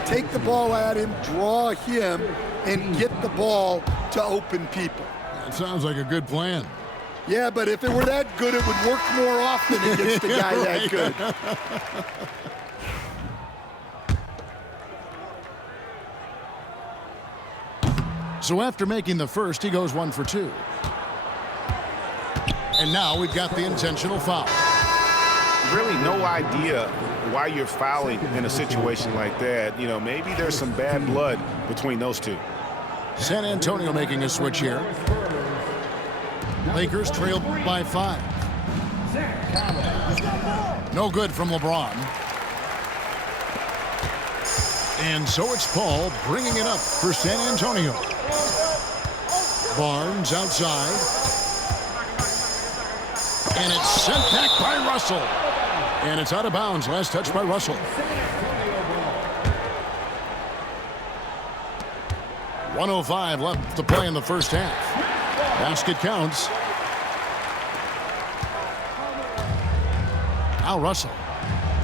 take the ball at him, draw him, and get the ball to open people. That sounds like a good plan. Yeah, but if it were that good, it would work more often against a guy that good. So after making the first, he goes 1 for 2. And now we've got the intentional foul. Really no idea why you're fouling in a situation like that. You know, maybe there's some bad blood between those two. San Antonio making a switch here. Lakers trail by 5. No good from LeBron. And so it's Paul bringing it up for San Antonio. Barnes outside. And it's sent back by Russell. And it's out of bounds. Last touch by Russell. 1:05 left to play in the first half. Basket counts. Now Russell.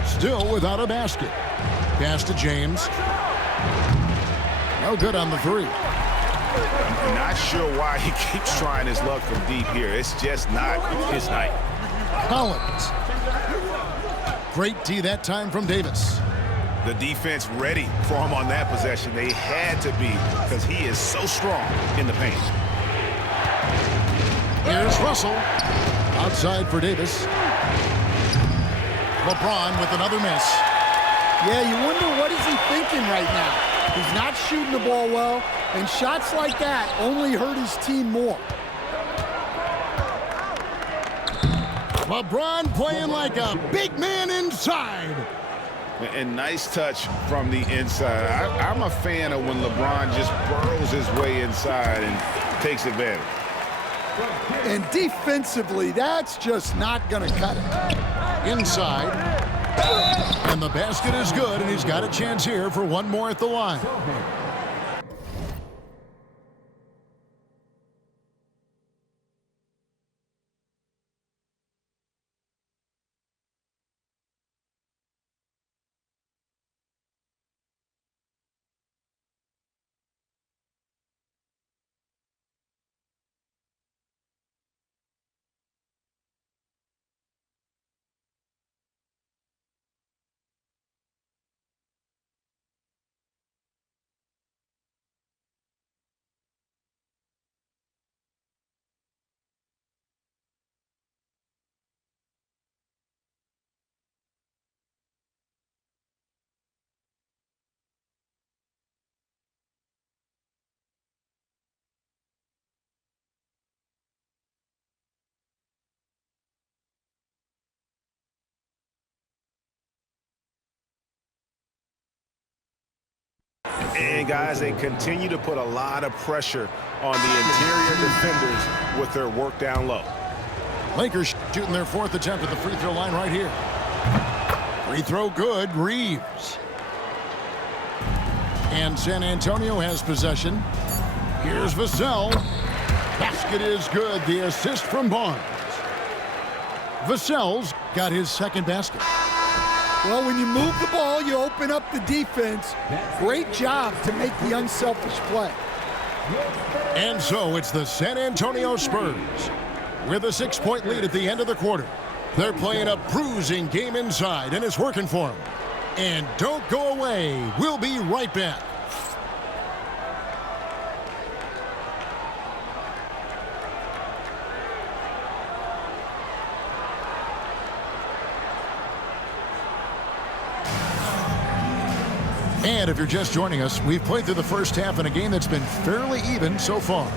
Still without a basket. Pass to James. No good on the three. I'm not sure why he keeps trying his luck from deep here. It's just not his night. Collins. Great D that time from Davis. The defense ready for him on that possession. They had to be because he is so strong in the paint. Here's Russell. Outside for Davis. LeBron with another miss. Yeah, you wonder what is he thinking right now. He's not shooting the ball well, and shots like that only hurt his team more. LeBron playing like a big man inside. And nice touch from the inside. I'm a fan of when LeBron just burrows his way inside and takes advantage. And defensively, that's just not going to cut it. Inside. And the basket is good, and he's got a chance here for one more at the line. And, guys, they continue to put a lot of pressure on the interior defenders with their work down low. Lakers shooting their fourth attempt at the free throw line right here. Free throw good. Reeves. And San Antonio has possession. Here's Vassell. Basket is good. The assist from Barnes. Vassell's got his second basket. Well, when you move the ball, you open up the defense. Great job to make the unselfish play. And so it's the San Antonio Spurs with a 6-point lead at the end of the quarter. They're playing a bruising game inside, and it's working for them. And don't go away. We'll be right back. And if you're just joining us, we've played through the first half in a game that's been fairly even so far.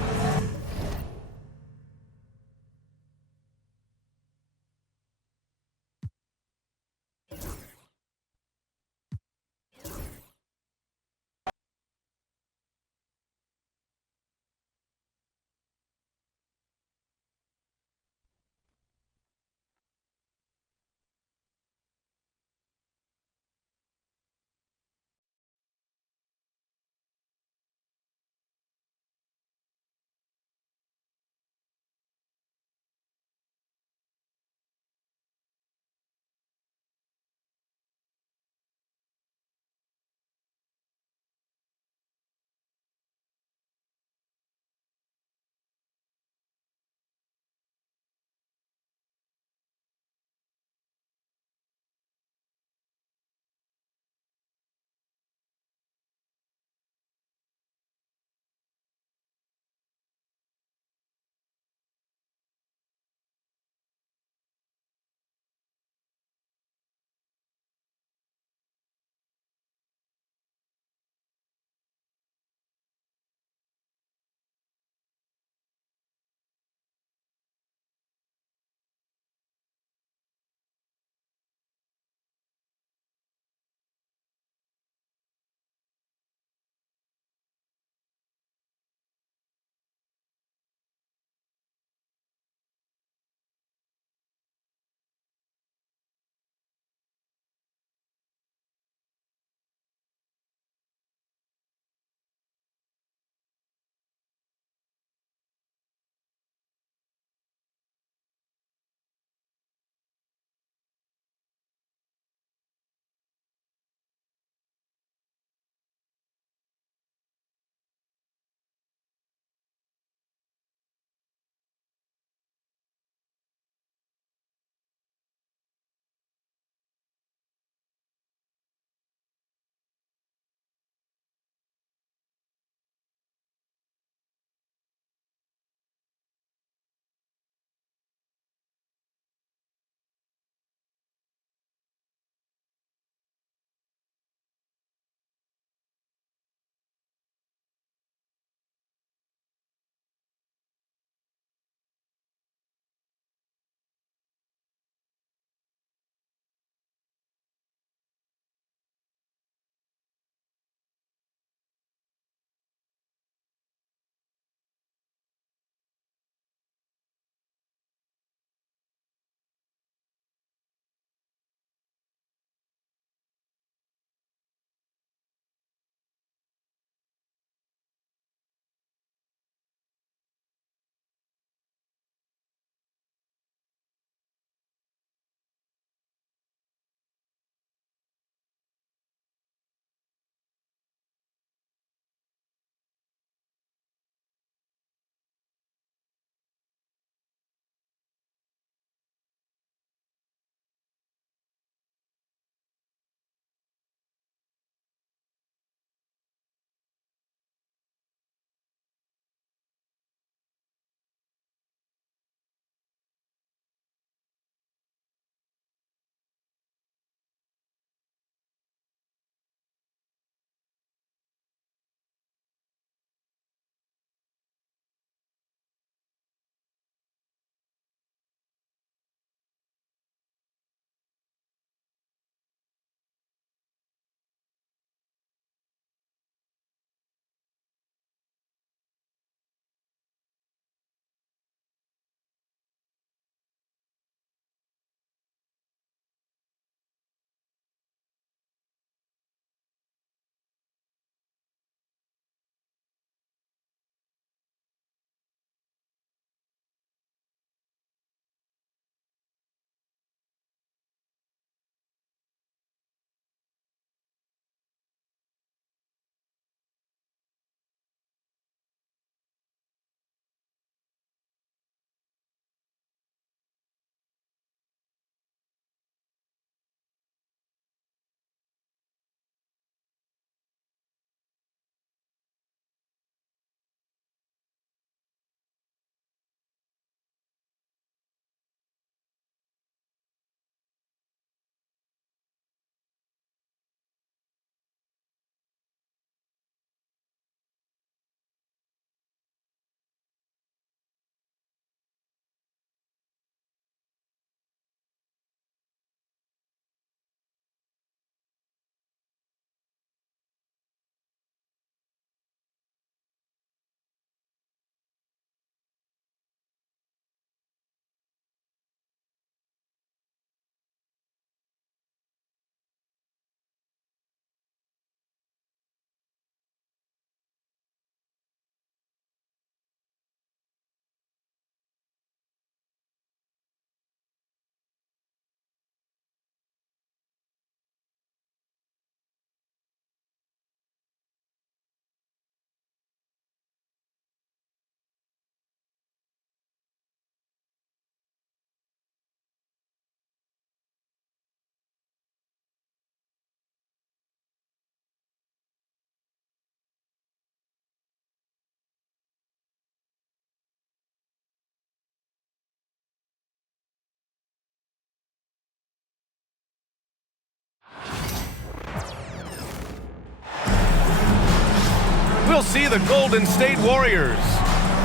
we'll see the Golden State Warriors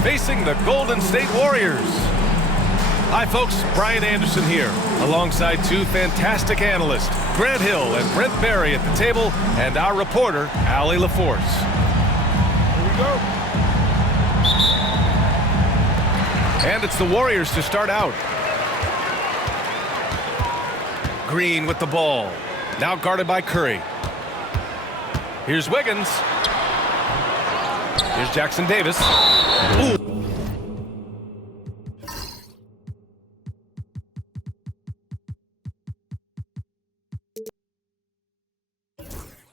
facing the Golden State Warriors. Hi folks, Brian Anderson here, alongside two fantastic analysts, Grant Hill and Brent Barry at the table, and our reporter, Allie LaForce. Here we go. And it's the Warriors to start out. Green with the ball, now guarded by Curry. Here's Wiggins. Here's Jackson Davis. Ooh.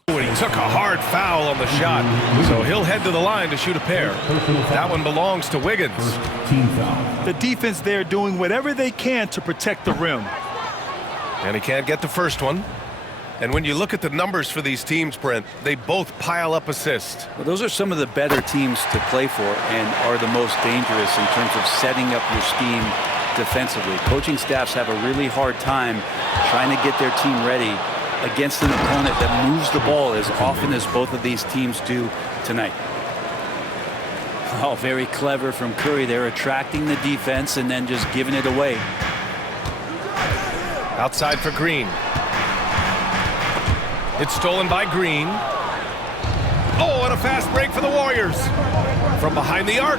And he took a hard foul on the shot, so he'll head to the line to shoot a pair. That one belongs to Wiggins. The defense there doing whatever they can to protect the rim. And he can't get the first one. And when you look at the numbers for these teams, Brent, they both pile up assists. Well, those are some of the better teams to play for and are the most dangerous in terms of setting up your scheme defensively. Coaching staffs have a really hard time trying to get their team ready against an opponent that moves the ball as often as both of these teams do tonight. Oh, very clever from Curry. They're attracting the defense and then just giving it away. Outside for Green. It's stolen by Green. Oh, and a fast break for the Warriors. From behind the arc.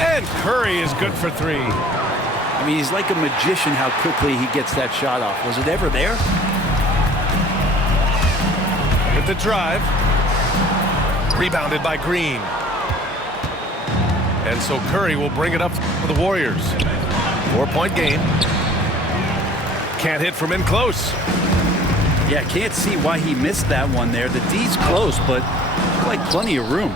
And Curry is good for three. I mean, he's like a magician how quickly he gets that shot off. Was it ever there? With the drive. Rebounded by Green. And so Curry will bring it up for the Warriors. 4-point game. Can't hit from in close. Yeah, can't see why he missed that one there. The D's close, but like plenty of room.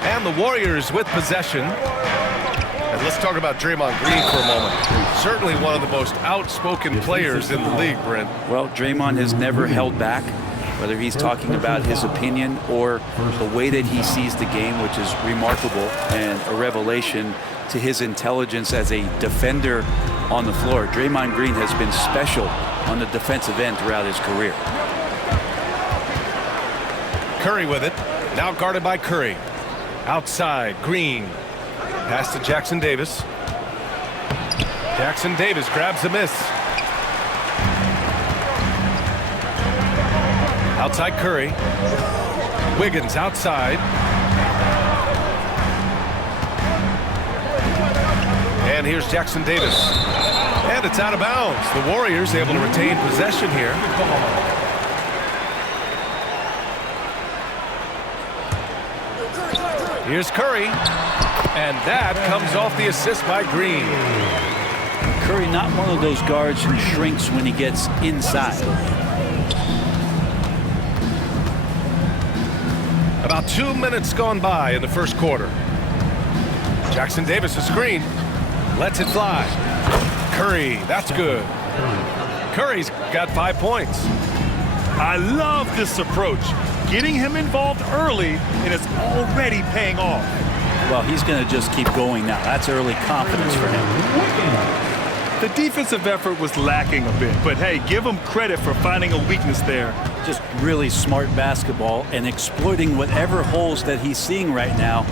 And the Warriors with possession. And let's talk about Draymond Green for a moment. Certainly one of the most outspoken players in the league, Brent. Well, Draymond has never held back, whether he's talking about his opinion or the way that he sees the game, which is remarkable and a revelation to his intelligence as a defender on the floor. Draymond Green has been special on the defensive end throughout his career. Curry with it. Now guarded by Curry. Outside, Green. Pass to Jackson Davis. Jackson Davis grabs a miss. Outside Curry. Wiggins outside. And here's Jackson Davis. And it's out of bounds. The Warriors able to retain possession here. Here's Curry. And that comes off the assist by Green. Curry not one of those guards who shrinks when he gets inside. About 2 minutes gone by in the first quarter. Jackson Davis, a screen. Lets it fly. Curry, that's good. Curry's got 5 points. I love this approach. Getting him involved early, and it's already paying off. Well, he's going to just keep going now. That's early confidence for him. The defensive effort was lacking a bit, but hey, give him credit for finding a weakness there. Just really smart basketball and exploiting whatever holes that he's seeing right now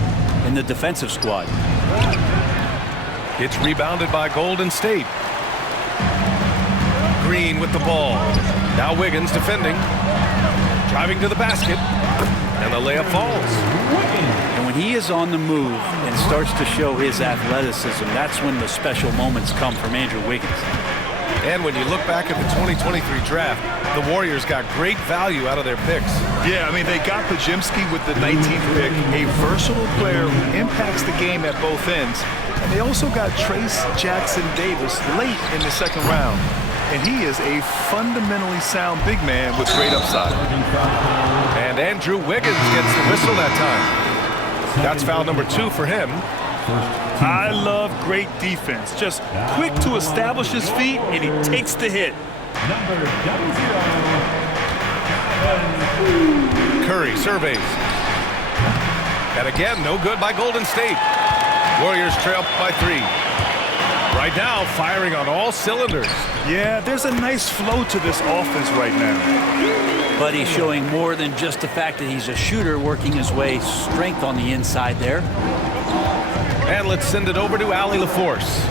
in the defensive squad. It's rebounded by Golden State. Green with the ball. Now Wiggins defending. Driving to the basket. And the layup falls. And when he is on the move and starts to show his athleticism, that's when the special moments come from Andrew Wiggins. And when you look back at the 2023 draft, the Warriors got great value out of their picks. Yeah, I mean, they got Pajimski with the 19th pick, a versatile player who impacts the game at both ends. And they also got Trace Jackson Davis late in the second round. And he is a fundamentally sound big man with great upside. And Andrew Wiggins gets the whistle that time. That's foul number 2 for him. I love great defense. Just quick to establish his feet, and he takes the hit. Curry surveys. And again, no good by Golden State. Warriors trail by 3. Right now, firing on all cylinders. Yeah, there's a nice flow to this offense right now. But he's showing more than just the fact that he's a shooter, working his way strength on the inside there. And let's send it over to Allie LaForce.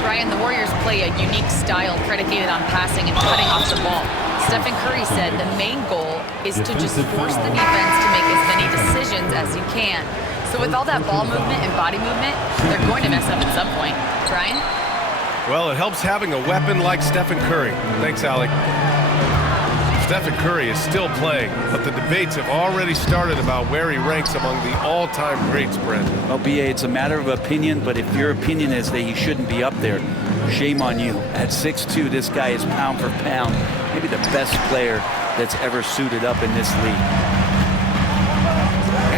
Brian, the Warriors play a unique style predicated on passing and cutting off the ball. Stephen Curry said the main goal is to just force the defense to make as many decisions as you can. So with all that ball movement and body movement, they're going to mess up at some point. Brian? Well, it helps having a weapon like Stephen Curry. Thanks, Allie. Stephen Curry is still playing, but the debates have already started about where he ranks among the all-time greats, Brent. Well, BA, it's a matter of opinion, but if your opinion is that he shouldn't be up there, shame on you. At 6'2", this guy is pound for pound, maybe the best player that's ever suited up in this league.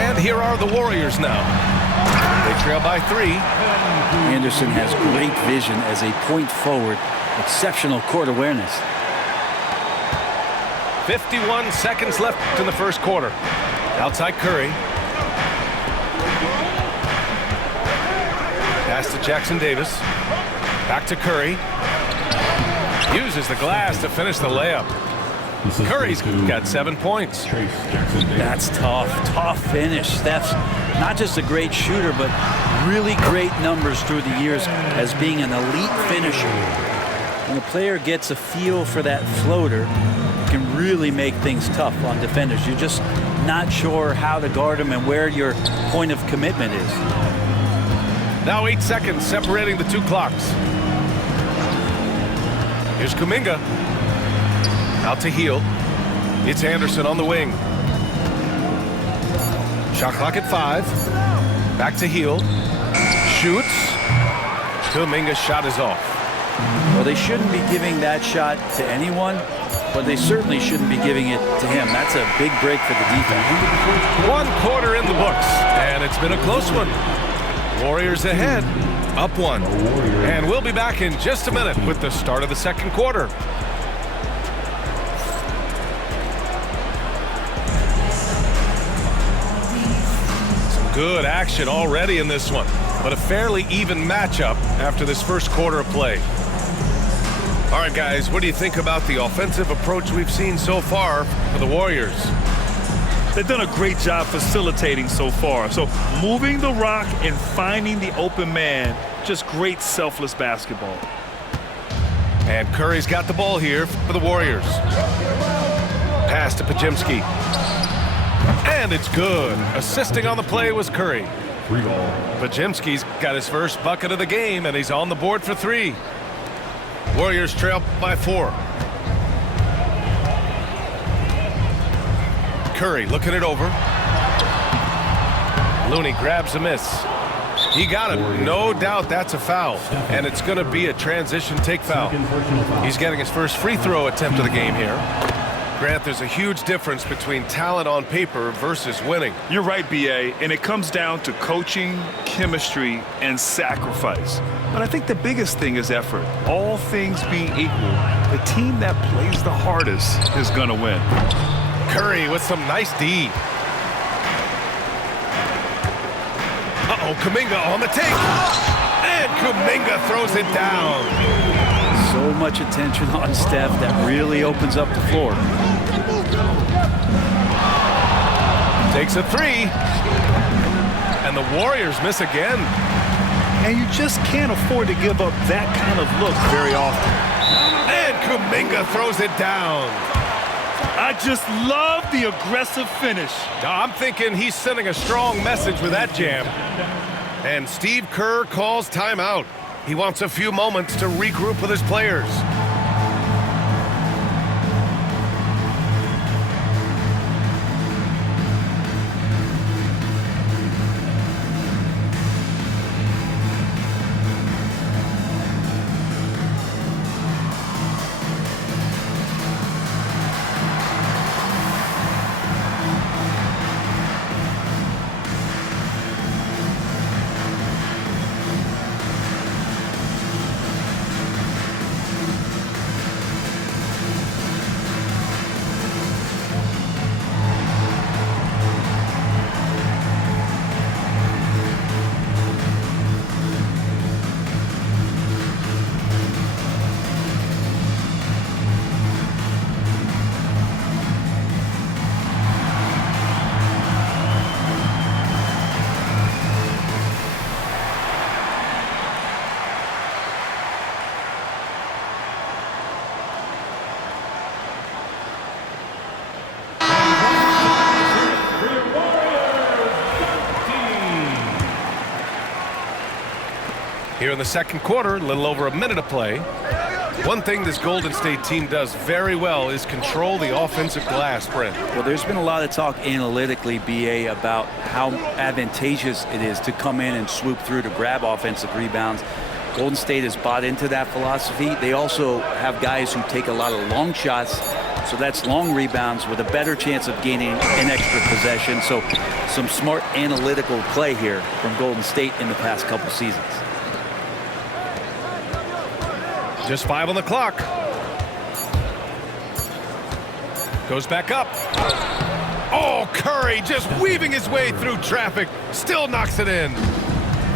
And here are the Warriors now. They trail by 3. Anderson has great vision as a point forward, exceptional court awareness. 51 seconds left in the first quarter. Outside Curry. Pass to Jackson Davis. Back to Curry. Uses the glass to finish the layup. Curry's got 7 points. That's tough finish. Steph's not just a great shooter, but really great numbers through the years as being an elite finisher. When a player gets a feel for that floater, it can really make things tough on defenders. You're just not sure how to guard them and where your point of commitment is. Now 8 seconds separating the 2 clocks. Here's Kuminga. Out to Hield. It's Anderson on the wing. Shot clock at 5. Back to Hield. Shoots. Kuminga's shot is off. Well, they shouldn't be giving that shot to anyone, but they certainly shouldn't be giving it to him. That's a big break for the defense. 1 quarter in the books, and it's been a close one. Warriors ahead, up 1. And we'll be back in just a minute with the start of the second quarter. Some good action already in this one, but a fairly even matchup after this first quarter of play. All right, guys, what do you think about the offensive approach we've seen so far for the Warriors? They've done a great job facilitating so far. So moving the rock and finding the open man, just great selfless basketball. And Curry's got the ball here for the Warriors. Pass to Pajimski. And it's good. Assisting on the play was Curry. Pajimski's got his first bucket of the game, and he's on the board for 3. Warriors trail by 4. Curry looking it over. Looney grabs a miss. He got him. No doubt that's a foul. And it's going to be a transition take foul. He's getting his first free throw attempt of the game here. Grant, there's a huge difference between talent on paper versus winning. You're right, BA, and it comes down to coaching, chemistry, and sacrifice. But I think the biggest thing is effort. All things being equal, the team that plays the hardest is going to win. Curry with some nice D. Uh-oh, Kuminga on the take. And Kuminga throws it down. So much attention on Steph that really opens up the floor. Takes a 3. And the Warriors miss again. And you just can't afford to give up that kind of look very often. And Kuminga throws it down. I just love the aggressive finish. I'm thinking he's sending a strong message with that jam. And Steve Kerr calls timeout. He wants a few moments to regroup with his players. Here in the second quarter, a little over a minute of play. One thing this Golden State team does very well is control the offensive glass, Brent. Well, there's been a lot of talk analytically, BA, about how advantageous it is to come in and swoop through to grab offensive rebounds. Golden State has bought into that philosophy. They also have guys who take a lot of long shots, so that's long rebounds with a better chance of gaining an extra possession. So some smart analytical play here from Golden State in the past couple seasons. Just 5 on the clock. Goes back up. Oh, Curry just weaving his way through traffic. Still knocks it in.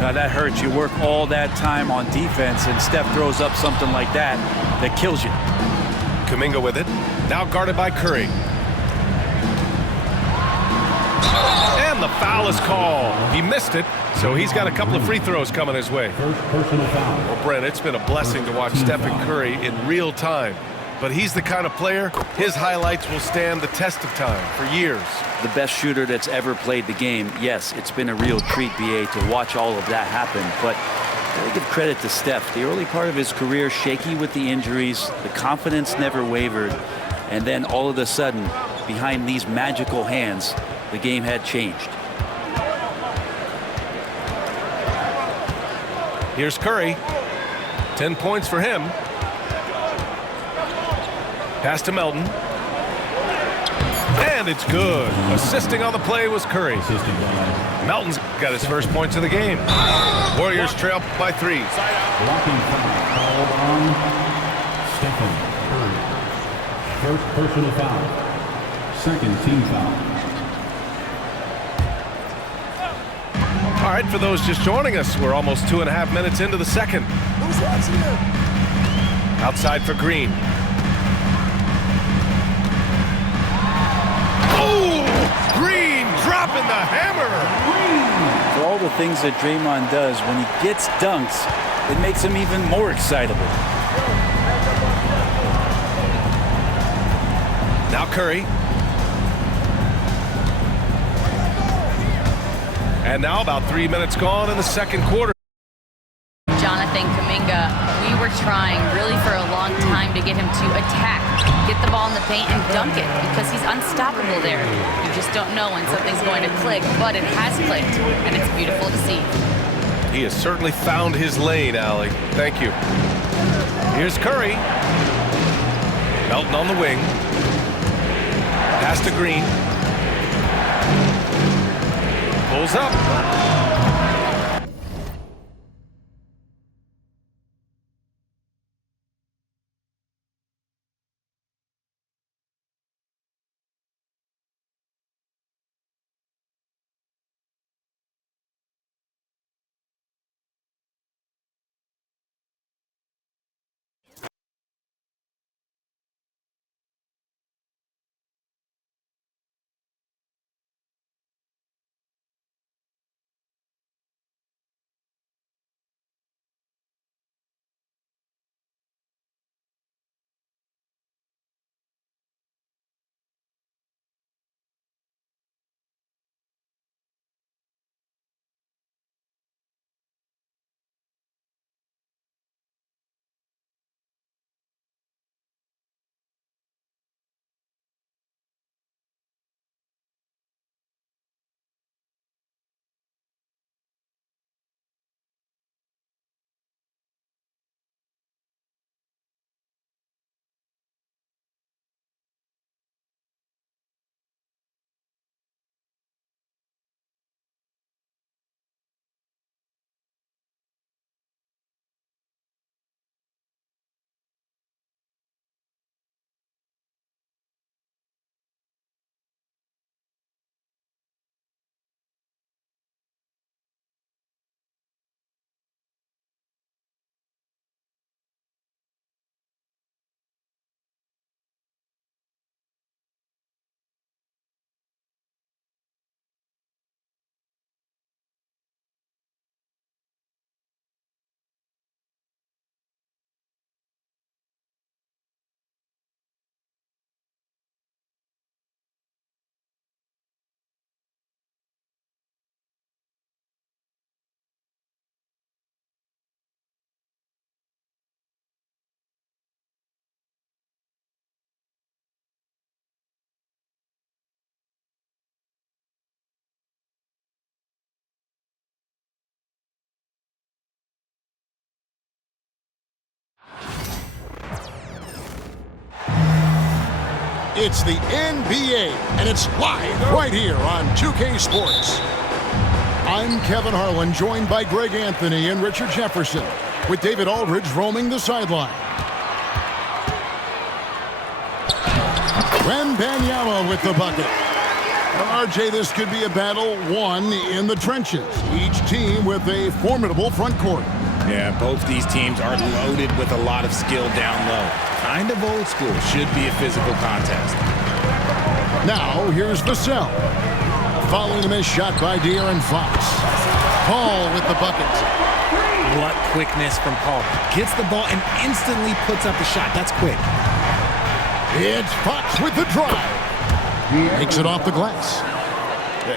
Now that hurts. You work all that time on defense, and Steph throws up something like that that kills you. Kuminga with it. Now guarded by Curry. And the foul is called. He missed it, so he's got a couple of free throws coming his way. First personal foul. Well, Brent, it's been a blessing to watch Stephen Curry in real time. But he's the kind of player, his highlights will stand the test of time for years. The best shooter that's ever played the game. Yes, it's been a real treat, BA, to watch all of that happen. But I give credit to Steph. The early part of his career, shaky with the injuries, the confidence never wavered. And then all of a sudden, behind these magical hands, the game had changed. Here's Curry. 10 points for him. Pass to Melton. And it's good. Assisting on the play was Curry. Melton's got his first points of the game. Warriors trail by 3. Blocking foul called on Stephen Curry. First personal foul. Second team foul. All right, for those just joining us, we're almost 2.5 minutes into the second. Who's watching it? Outside for Green. Oh, Green dropping the hammer. For all the things that Draymond does, when he gets dunks, it makes him even more excitable. Now Curry. And now about 3 minutes gone in the second quarter. Jonathan Kuminga, we were trying really for a long time to get him to attack, get the ball in the paint and dunk it because he's unstoppable there. You just don't know when something's going to click, but it has clicked, and it's beautiful to see. He has certainly found his lane, Allie. Thank you. Here's Curry. Melton on the wing. Pass to Green. Pulls up. It's the NBA, and it's live right here on 2K Sports. I'm Kevin Harlan, joined by Greg Anthony and Richard Jefferson, with David Aldridge roaming the sideline. Wembanyama with the bucket. Well, RJ, this could be a battle won in the trenches. Each team with a formidable front court. Yeah, both these teams are loaded with a lot of skill down low. Kind of old school. Should be a physical contest. Now, here's Vassell. Following a missed shot by De'Aaron Fox. Paul with the bucket. What quickness from Paul. Gets the ball and instantly puts up a shot. That's quick. It's Fox with the drive. Makes it off the glass.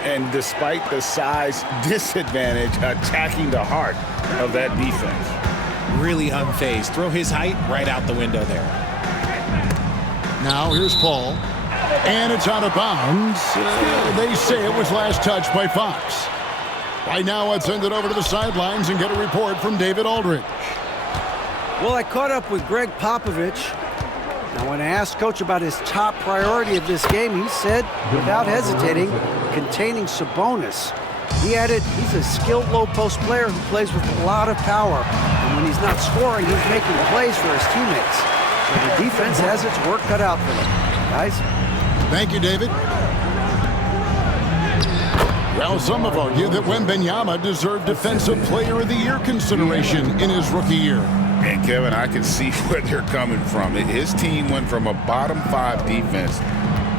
And despite the size disadvantage, attacking the heart of that defense. Really unfazed. Throw his height right out the window there. Now here's Paul. And it's out of bounds. They say it was last touched by Fox. Right now, let's send it over to the sidelines and get a report from David Aldridge. Well, I caught up with Greg Popovich. Now, when I asked Coach about his top priority of this game, he said, without hesitating, containing Sabonis. He added, he's a skilled low-post player who plays with a lot of power. And when he's not scoring, he's making plays for his teammates. So the defense has its work cut out for them. Guys? Thank you, David. Well, some have argued that Wembanyama deserved Defensive Player of the Year consideration in his rookie year. And Kevin, I can see where they're coming from. His team went from a bottom 5 defense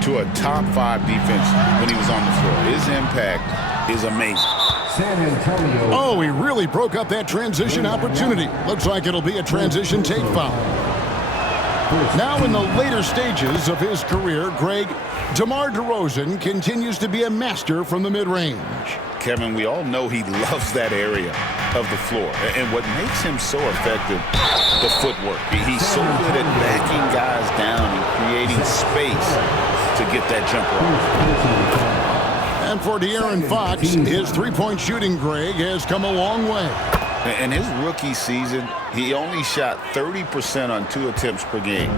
to a top 5 defense when he was on the floor. His impact is amazing. San Antonio. Oh, he really broke up that transition opportunity. Looks like it'll be a transition take foul. Now in the later stages of his career, Greg, DeMar DeRozan continues to be a master from the mid-range. Kevin, we all know he loves that area of the floor. And what makes him so effective, the footwork. He's so good at backing guys down and creating space to get that jumper off. And for De'Aaron Fox, his three-point shooting, Greg, has come a long way. In his rookie season, he only shot 30% on 2 attempts per game.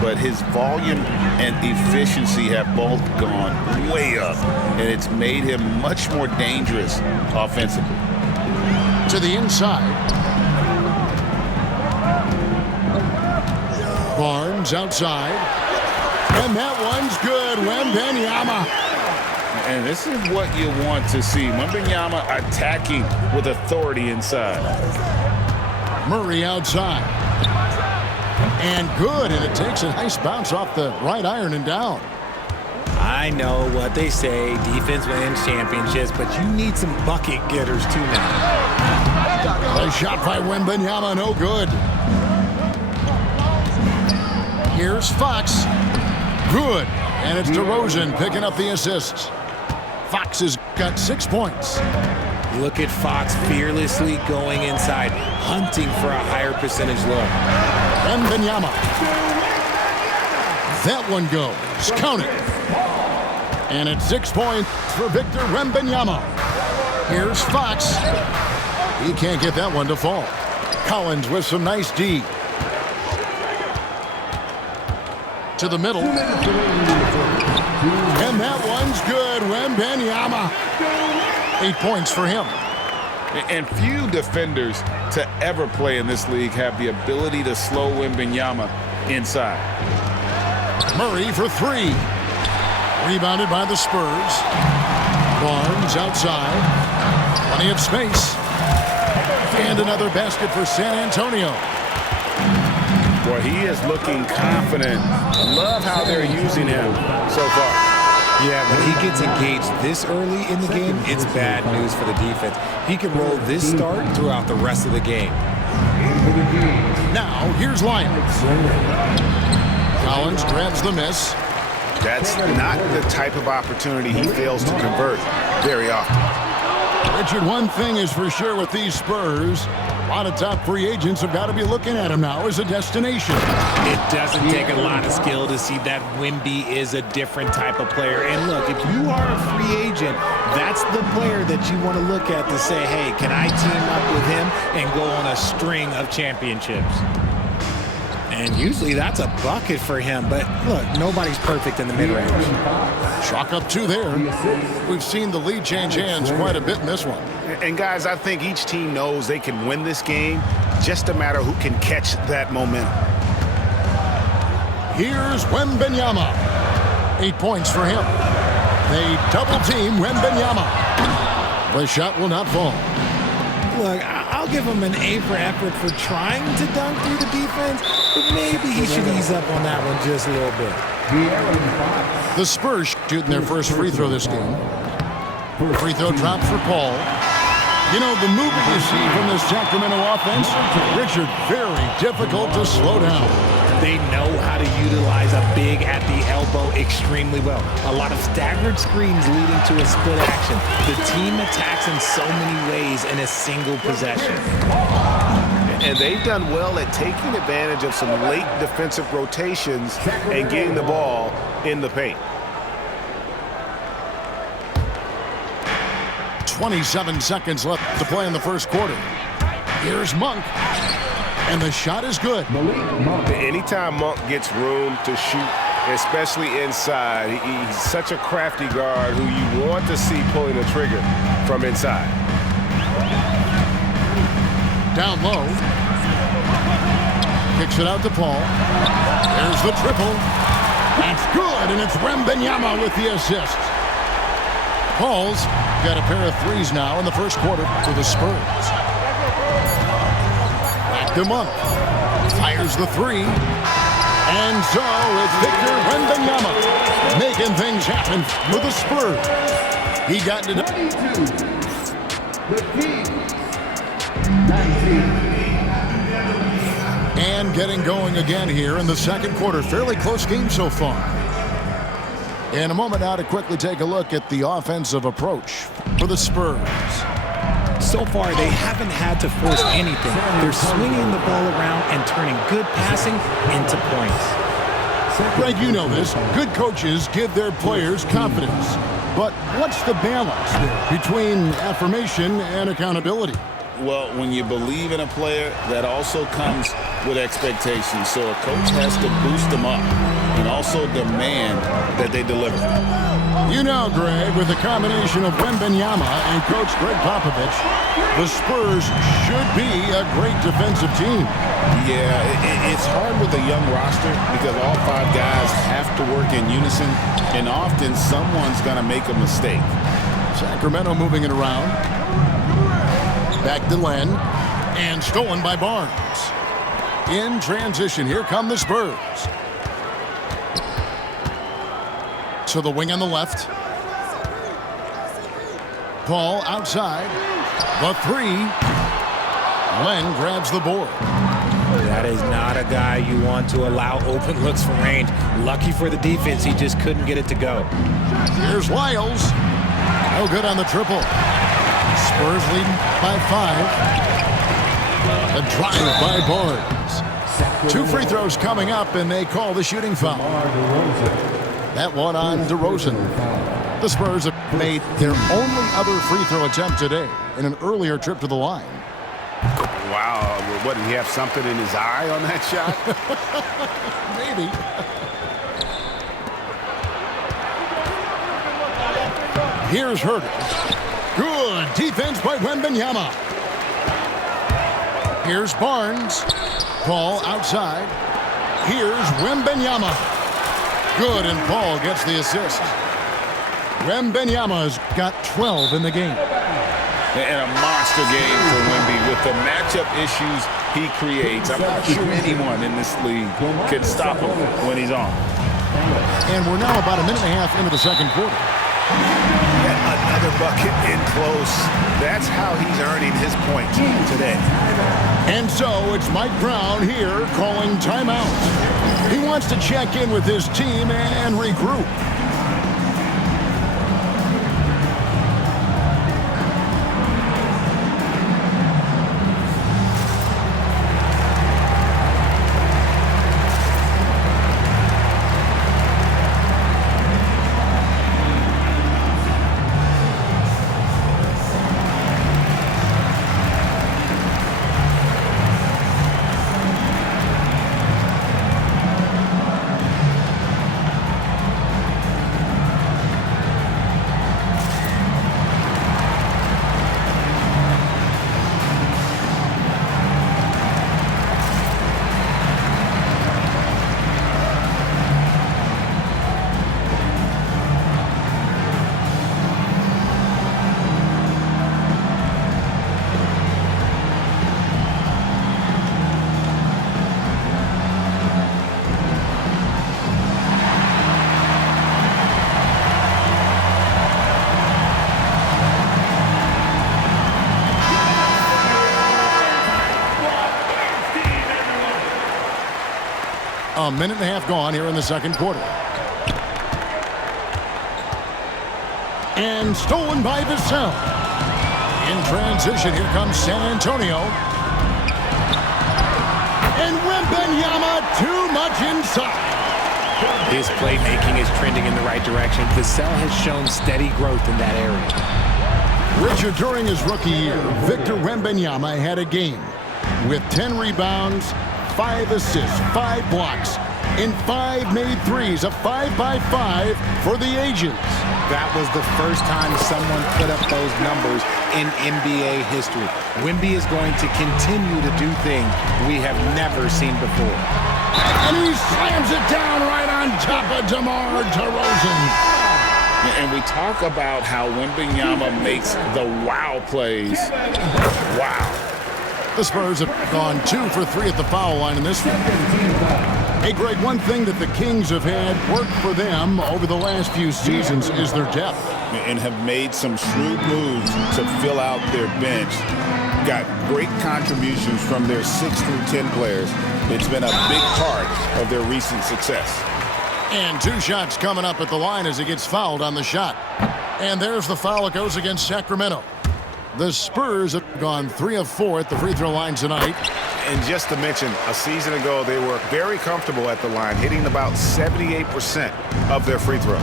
But his volume and efficiency have both gone way up, and it's made him much more dangerous offensively. To the inside. Barnes outside. And that one's good. Wembanyama. And this is what you want to see. Wembanyama attacking with authority inside. Murray outside. And good, and it takes a nice bounce off the right iron and down. I know what they say, defense wins championships, but you need some bucket getters too now. A shot by Wembanyama, no good. Here's Fox. Good, and it's DeRozan picking up the assists. Fox has got 6 points. Look at Fox fearlessly going inside, hunting for a higher percentage look. Wembanyama. That one goes. Count it. And it's 6 points for Victor Wembanyama. Here's Fox. He can't get that one to fall. Collins with some nice D. To the middle. And that one's good. Wembanyama. 8 points for him. And few defenders to ever play in this league have the ability to slow Wembanyama inside. Murray for 3. Rebounded by the Spurs. Barnes outside. Plenty of space. And another basket for San Antonio. Boy, he is looking confident. Love how they're using him so far. Yeah, when he gets engaged this early in the game, it's bad news for the defense. He can roll this start throughout the rest of the game. Now, here's Lyons. Collins grabs the miss. That's not the type of opportunity he fails to convert very often. Richard, one thing is for sure with these Spurs, a lot of top free agents have got to be looking at him now as a destination. It doesn't take a lot of skill to see that Wemby is a different type of player. And look, if you are a free agent, that's the player that you want to look at to say, hey, can I team up with him and go on a string of championships? And usually that's a bucket for him. But look, nobody's perfect in the mid-range. Chalk up 2 there. We've seen the lead change hands quite a bit in this one. And guys, I think each team knows they can win this game. Just a matter who can catch that momentum. Here's Wembanyama. 8 points for him. They double team Wembanyama. The shot will not fall. Look, I'll give him an A for effort for trying to dunk through the defense, but maybe he should ease up on that one just a little bit. The Spurs shooting their first free throw this game. Free throw drops for Paul. You know, the movement you see from this Sacramento offense, Richard, very difficult to slow down. They know how to utilize a big at the elbow extremely well. A lot of staggered screens leading to a split action. The team attacks in so many ways in a single possession. And they've done well at taking advantage of some late defensive rotations and getting the ball in the paint. 27 seconds left to play in the first quarter. Here's Monk. And the shot is good. Anytime Monk gets room to shoot, especially inside, he's such a crafty guard who you want to see pulling the trigger from inside. Down low. Kicks it out to Paul. There's the triple. That's good, and it's Wembanyama with the assist. Paul's got a pair of threes now in the first quarter for the Spurs. Back to Monk. Fires the three. And so it's Victor Wembanyama making things happen for the Spurs. He got it. 19. And getting going again here in the second quarter. Fairly close game so far. In a moment now to quickly take a look at the offensive approach for the Spurs. So far, they haven't had to force anything. They're swinging the ball around and turning good passing into points. Greg, you know this. Good coaches give their players confidence. But what's the balance there between affirmation and accountability? Well, when you believe in a player, that also comes with expectations. So a coach has to boost them up and also demand that they deliver. You know, Greg, with the combination of Wembanyama and Coach Greg Popovich, the Spurs should be a great defensive team. Yeah, it's hard with a young roster because all 5 guys have to work in unison, and often someone's going to make a mistake. Sacramento moving it around. Back to Len, and stolen by Barnes. In transition, here come the Spurs. To the wing on the left. Paul outside. The three. Len grabs the board. That is not a guy you want to allow open looks from range. Lucky for the defense, he just couldn't get it to go. Here's Lyles. No good on the triple. Spurs leading by 5. A drive by Barnes. 2 free throws coming up, and they call the shooting foul. That one on DeRozan. The Spurs have made their only other free throw attempt today in an earlier trip to the line. Wow, what, did he have something in his eye on that shot? Maybe. Here's Herter. Good defense by Wembanyama. Here's Barnes. Paul outside. Here's Wembanyama. Good, and Paul gets the assist. Wembanyama's got 12 in the game. And a monster game for Wemby with the matchup issues he creates. I'm not sure anyone in this league can stop him when he's on. And we're now about a minute and a half into the second quarter. Another bucket in close. That's how he's earning his points today. And so it's Mike Brown here calling timeout. He wants to check in with his team and regroup. A minute and a half gone here in the second quarter. And stolen by Vassell. In transition, here comes San Antonio. And Wembanyama too much inside. His playmaking is trending in the right direction. Vassell has shown steady growth in that area. Richard, during his rookie year, Victor Wembanyama had a game with 10 rebounds, 5 assists, 5 blocks, and 5 made threes, a 5-by-5 for the ages. That was the first time someone put up those numbers in NBA history. Wemby is going to continue to do things we have never seen before. And he slams it down right on top of DeMar DeRozan. And we talk about how Wembanyama makes the wow plays. Wow. The Spurs have gone 2 for 3 at the foul line in this one. Hey, Greg, one thing that the Kings have had work for them over the last few seasons is their depth. And have made some shrewd moves to fill out their bench. Got great contributions from their 6 through 10 players. It's been a big part of their recent success. And 2 shots coming up at the line as he gets fouled on the shot. And there's the foul. It goes against Sacramento. The Spurs have gone 3 of 4 at the free throw line tonight. And just to mention, a season ago, they were very comfortable at the line, hitting about 78% of their free throws.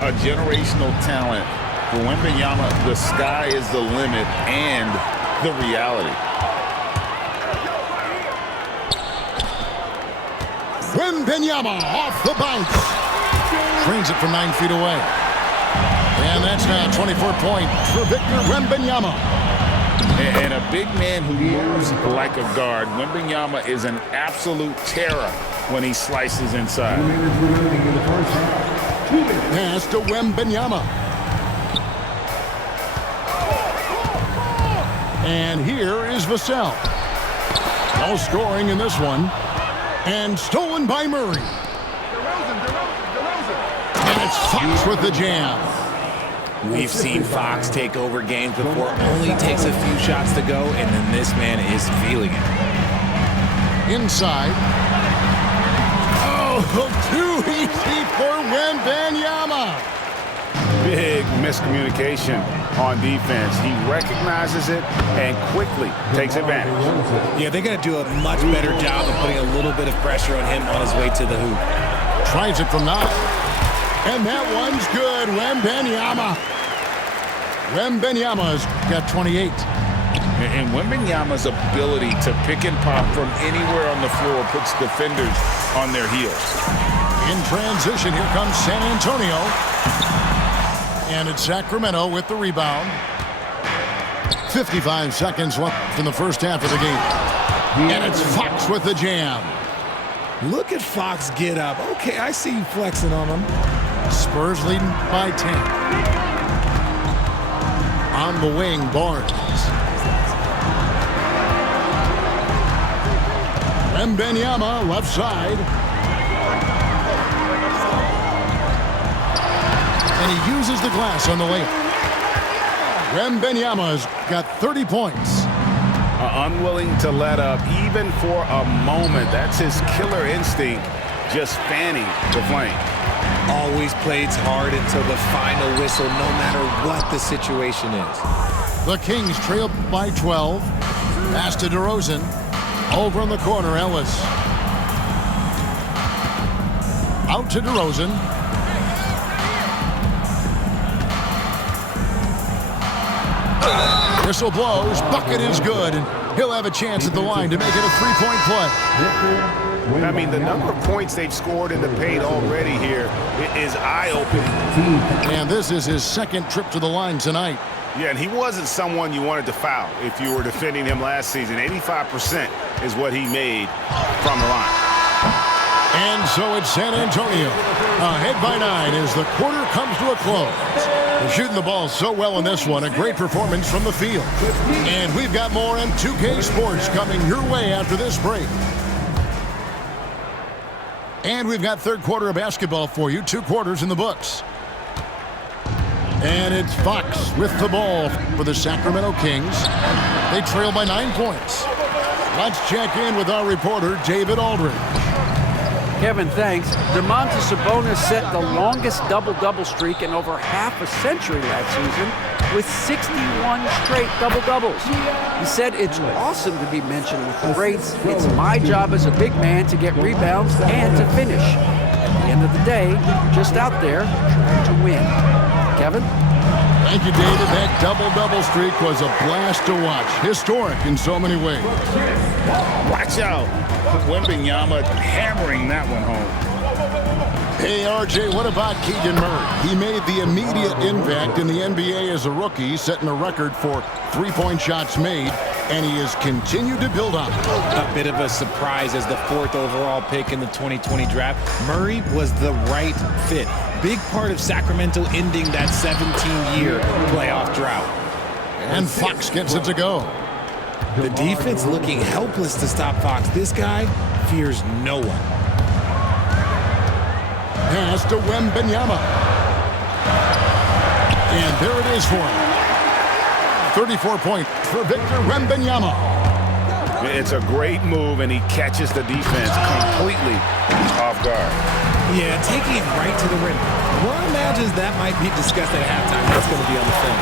A generational talent. For Wembanyama, the sky is the limit and the reality. Wembanyama off the bounce. Trains it from 9 feet away. And that's now 24 points for Victor Wembanyama. And a big man who moves like a guard. Wembanyama is an absolute terror when he slices inside. Pass to Wembanyama. And here is Vassell. No scoring in this one. And stolen by Murray. And it's Fox with the jam. We've seen Fox take over games before. Only takes a few shots to go, and then this man is feeling it. Inside. Oh, too easy for Wembanyama. Big miscommunication on defense. He recognizes it and quickly takes advantage. Yeah, they're going to do a much better job of putting a little bit of pressure on him on his way to the hoop. Tries it from 9. And that one's good. Wembanyama's got 28. And Wembanyama's ability to pick and pop from anywhere on the floor puts defenders on their heels. In transition, here comes San Antonio. And it's Sacramento with the rebound. 55 seconds left in the first half of the game. And it's Fox with the jam. Look at Fox get up. Okay, I see you flexing on him. Spurs leading by 10. On the wing, Barnes. Wembanyama, left side. And he uses the glass on the layup. Wembanyama's got 30 points. Unwilling to let up even for a moment. That's his killer instinct, just fanning the flame. Always plays hard until the final whistle, no matter what the situation is. The Kings trail by 12. Pass to DeRozan. Over in the corner, Ellis. Out to DeRozan. Whistle blows. Bucket is good. And he'll have a chance at the line to make it a 3-point play. I mean, the number of points they've scored in the paint already here is eye-opening. And this is his second trip to the line tonight. Yeah, and he wasn't someone you wanted to foul if you were defending him last season. 85% is what he made from the line. And so it's San Antonio ahead by 9 as the quarter comes to a close. They're shooting the ball so well in this one. A great performance from the field. And we've got more on 2K Sports coming your way after this break. And we've got third quarter of basketball for you. 2 quarters in the books. And it's Fox with the ball for the Sacramento Kings. They trail by 9 points. Let's check in with our reporter, David Aldridge. Kevin, thanks. Domantas Sabonis set the longest double-double streak in over half a century last season with 61 straight double-doubles. He said, "It's awesome to be mentioned with the greats. It's my job as a big man to get rebounds and to finish. At the end of the day, we're just out there trying to win." Kevin? Thank you, David. That double-double streak was a blast to watch. Historic in so many ways. Watch out. Wembanyama hammering that one home. Hey, RJ, what about Keegan Murray? He made the immediate impact in the NBA as a rookie, setting a record for three-point shots made, and he has continued to build on it. A bit of a surprise as the 4th overall pick in the 2020 draft. Murray was the right fit. Big part of Sacramento ending that 17-year playoff drought. And Fox gets it to go. The defense looking helpless to stop Fox. This guy fears no one. Pass to Wembanyama. And there it is for him. 34 points for Victor Wembanyama. It's a great move, and he catches the defense completely off guard. Yeah, taking it right to the rim. One imagines that might be discussed at halftime. That's going to be on the film.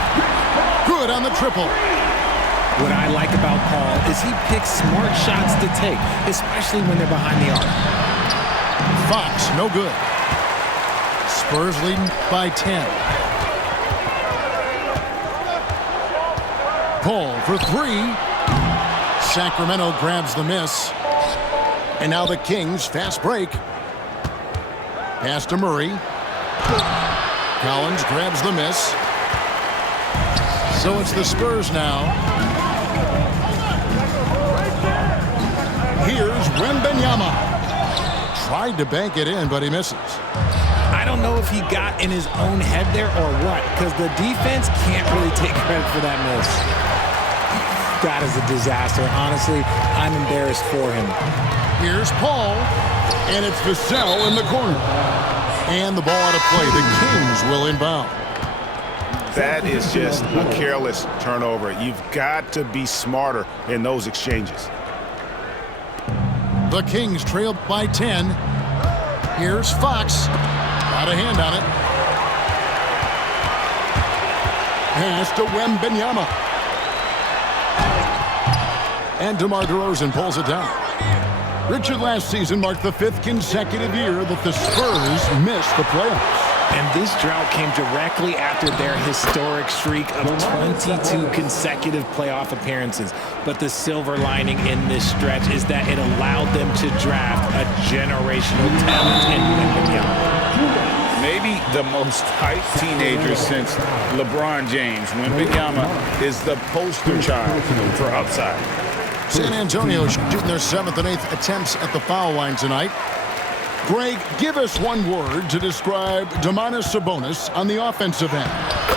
Good on the triple. What I like about Paul is he picks smart shots to take, especially when they're behind the arc. Fox, no good. Spurs leading by 10. Paul for 3. Sacramento grabs the miss. And now the Kings, fast break. Pass to Murray. Collins grabs the miss. So it's the Spurs now. Here's Wembanyama. Tried to bank it in, but he misses. I don't know if he got in his own head there or what, because the defense can't really take credit for that miss. That is a disaster. Honestly, I'm embarrassed for him. Here's Paul, and it's Vassell in the corner. And the ball out of play. The Kings will inbound. That is just a careless turnover. You've got to be smarter in those exchanges. The Kings trail by 10. Here's Fox. Got a hand on it. Pass to Wembanyama. And DeMar DeRozan pulls it down. Richard, last season marked the 5th consecutive year that the Spurs missed the playoffs. And this drought came directly after their historic streak of 22 consecutive playoff appearances. But the silver lining in this stretch is that it allowed them to draft a generational talent in Wembanyama. Maybe the most hyped teenager since LeBron James. Wembanyama is the poster child for upside. San Antonio shooting their 7th and 8th attempts at the foul line tonight. Greg, give us one word to describe Domantas Sabonis on the offensive end.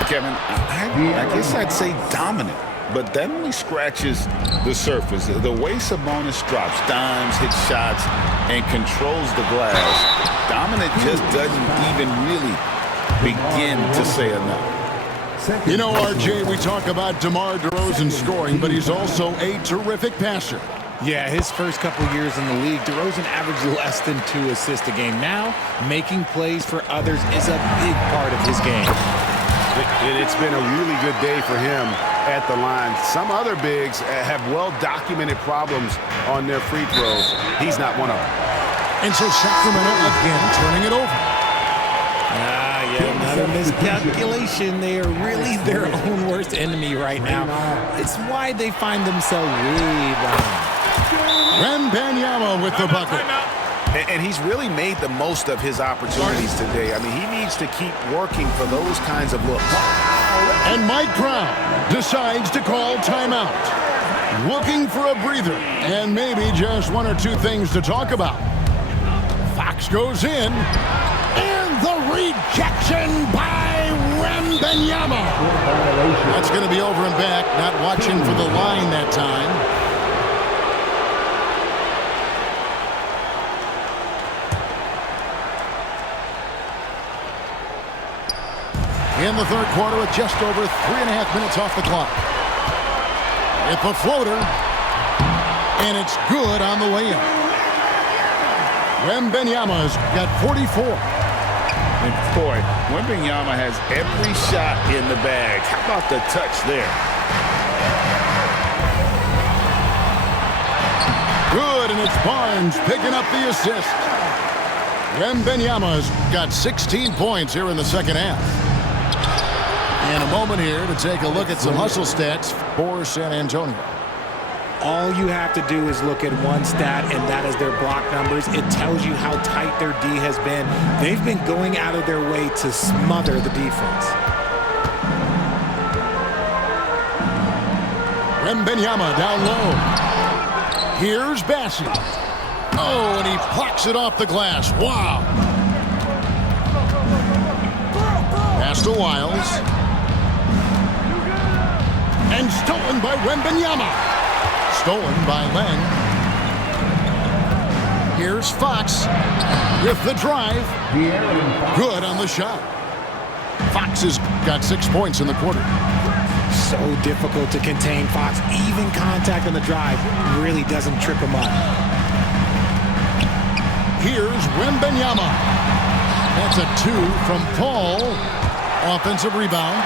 Kevin, I guess I'd say dominant, but that only scratches the surface. The way Sabonis drops dimes, hits shots, and controls the glass, dominant just doesn't even really begin to say enough. You know, RJ, we talk about DeMar DeRozan scoring, but he's also a terrific passer. Yeah, his first couple years in the league, DeRozan averaged less than 2 assists a game. Now, making plays for others is a big part of his game. It's been a really good day for him at the line. Some other bigs have well-documented problems on their free throws. He's not one of them. And so Sacramento again turning it over. Another miscalculation. They are really their own worst enemy right now. It's why they find themselves way behind. Wembanyama with the bucket. And he's really made the most of his opportunities today. I mean, he needs to keep working for those kinds of looks. And Mike Brown decides to call timeout. Looking for a breather and maybe just 1 or 2 things to talk about. Fox goes in. And the rejection by Wembanyama. That's going to be over and back. Not watching for the line that time. In the third quarter with just over 3.5 minutes off the clock. It's a floater. And it's good on the way in. Wembanyama's got 44. And boy, Wembanyama has every shot in the bag. How about the touch there? Good, and it's Barnes picking up the assist. Wembanyama's got 16 points here in the second half. And a moment here to take a look at some hustle stats for San Antonio. All you have to do is look at one stat, and that is their block numbers. It tells you how tight their D has been. They've been going out of their way to smother the defense. Wembanyama down low. Here's Bassi. Oh, and he plucks it off the glass. Wow. Pass to Wiles. And stolen by Wembanyama. Stolen by Len. Here's Fox with the drive. Good on the shot. Fox has got 6 points in the quarter. So difficult to contain Fox. Even contact on the drive really doesn't trip him up. Here's Wembanyama. That's a 2 from Paul. Offensive rebound.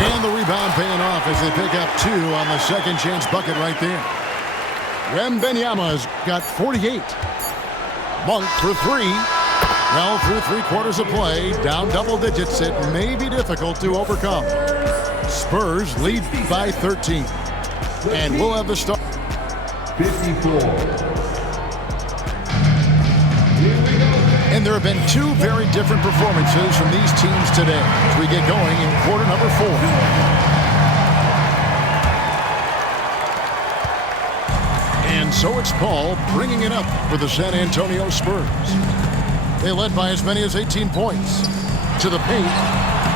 And the rebound paying off as they pick up 2 on the second chance bucket right there. Wembanyama's got 48. Monk for 3. Well, through 3 quarters of play, down double digits, it may be difficult to overcome. Spurs lead by 13. And we'll have the start. 54. And there have been 2 very different performances from these teams today as we get going in quarter number 4. And so it's Paul bringing it up for the San Antonio Spurs. They led by as many as 18 points. To the paint,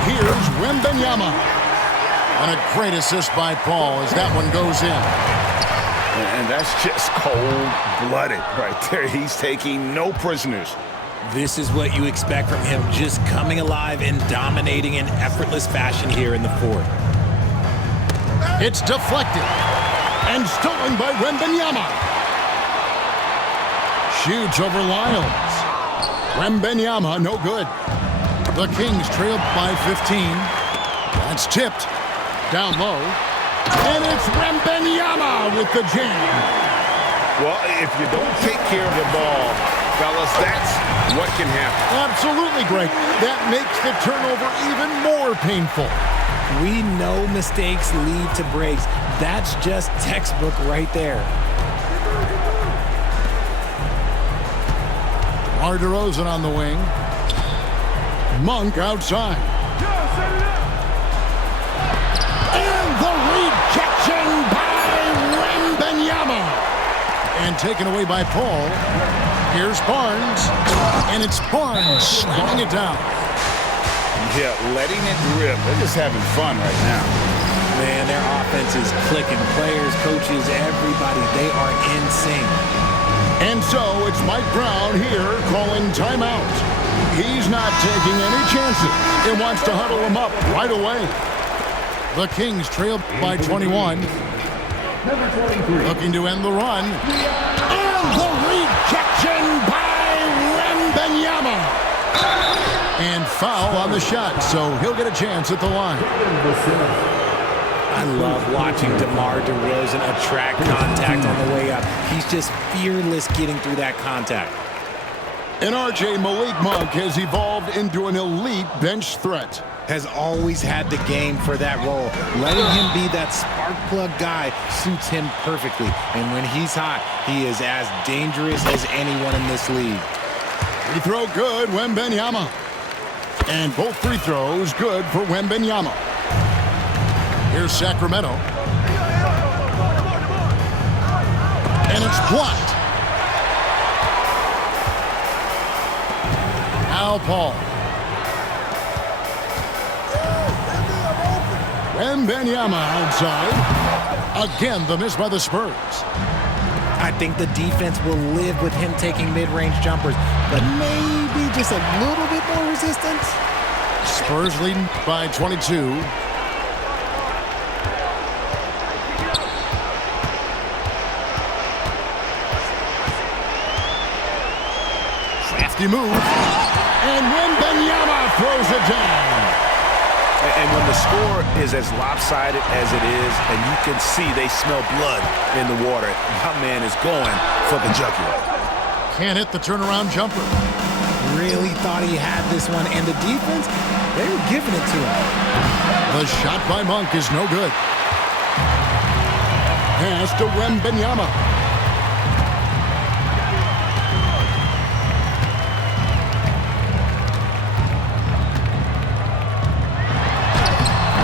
here's Wembanyama. And a great assist by Paul as that one goes in. And that's just cold-blooded right there. He's taking no prisoners. This is what you expect from him, just coming alive and dominating in effortless fashion here in the fourth. It's deflected and stolen by Wembanyama. Shoots over Lyles. Wembanyama, no good. The Kings trail by 15. That's tipped. Down low. And it's Wembanyama with the jam. Well, if you don't take care of the ball, fellas, that's what can happen. Absolutely, Greg. That makes the turnover even more painful. We know mistakes lead to breaks. That's just textbook right there. DeMar DeRozan on the wing. Monk outside. And the rejection by Wembanyama. And taken away by Paul. Here's Barnes. And it's Barnes slamming it down. Yeah, letting it rip. They're just having fun right now. Man, their offense is clicking. Players, coaches, everybody, they are in sync. And so it's Mike Brown here calling timeout. He's not taking any chances and wants to huddle him up right away. The Kings trail by 21. Looking to end the run. And the rejection by Wembanyama. And foul on the shot, so he'll get a chance at the line. I love watching DeMar DeRozan attract contact on the way up. He's just fearless getting through that contact. And RJ Malik Monk has evolved into an elite bench threat. Has always had the game for that role. Letting him be that spark plug guy suits him perfectly. And when he's hot, he is as dangerous as anyone in this league. Free throw good, Wembanyama. And both free throws good for Wembanyama. Here's Sacramento. And it's blocked. Al Paul. Wembanyama outside. Again, the miss by the Spurs. I think the defense will live with him taking mid-range jumpers, but maybe just a little bit more resistance. Spurs leading by 22. Crafty move. And Wembanyama throws it down. And when the score is as lopsided as it is, and you can see they smell blood in the water, my man is going for the jugular. Can't hit the turnaround jumper. Really thought he had this one, and the defense, they were giving it to him. The shot by Monk is no good. Pass to Wembanyama.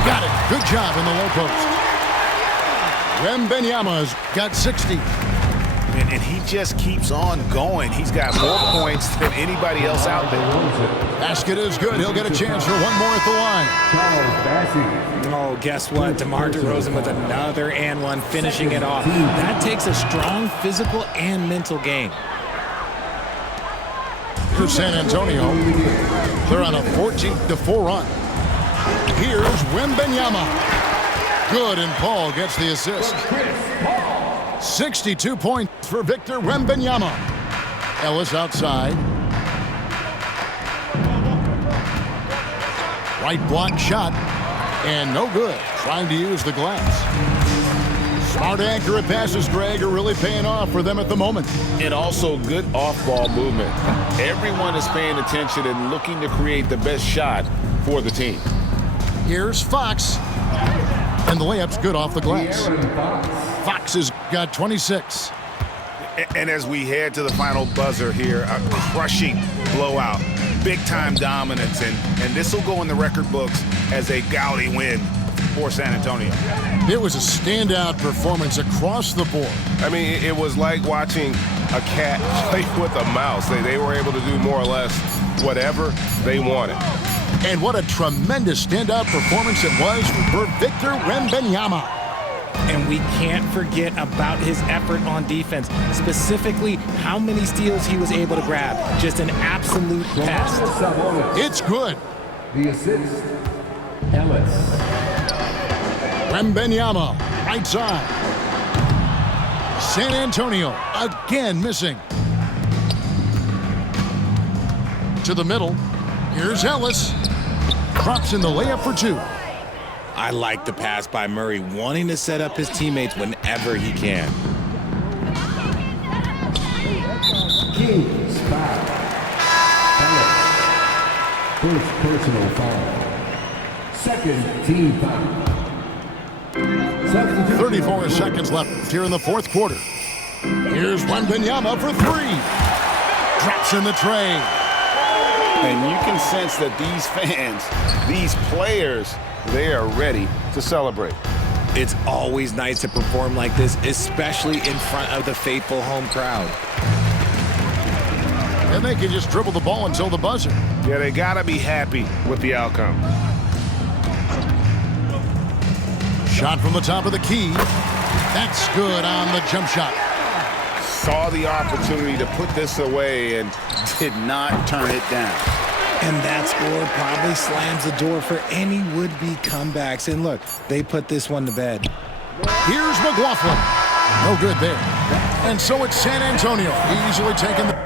Got it. Good job in the low post. Wembanyama's got 60. And he just keeps on going. He's got more points than anybody else out there. Basket is good. He'll get a chance for one more at the line. Oh, guess what? DeMar DeRozan with another and one, finishing it off. That takes a strong physical and mental game. Here's San Antonio. They're on a 14-4 run. Here's Wembanyama. Good, and Paul gets the assist. 62 points for Victor Wembanyama. Ellis outside. Right block shot, and no good. Trying to use the glass. Smart, accurate passes, Greg, are really paying off for them at the moment. And also good off-ball movement. Everyone is paying attention and looking to create the best shot for the team. Here's Fox. And the layup's good off the glass. Fox has got 26. And as we head to the final buzzer here, a crushing blowout. Big-time dominance, and this will go in the record books as a gaudy win for San Antonio. It was a standout performance across the board. I mean, it was like watching a cat play with a mouse. They were able to do more or less whatever they wanted. And what a tremendous standout performance it was for Victor Wembanyama. And we can't forget about his effort on defense, specifically how many steals he was able to grab. Just an absolute pest. It's good. The assist, Ellis. Wembanyama, right side. San Antonio again missing. To the middle. Here's Ellis. Drops in the layup for two. I like the pass by Murray, wanting to set up his teammates whenever he can. Kings foul. Ellis. First personal foul. Second team foul. 34 seconds left here in the fourth quarter. Here's Wembanyama for three. Drops in the tray. And you can sense that these fans, these players, they are ready to celebrate. It's always nice to perform like this, especially in front of the faithful home crowd. And they can just dribble the ball until the buzzer. Yeah, they got to be happy with the outcome. Shot from the top of the key. That's good on the jump shot. Saw the opportunity to put this away and did not turn it down. And that score probably slams the door for any would-be comebacks. And look, they put this one to bed. Here's McLaughlin. No good there. And so it's San Antonio easily taking the